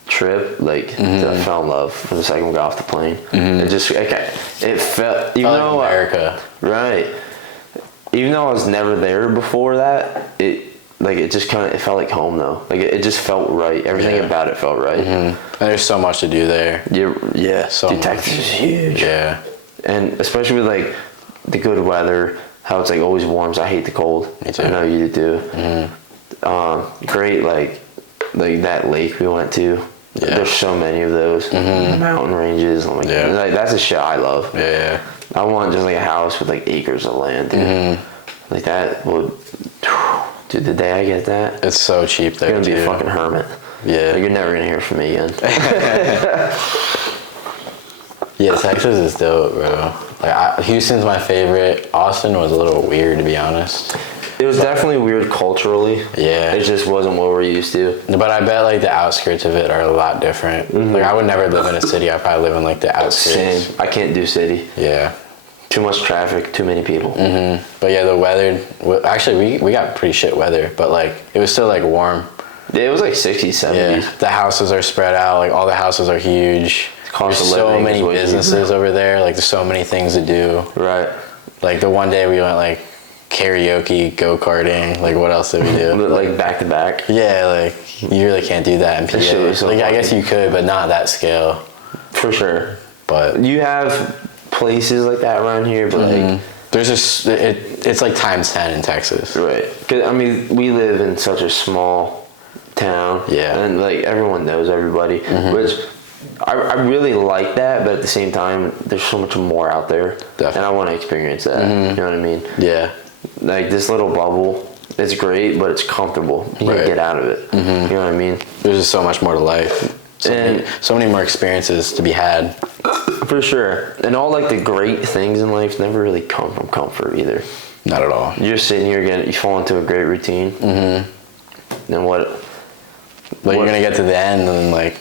trip, like I fell in love for the second we got off the plane. It felt, even though America, right? Even though I was never there before that, it felt like home though. Like it just felt right. Everything about it felt right. And there's so much to do there. Yeah. So dude, Texas is huge. Yeah. And especially with like the good weather, how it's like always warm. So I hate the cold. Me too. I know you do too. Great, like that lake we went to. There's so many of those mountain ranges. I'm like, that's the shit I love. Yeah. I want just like a house with like acres of land, dude. Like that would, dude. The day I get that, it's so cheap there. You're gonna be a fucking hermit. Yeah. Like, you're never gonna hear from me again. Yeah, Texas is dope, bro. Like Houston's my favorite. Austin was a little weird, to be honest. It was definitely weird culturally. Yeah. It just wasn't what we're used to. But I bet like the outskirts of it are a lot different. Like I would never live in a city. I'd probably live in like the outskirts. Same. I can't do city. Yeah. Too much traffic, too many people. But yeah, the weather, actually we got pretty shit weather, but like it was still like warm. Yeah, it was like 60s, 70s. Yeah. The houses are spread out. Like all the houses are huge. There's so many businesses over there. Like there's so many things to do. Right. Like the one day we went like karaoke, go-karting. Like what else did we do? Like back to back. Yeah, like you really can't do that in PA. So like I guess you could, but not that scale. For sure. But you have places like that around here, but like there's just it's like times 10 in Texas. Right. Cause I mean we live in such a small town. Yeah. And like everyone knows everybody, which I really like that, but at the same time, there's so much more out there. Definitely. And I want to experience that. You know what I mean? Yeah. Like this little bubble, it's great, but it's comfortable. You can get out of it. You know what I mean? There's just so much more to life. So many more experiences to be had. For sure. And all like the great things in life never really come from comfort either. Not at all. You're just sitting here again, you fall into a great routine. Then what? Like you're gonna get to the end and like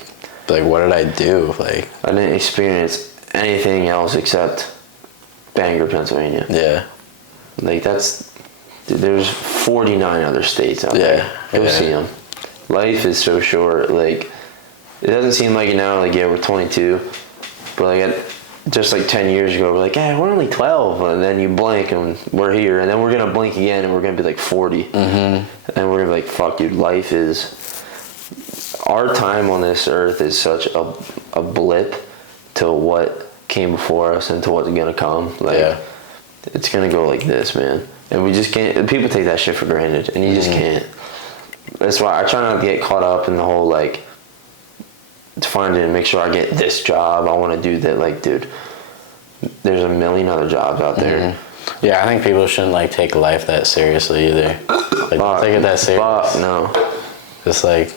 what did I do? Like I didn't experience anything else except Bangor, Pennsylvania. Yeah. Like there's 49 other states out there. Go see them. Life is so short. Like it doesn't seem like it now. Like we're 22, but like just like 10 years ago, we're like, we're only 12, and then you blink and we're here, and then we're gonna blink again and we're gonna be like 40, and we're gonna be like, fuck, dude, life is. Our time on this earth is such a blip to what came before us and to what's gonna come. Like, it's gonna go like this, man. And we just can't. People take that shit for granted, and you just can't. That's why I try not to get caught up in the whole like to find it and make sure I get this job. I want to do that. Like, dude, there's a million other jobs out there. Yeah, I think people shouldn't like take life that seriously either. Like, don't take it that serious. No. Just like,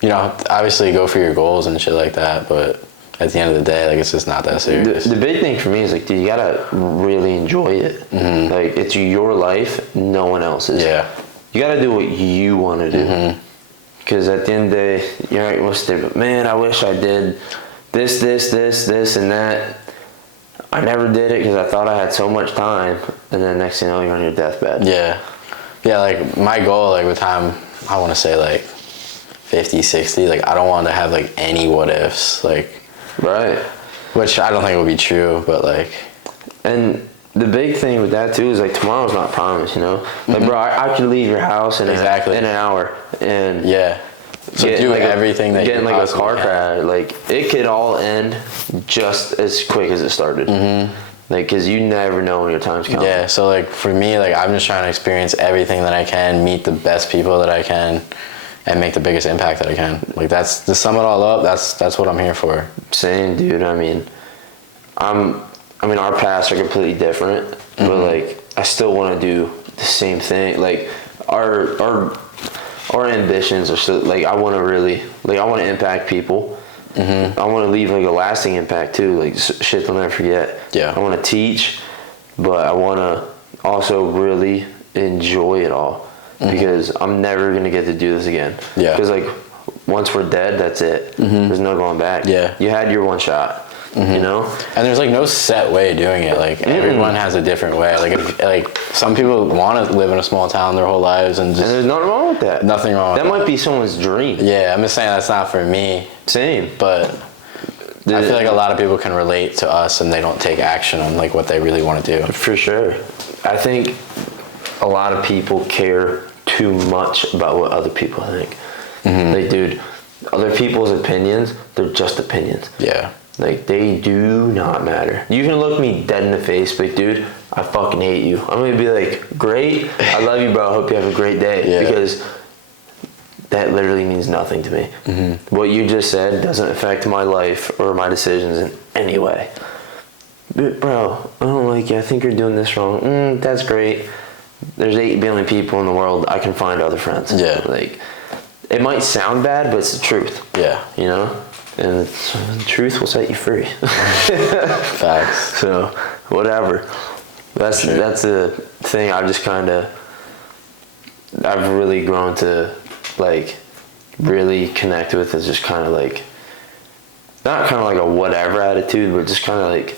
you know, obviously go for your goals and shit like that, but at the end of the day, like, it's just not that serious. The big thing for me is like, dude, you gotta really enjoy it. Like, it's your life, no one else's. Yeah. You gotta do what you want to do. Because at the end of the day, you're like, what's the man? I wish I did this, and that. I never did it because I thought I had so much time, and then next thing you know, you're on your deathbed. Yeah. Like, my goal, like, with time, I want to say, like, 50, 60. Like, I don't want to have, like, any what ifs. Like, right. Which I don't think will be true, but, like. And the big thing with that, too, is, like, tomorrow's not promised, you know? Like, bro, I could leave your house in an hour, and. Yeah. So do like everything that getting you like a car can. crash, like it could all end just as quick as it started. Like, cause you never know when your time's coming. Yeah. So like for me, like I'm just trying to experience everything that I can, meet the best people that I can, and make the biggest impact that I can. Like that's to sum it all up. That's what I'm here for. Same, dude. I mean, our paths are completely different, but like I still want to do the same thing. Like our ambitions are still, like, I want to impact people. I want to leave like a lasting impact too, like shit they'll never forget. Yeah. I want to teach, but I want to also really enjoy it all because I'm never gonna get to do this again. Yeah. Because like once we're dead, that's it. There's no going back. Yeah. You had your one shot. You know, and there's like no set way of doing it. Like everyone has a different way. Like some people want to live in a small town their whole lives, and there's nothing wrong with that. Nothing wrong. That might be someone's dream. Yeah, I'm just saying that's not for me. Same, but I feel like a lot of people can relate to us, and they don't take action on like what they really want to do. For sure, I think a lot of people care too much about what other people think. Like, dude, other people's opinions, they're just opinions. Yeah. Like, they do not matter. You can look me dead in the face, but dude, I fucking hate you. I'm gonna be like, great, I love you, bro. I hope you have a great day. Yeah. Because that literally means nothing to me. Mm-hmm. What you just said doesn't affect my life or my decisions in any way. Bro, I don't like you. I think you're doing this wrong. That's great. There's 8 billion people in the world. I can find other friends. Yeah. Like, it might sound bad, but it's the truth. Yeah. You know? And the truth will set you free. Facts. So, whatever. That's the thing I've really grown to, like, really connect with, is just kind of like, not kind of like a whatever attitude, but just kind of like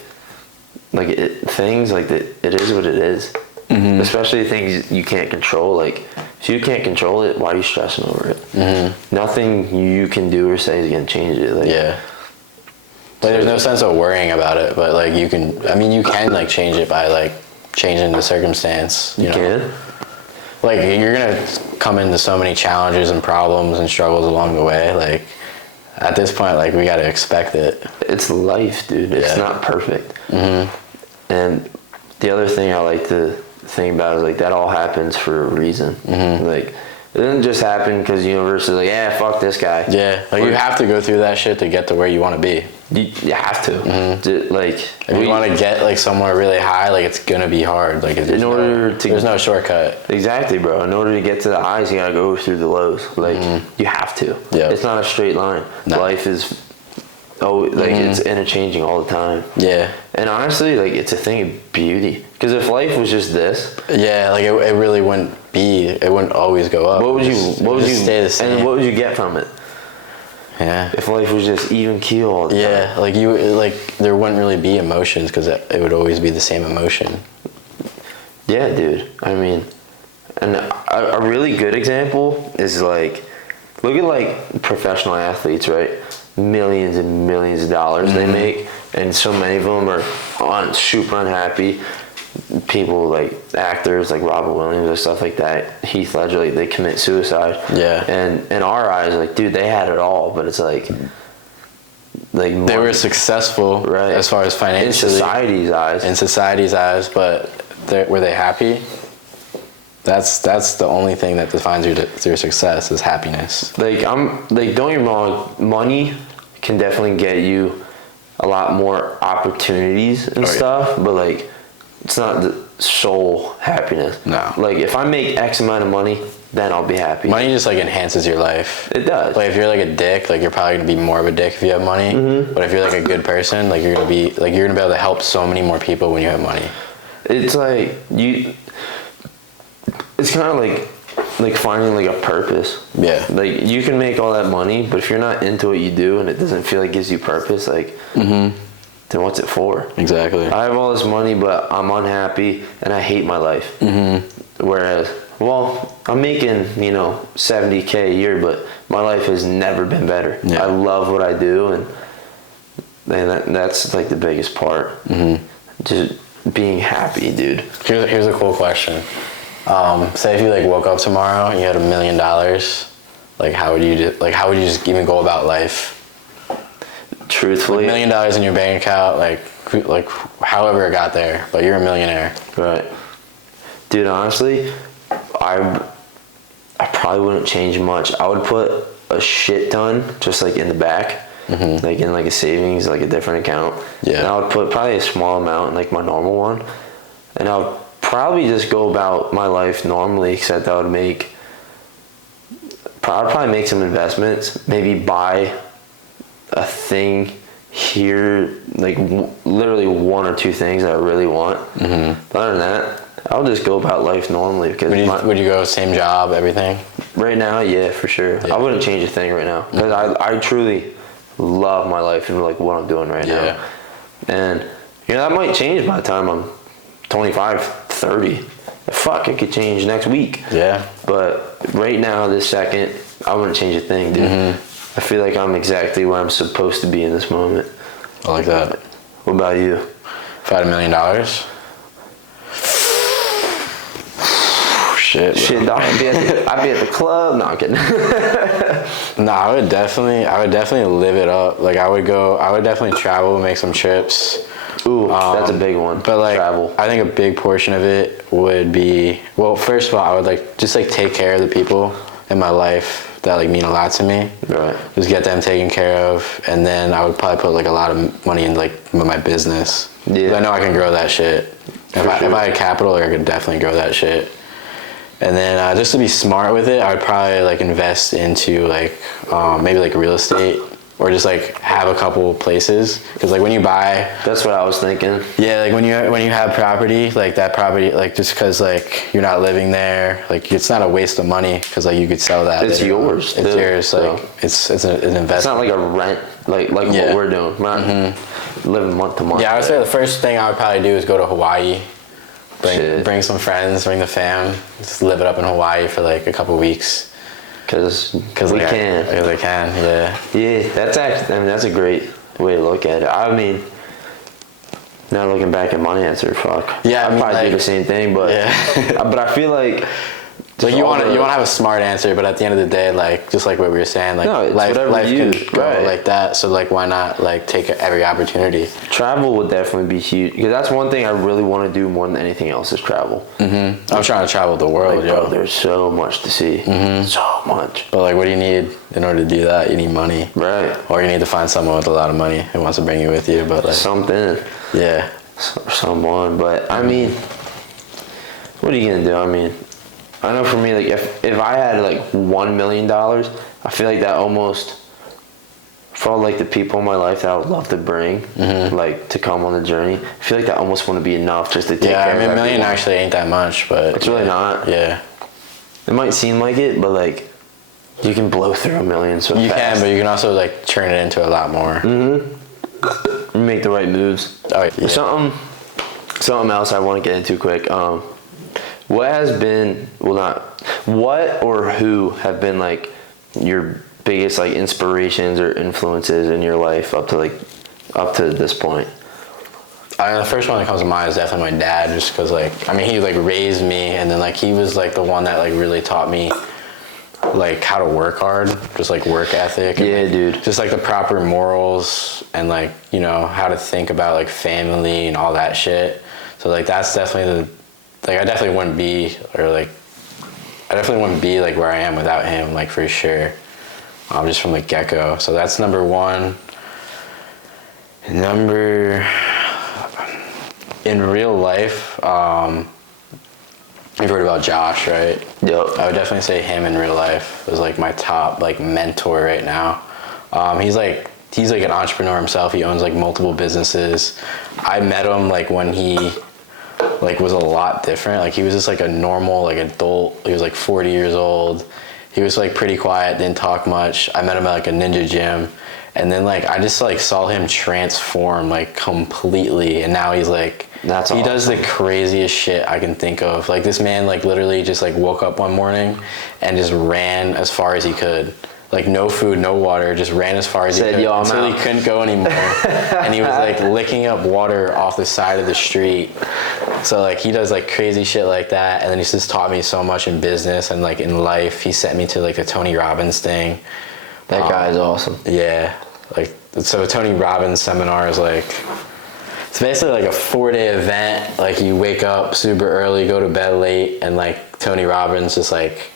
things like that. It is what it is. Mm-hmm. Especially things you can't control. Like, if you can't control it, why are you stressing over it? Mm-hmm. Nothing you can do or say is gonna change it. Like, yeah. Like, there's no sense of worrying about it, but like you can like change it by like changing the circumstance. You know? Can. Like, you're gonna come into so many challenges and problems and struggles along the way. Like, at this point, like, we gotta expect it. It's life, dude. It's not perfect. Mm-hmm. And the other thing I like to think about is, like, that all happens for a reason. Mm-hmm. Like, it doesn't just happen because the universe is like, yeah, fuck this guy. Yeah, like, you have to go through that shit to get to where you want to be. You have to. Mm-hmm. Like, if you want to get like somewhere really high, like, it's gonna be hard. Like, there's no shortcut. Exactly, bro. In order to get to the highs, you gotta go through the lows. Like, you have to. Yeah. It's not a straight line. No. Life is, it's interchanging all the time. Yeah. And honestly, like, it's a thing of beauty. Because if life was just this, yeah, like, it really wouldn't be. It wouldn't always go up. What would you stay the same? And what would you get from it? Yeah. If life was just even keel all the time. Like, there wouldn't really be emotions, because it would always be the same emotion. Yeah, dude. I mean, and a really good example is, like, look at, like, professional athletes, right? Millions and millions of dollars they make, and so many of them are super unhappy. People like actors like Robert Williams and stuff like that, Heath Ledger, like, they commit suicide. Yeah. And in our eyes, like, dude, they had it all, but it's like they were successful, right, as far as financially. In society's eyes, but were they happy? That's the only thing that defines your success, is happiness. Like, don't get me wrong, money can definitely get you a lot more opportunities and stuff, but, like, it's not the sole happiness. No. Like, if I make X amount of money, then I'll be happy. Money just, like, enhances your life. It does. Like, if you're like a dick, like, you're probably gonna be more of a dick if you have money. Mm-hmm. But if you're like a good person, like, you're gonna be able to help so many more people when you have money. It's like it's kind of like finding, like, a purpose. Yeah. Like, you can make all that money, but if you're not into what you do and it doesn't feel like it gives you purpose, like, then what's it for? Exactly. I have all this money, but I'm unhappy and I hate my life. Mm-hmm. Whereas, well, I'm making, $70K a year, but my life has never been better. Yeah. I love what I do, and that's, like, the biggest part. Mm-hmm. Just being happy, dude. Here's a cool question. Say if you, like, woke up tomorrow and you had $1 million, like, how would you just even go about life? Truthfully, $1 million in your bank account, like however it got there, but you're a millionaire. Right. Dude, honestly, I probably wouldn't change much. I would put a shit ton just, like, in the back, like in, like, a savings, like a different account. Yeah. And I would put probably a small amount in, like, my normal one, and I would probably just go about my life normally, except I would probably make some investments, maybe buy a thing here, like, literally 1 or 2 things that I really want. Mm-hmm. But other than that, I'll just go about life normally. Because would you go same job, everything? Right now, yeah, for sure. Yeah. I wouldn't change a thing right now, because I truly love my life and, like, what I'm doing right now. And that might change by the time I'm 25, 30. Fuck, it could change next week. Yeah. But right now, this second, I wouldn't change a thing, dude. Mm-hmm. I feel like I'm exactly where I'm supposed to be in this moment. I like that. What about you? If I had $1 million? Shit, dog. I'd be at the club. No, I'm kidding. No, I would definitely live it up. Like, I would definitely travel, make some trips. Ooh, that's a big one. But, like, travel. I think a big portion of it would be, well, first of all, I would, like, just, like, take care of the people in my life that like mean a lot to me. Right. Just get them taken care of, and then I would probably put like a lot of money in like my business. Yeah. 'Cause I know I can grow that shit. If I had capital, I could definitely grow that shit. And then just to be smart with it, I would probably like invest into like maybe like real estate, or just like have a couple places, because like when you buy, that's what I was thinking. Yeah, like when you have property, like that property, like just because like you're not living there, like it's not a waste of money, because like you could sell that. It's yours. It's yours. So. Like it's an investment. It's not like a rent, like what we're doing. We're not living month to month. Yeah, I would say the first thing I would probably do is go to Hawaii. Bring some friends, bring the fam, just live it up in Hawaii for like a couple weeks. Because we can. Because I can, yeah. Yeah, that's actually, I mean, that's a great way to look at it. I mean, now looking back at my answer, fuck. Yeah, I'd probably do the same thing, but but I feel like you want to have a smart answer, but at the end of the day, like just like what we were saying, like life can go like that. So like, why not like take every opportunity? Travel would definitely be huge, because that's one thing I really want to do more than anything else is travel. I'm trying to travel the world, like, bro. There's so much to see, so much. But like, what do you need in order to do that? You need money, right? Or you need to find someone with a lot of money who wants to bring you with you. But like something, yeah, someone. But I mean, what are you gonna do? I mean, I know for me, like if I had like $1 million, I feel like that almost, for all like the people in my life that I would love to bring, like to come on the journey, I feel like that almost wouldn't be enough just to take care of everyone. $1 million actually ain't that much, but it's really not. Yeah, it might seem like it, but like you can blow through $1 million so fast. You can, but you can also like turn it into a lot more. You make the right moves. Oh yeah. Something else I want to get into quick. What has been, what or who have been like your biggest like inspirations or influences in your life up to this point? The first one that comes to mind is definitely my dad, just because like, I mean, he like raised me, and then like he was like the one that like really taught me like how to work hard, just like work ethic. And, yeah, like, dude. Just like the proper morals, and like, you know, how to think about like family and all that shit. So like that's definitely I definitely wouldn't be like where I am without him, like for sure. Just from the get-go. So that's number one. In real life, you've heard about Josh, right? Yep. I would definitely say him in real life is like my top like mentor right now. He's like an entrepreneur himself. He owns like multiple businesses. I met him like when he like was a lot different. Like he was just like a normal like adult. He was like 40 years old. He was like pretty quiet, didn't talk much. I met him at like a ninja gym, and then like I just like saw him transform like completely, and now he's like he does the craziest shit I can think of. Like this man like literally just like woke up one morning and just ran as far as he could. Like no food, no water, just ran as far as he could until he couldn't go anymore. And he was like licking up water off the side of the street. So like he does like crazy shit like that, and then he's just taught me so much in business and like in life. He sent me to like the Tony Robbins thing. That guy is awesome. Yeah, like so Tony Robbins seminar is like, it's basically like a 4-day event. Like you wake up super early, go to bed late, and like Tony Robbins just like,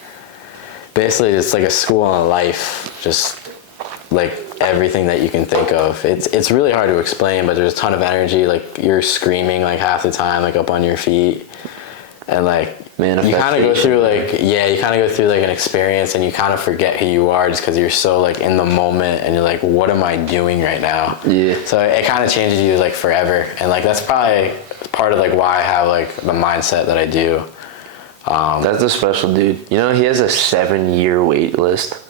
basically it's like a school on life, just like everything that you can think of. It's really hard to explain, but there's a ton of energy. Like you're screaming like half the time, like up on your feet, and like you kind of go through like an experience, and you kind of forget who you are just because you're so like in the moment, and you're like, what am I doing right now? Yeah. So it kind of changes you like forever, and like that's probably part of like why I have like the mindset that I do. That's a special dude. You know, he has a 7-year wait list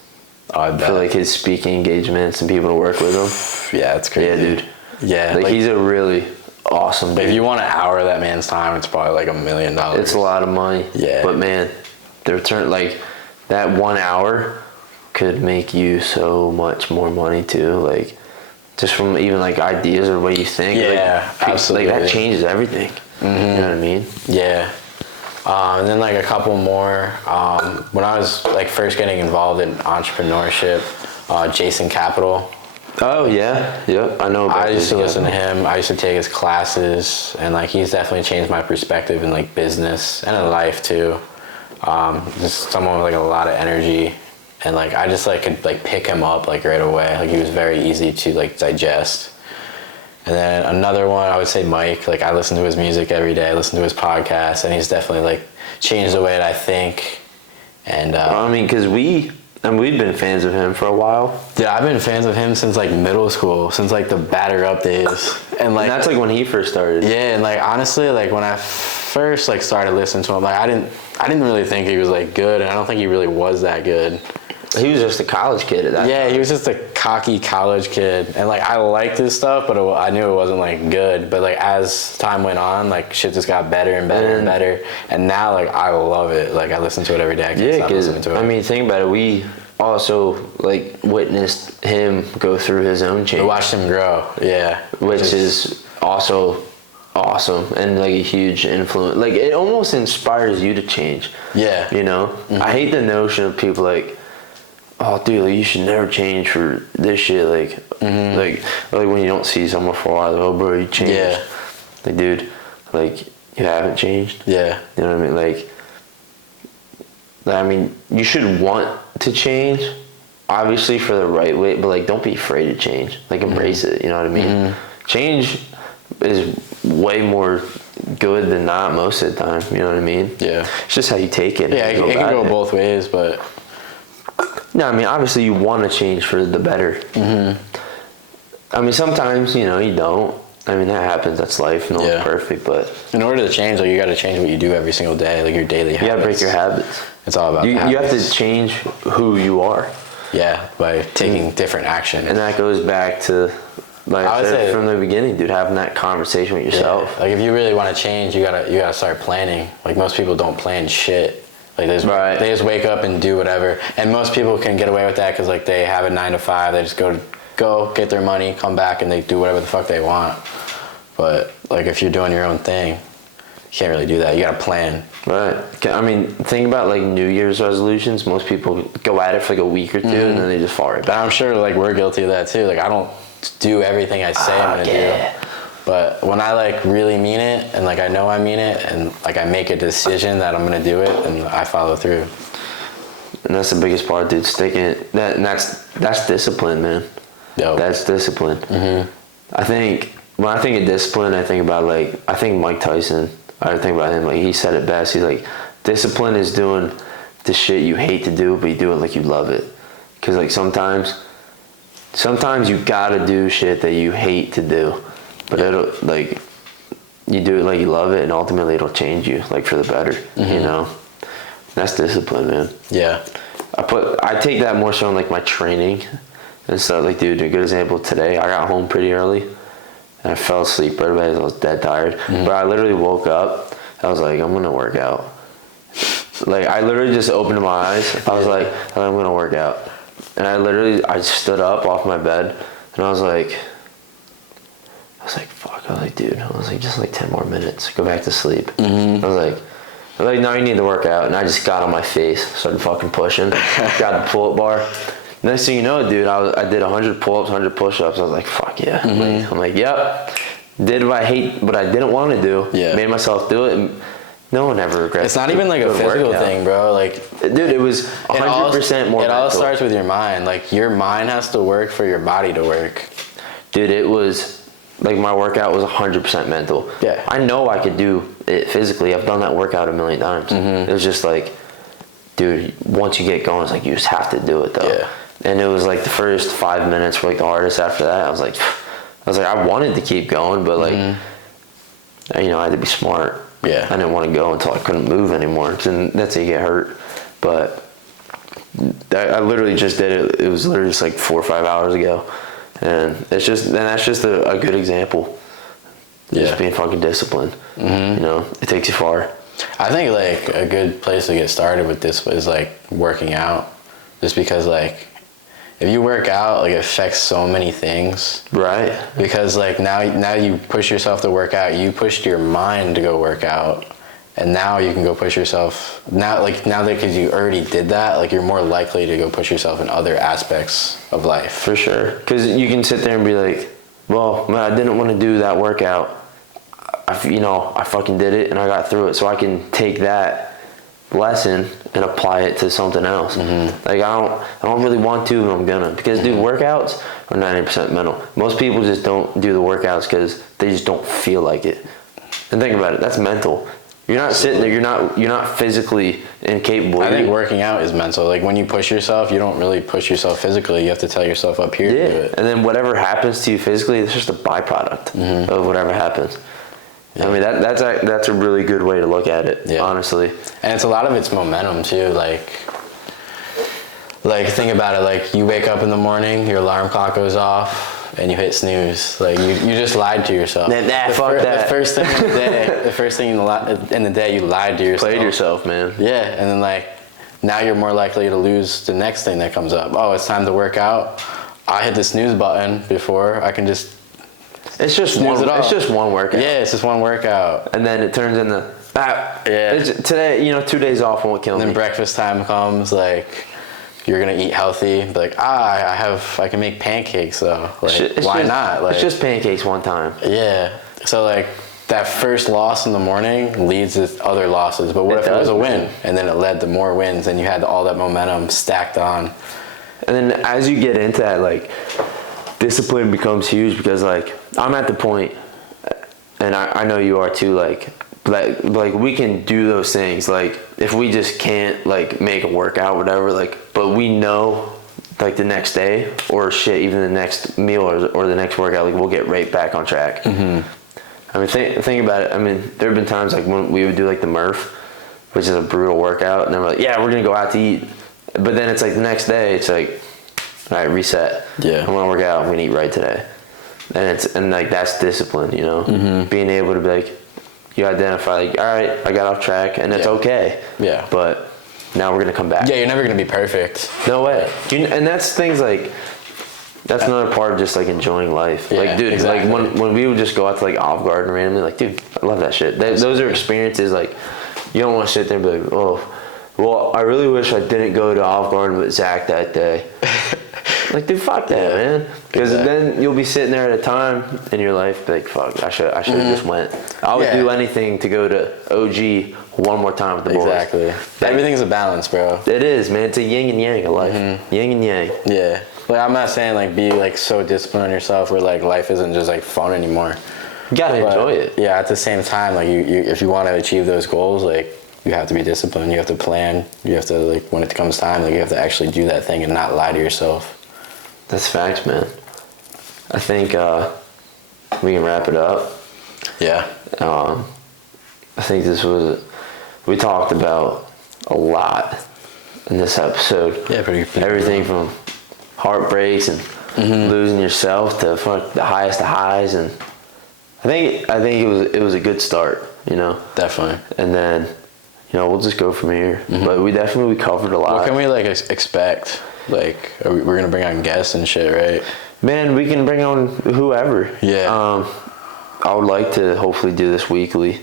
for like his speaking engagements and people to work with him. Yeah, it's crazy. Yeah, dude. Yeah, like he's a really awesome dude. If you want an hour of that man's time, it's probably like $1 million. It's a lot of money. Yeah. But man, the return, like that 1 hour could make you so much more money too. Like just from even like ideas or the way you think. Yeah, like, absolutely. Like that changes everything. You know what I mean? Yeah. And then like a couple more, when I was like first getting involved in entrepreneurship, Jason Capital. Oh yeah, yep, I know about I used to listen to him. I used to take his classes, and like he's definitely changed my perspective in like business and in life too. Just someone with like a lot of energy, and like I just like could like pick him up like right away. Like he was very easy to like digest. And then another one, I would say Mike. Like I listen to his music every day. I listen to his podcast, and he's definitely like changed the way that I think. And I mean, because we've been fans of him for a while. Yeah, I've been fans of him since like middle school, since like the Batter Up days, and like and that's like when he first started. Yeah, and like honestly, like when I first like started listening to him, like I didn't really think he was like good, and I don't think he really was that good. He was just a college kid at that time. He was just a cocky college kid, and like I liked his stuff, but I knew it wasn't like good. But like as time went on, like shit just got better and better and better, and now like I love it. Like I listen to it every day. I can't stop listening to it. I mean, think about it. We also like witnessed him go through his own change. We watched him grow. Yeah, which is also awesome and like a huge influence. Like it almost inspires you to change. Yeah, you know. Mm-hmm. I hate the notion of people like, oh dude, like, you should never change for this shit. Like, like when you don't see someone for a while, like, oh bro, you changed. Yeah. Like, dude, like you haven't changed. Yeah. You know what I mean? Like, I mean, you should want to change, obviously for the right way, but like don't be afraid to change. Like embrace it. You know what I mean? Change is way more good than not most of the time. You know what I mean? Yeah. It's just how you take it. Yeah, it can go both ways, but. No, I mean, obviously you want to change for the better. I mean, sometimes, you know, you don't. I mean, that happens. That's life. No one's perfect, but... In order to change, like, you got to change what you do every single day, like your daily habits. You got to break your habits. It's all about you have to change who you are. Yeah, by taking different action. And that goes back to, like I said from the beginning, dude, having that conversation with yourself. Yeah. Like, if you really want to change, you gotta start planning. Like, most people don't plan shit. Like they just wake up and do whatever, and most people can get away with that because like they have a 9 to 5. They just go get their money, come back, and they do whatever the fuck they want. But like if you're doing your own thing, you can't really do that. You gotta plan. Right. I mean, think about like New Year's resolutions. Most people go at it for like a week or two, and then they just fall right back. But I'm sure like we're guilty of that too. Like I don't do everything I say I'm gonna do. But when I like really mean it, and like I know I mean it, and like I make a decision that I'm gonna do it, and I follow through. And that's the biggest part, dude. Sticking it. That's discipline, man. Yo. That's discipline. I think when I think of discipline, I think Mike Tyson. I think about him. Like he said it best. He's like, discipline is doing the shit you hate to do, but you do it like you love it. Because like sometimes you gotta do shit that you hate to do. But it'll like you do it like you love it, and ultimately it'll change you like for the better. You know, that's discipline, man. Yeah. I take that more so in like my training and stuff. Like, dude, a good example today. I got home pretty early, and I fell asleep right away. I was dead tired, but I literally woke up. I was like, I'm gonna work out. Like I literally just opened my eyes. I was like, I'm gonna work out, and I stood up off my bed, and I was like, fuck. I was like, dude. I was like, just like 10 more minutes. Go back to sleep. I was like, no, you need to work out. And I just got on my face, started fucking pushing. Got the pull-up bar. Next thing you know, dude, I did 100 pull-ups, 100 push-ups. I was like, fuck yeah. I'm like, yep. Did what I didn't want to do. Yeah. Made myself do it. And no one ever regrets. It's not even like a physical thing, bro. Like, dude, it was 100% more. It all starts with your mind. Like, your mind has to work for your body to work. Dude, it was. Like my workout was 100% mental. Yeah. I know I could do it physically. I've done that workout a million times. It was just like, dude, once you get going, it's like you just have to do it though. Yeah. And it was like the first 5 minutes were like the hardest. After that, I was like, I wanted to keep going, but like, you know, I had to be smart. Yeah. I didn't want to go until I couldn't move anymore. And that's how you get hurt. But I literally just did it. It was literally just like 4 or 5 hours ago. And that's just a good example. Just being fucking disciplined. You know, it takes you far. I think like a good place to get started with this is like working out, just because like if you work out, like it affects so many things. Right. Because like now you push yourself to work out, you pushed your mind to go work out. And now you can go push yourself. Now that because you already did that, like you're more likely to go push yourself in other aspects of life. For sure. Because you can sit there and be like, well, man, I didn't want to do that workout. I fucking did it and I got through it. So I can take that lesson and apply it to something else. Like I don't really want to, but I'm gonna, because dude, workouts are 90% mental. Most people just don't do the workouts because they just don't feel like it. And think about it, that's mental. You're not sitting there, you're not physically incapable. I think working out is mental. Like when you push yourself, you don't really push yourself physically. You have to tell yourself up here to do it. And then whatever happens to you physically, it's just a byproduct of whatever happens. I mean, that's a really good way to look at it, honestly. And it's a lot of it's momentum too. Like think about it. Like you wake up in the morning, your alarm clock goes off, and you hit snooze. Like you just lied to yourself. The first thing in the day, the first thing in the day, you lied to yourself. Played yourself, man. Yeah, and then like now you're more likely to lose the next thing that comes up. Oh, it's time to work out. I hit the snooze button before. I can just. It's just one workout. Yeah, it's just one workout. And then it turns into today, 2 days off won't kill me. And then breakfast time comes, like you're gonna eat healthy. Be like, I can make pancakes though. Like, why not? Like, it's just pancakes one time. Yeah. So like that first loss in the morning leads to other losses. But what if it was a win, and then it led to more wins, and you had all that momentum stacked on? And then as you get into that, like, discipline becomes huge, because like I'm at the point, and I know you are too, like we can do those things, like if we just can't like make a workout, whatever, like, but we know like the next day or shit, even the next meal or the next workout, like we'll get right back on track. I mean, think about it. I mean, there have been times like when we would do like the Murph, which is a brutal workout, and then we're like, yeah, we're gonna go out to eat, but then it's like the next day, it's like, all right, reset. Yeah, I'm gonna work out. I'm gonna eat right today, and like that's discipline, being able to be like, you identify like, all right, I got off track, and it's okay. Yeah, but now we're gonna come back. Yeah, you're never gonna be perfect. No way. And that's things like, that's another part of just like enjoying life. Yeah, like, dude, exactly. Like when we would just go out to like Olive Garden randomly, like, dude, I love that shit. Those are experiences, like, you don't want to sit there and be like, oh, well, I really wish I didn't go to Olive Garden with Zach that day. Like, dude, fuck that, man. Because then you'll be sitting there at a time in your life, like, fuck, I should have just went. I would do anything to go to OG one more time with the boys. Exactly. Everything's a balance, bro. It is, man. It's a yin and yang of life. Yin and yang. Yeah. Like, I'm not saying like be like so disciplined on yourself where like life isn't just like fun anymore. You gotta enjoy it. Yeah. At the same time, like you if you want to achieve those goals, like you have to be disciplined. You have to plan. You have to, like, when it comes time, like you have to actually do that thing and not lie to yourself. That's facts, man. I think we can wrap it up. Yeah. I think we talked about a lot in this episode. Yeah, pretty good. Everything from heartbreaks and losing yourself to the highest of highs, and I think it was a good start, Definitely. And then, we'll just go from here. But we covered a lot. What can we like expect? Like, we're gonna bring on guests and shit, right? Man, we can bring on whoever. Yeah. I would like to hopefully do this weekly.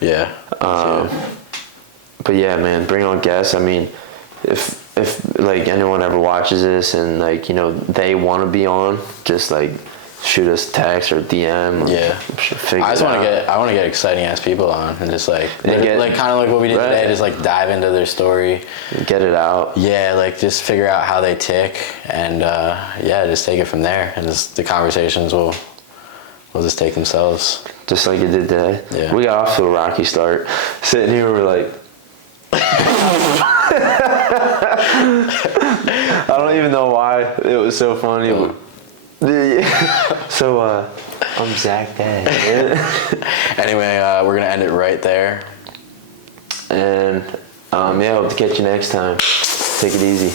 Yeah. But yeah, man, bring on guests. I mean, if like anyone ever watches this and like, they want to be on, just like shoot us a text or DM. Yeah. I want to get exciting ass people on and just like kind of like what we did today, just like dive into their story, get it out. Yeah, like just figure out how they tick, and just take it from there, and just the conversations will just take themselves. Just like it did today. Yeah. We got off to a rocky start. Sitting here, we're like, I don't even know why it was so funny. So, I'm Zach Day. Anyway, we're going to end it right there. And, hope to catch you next time. Take it easy.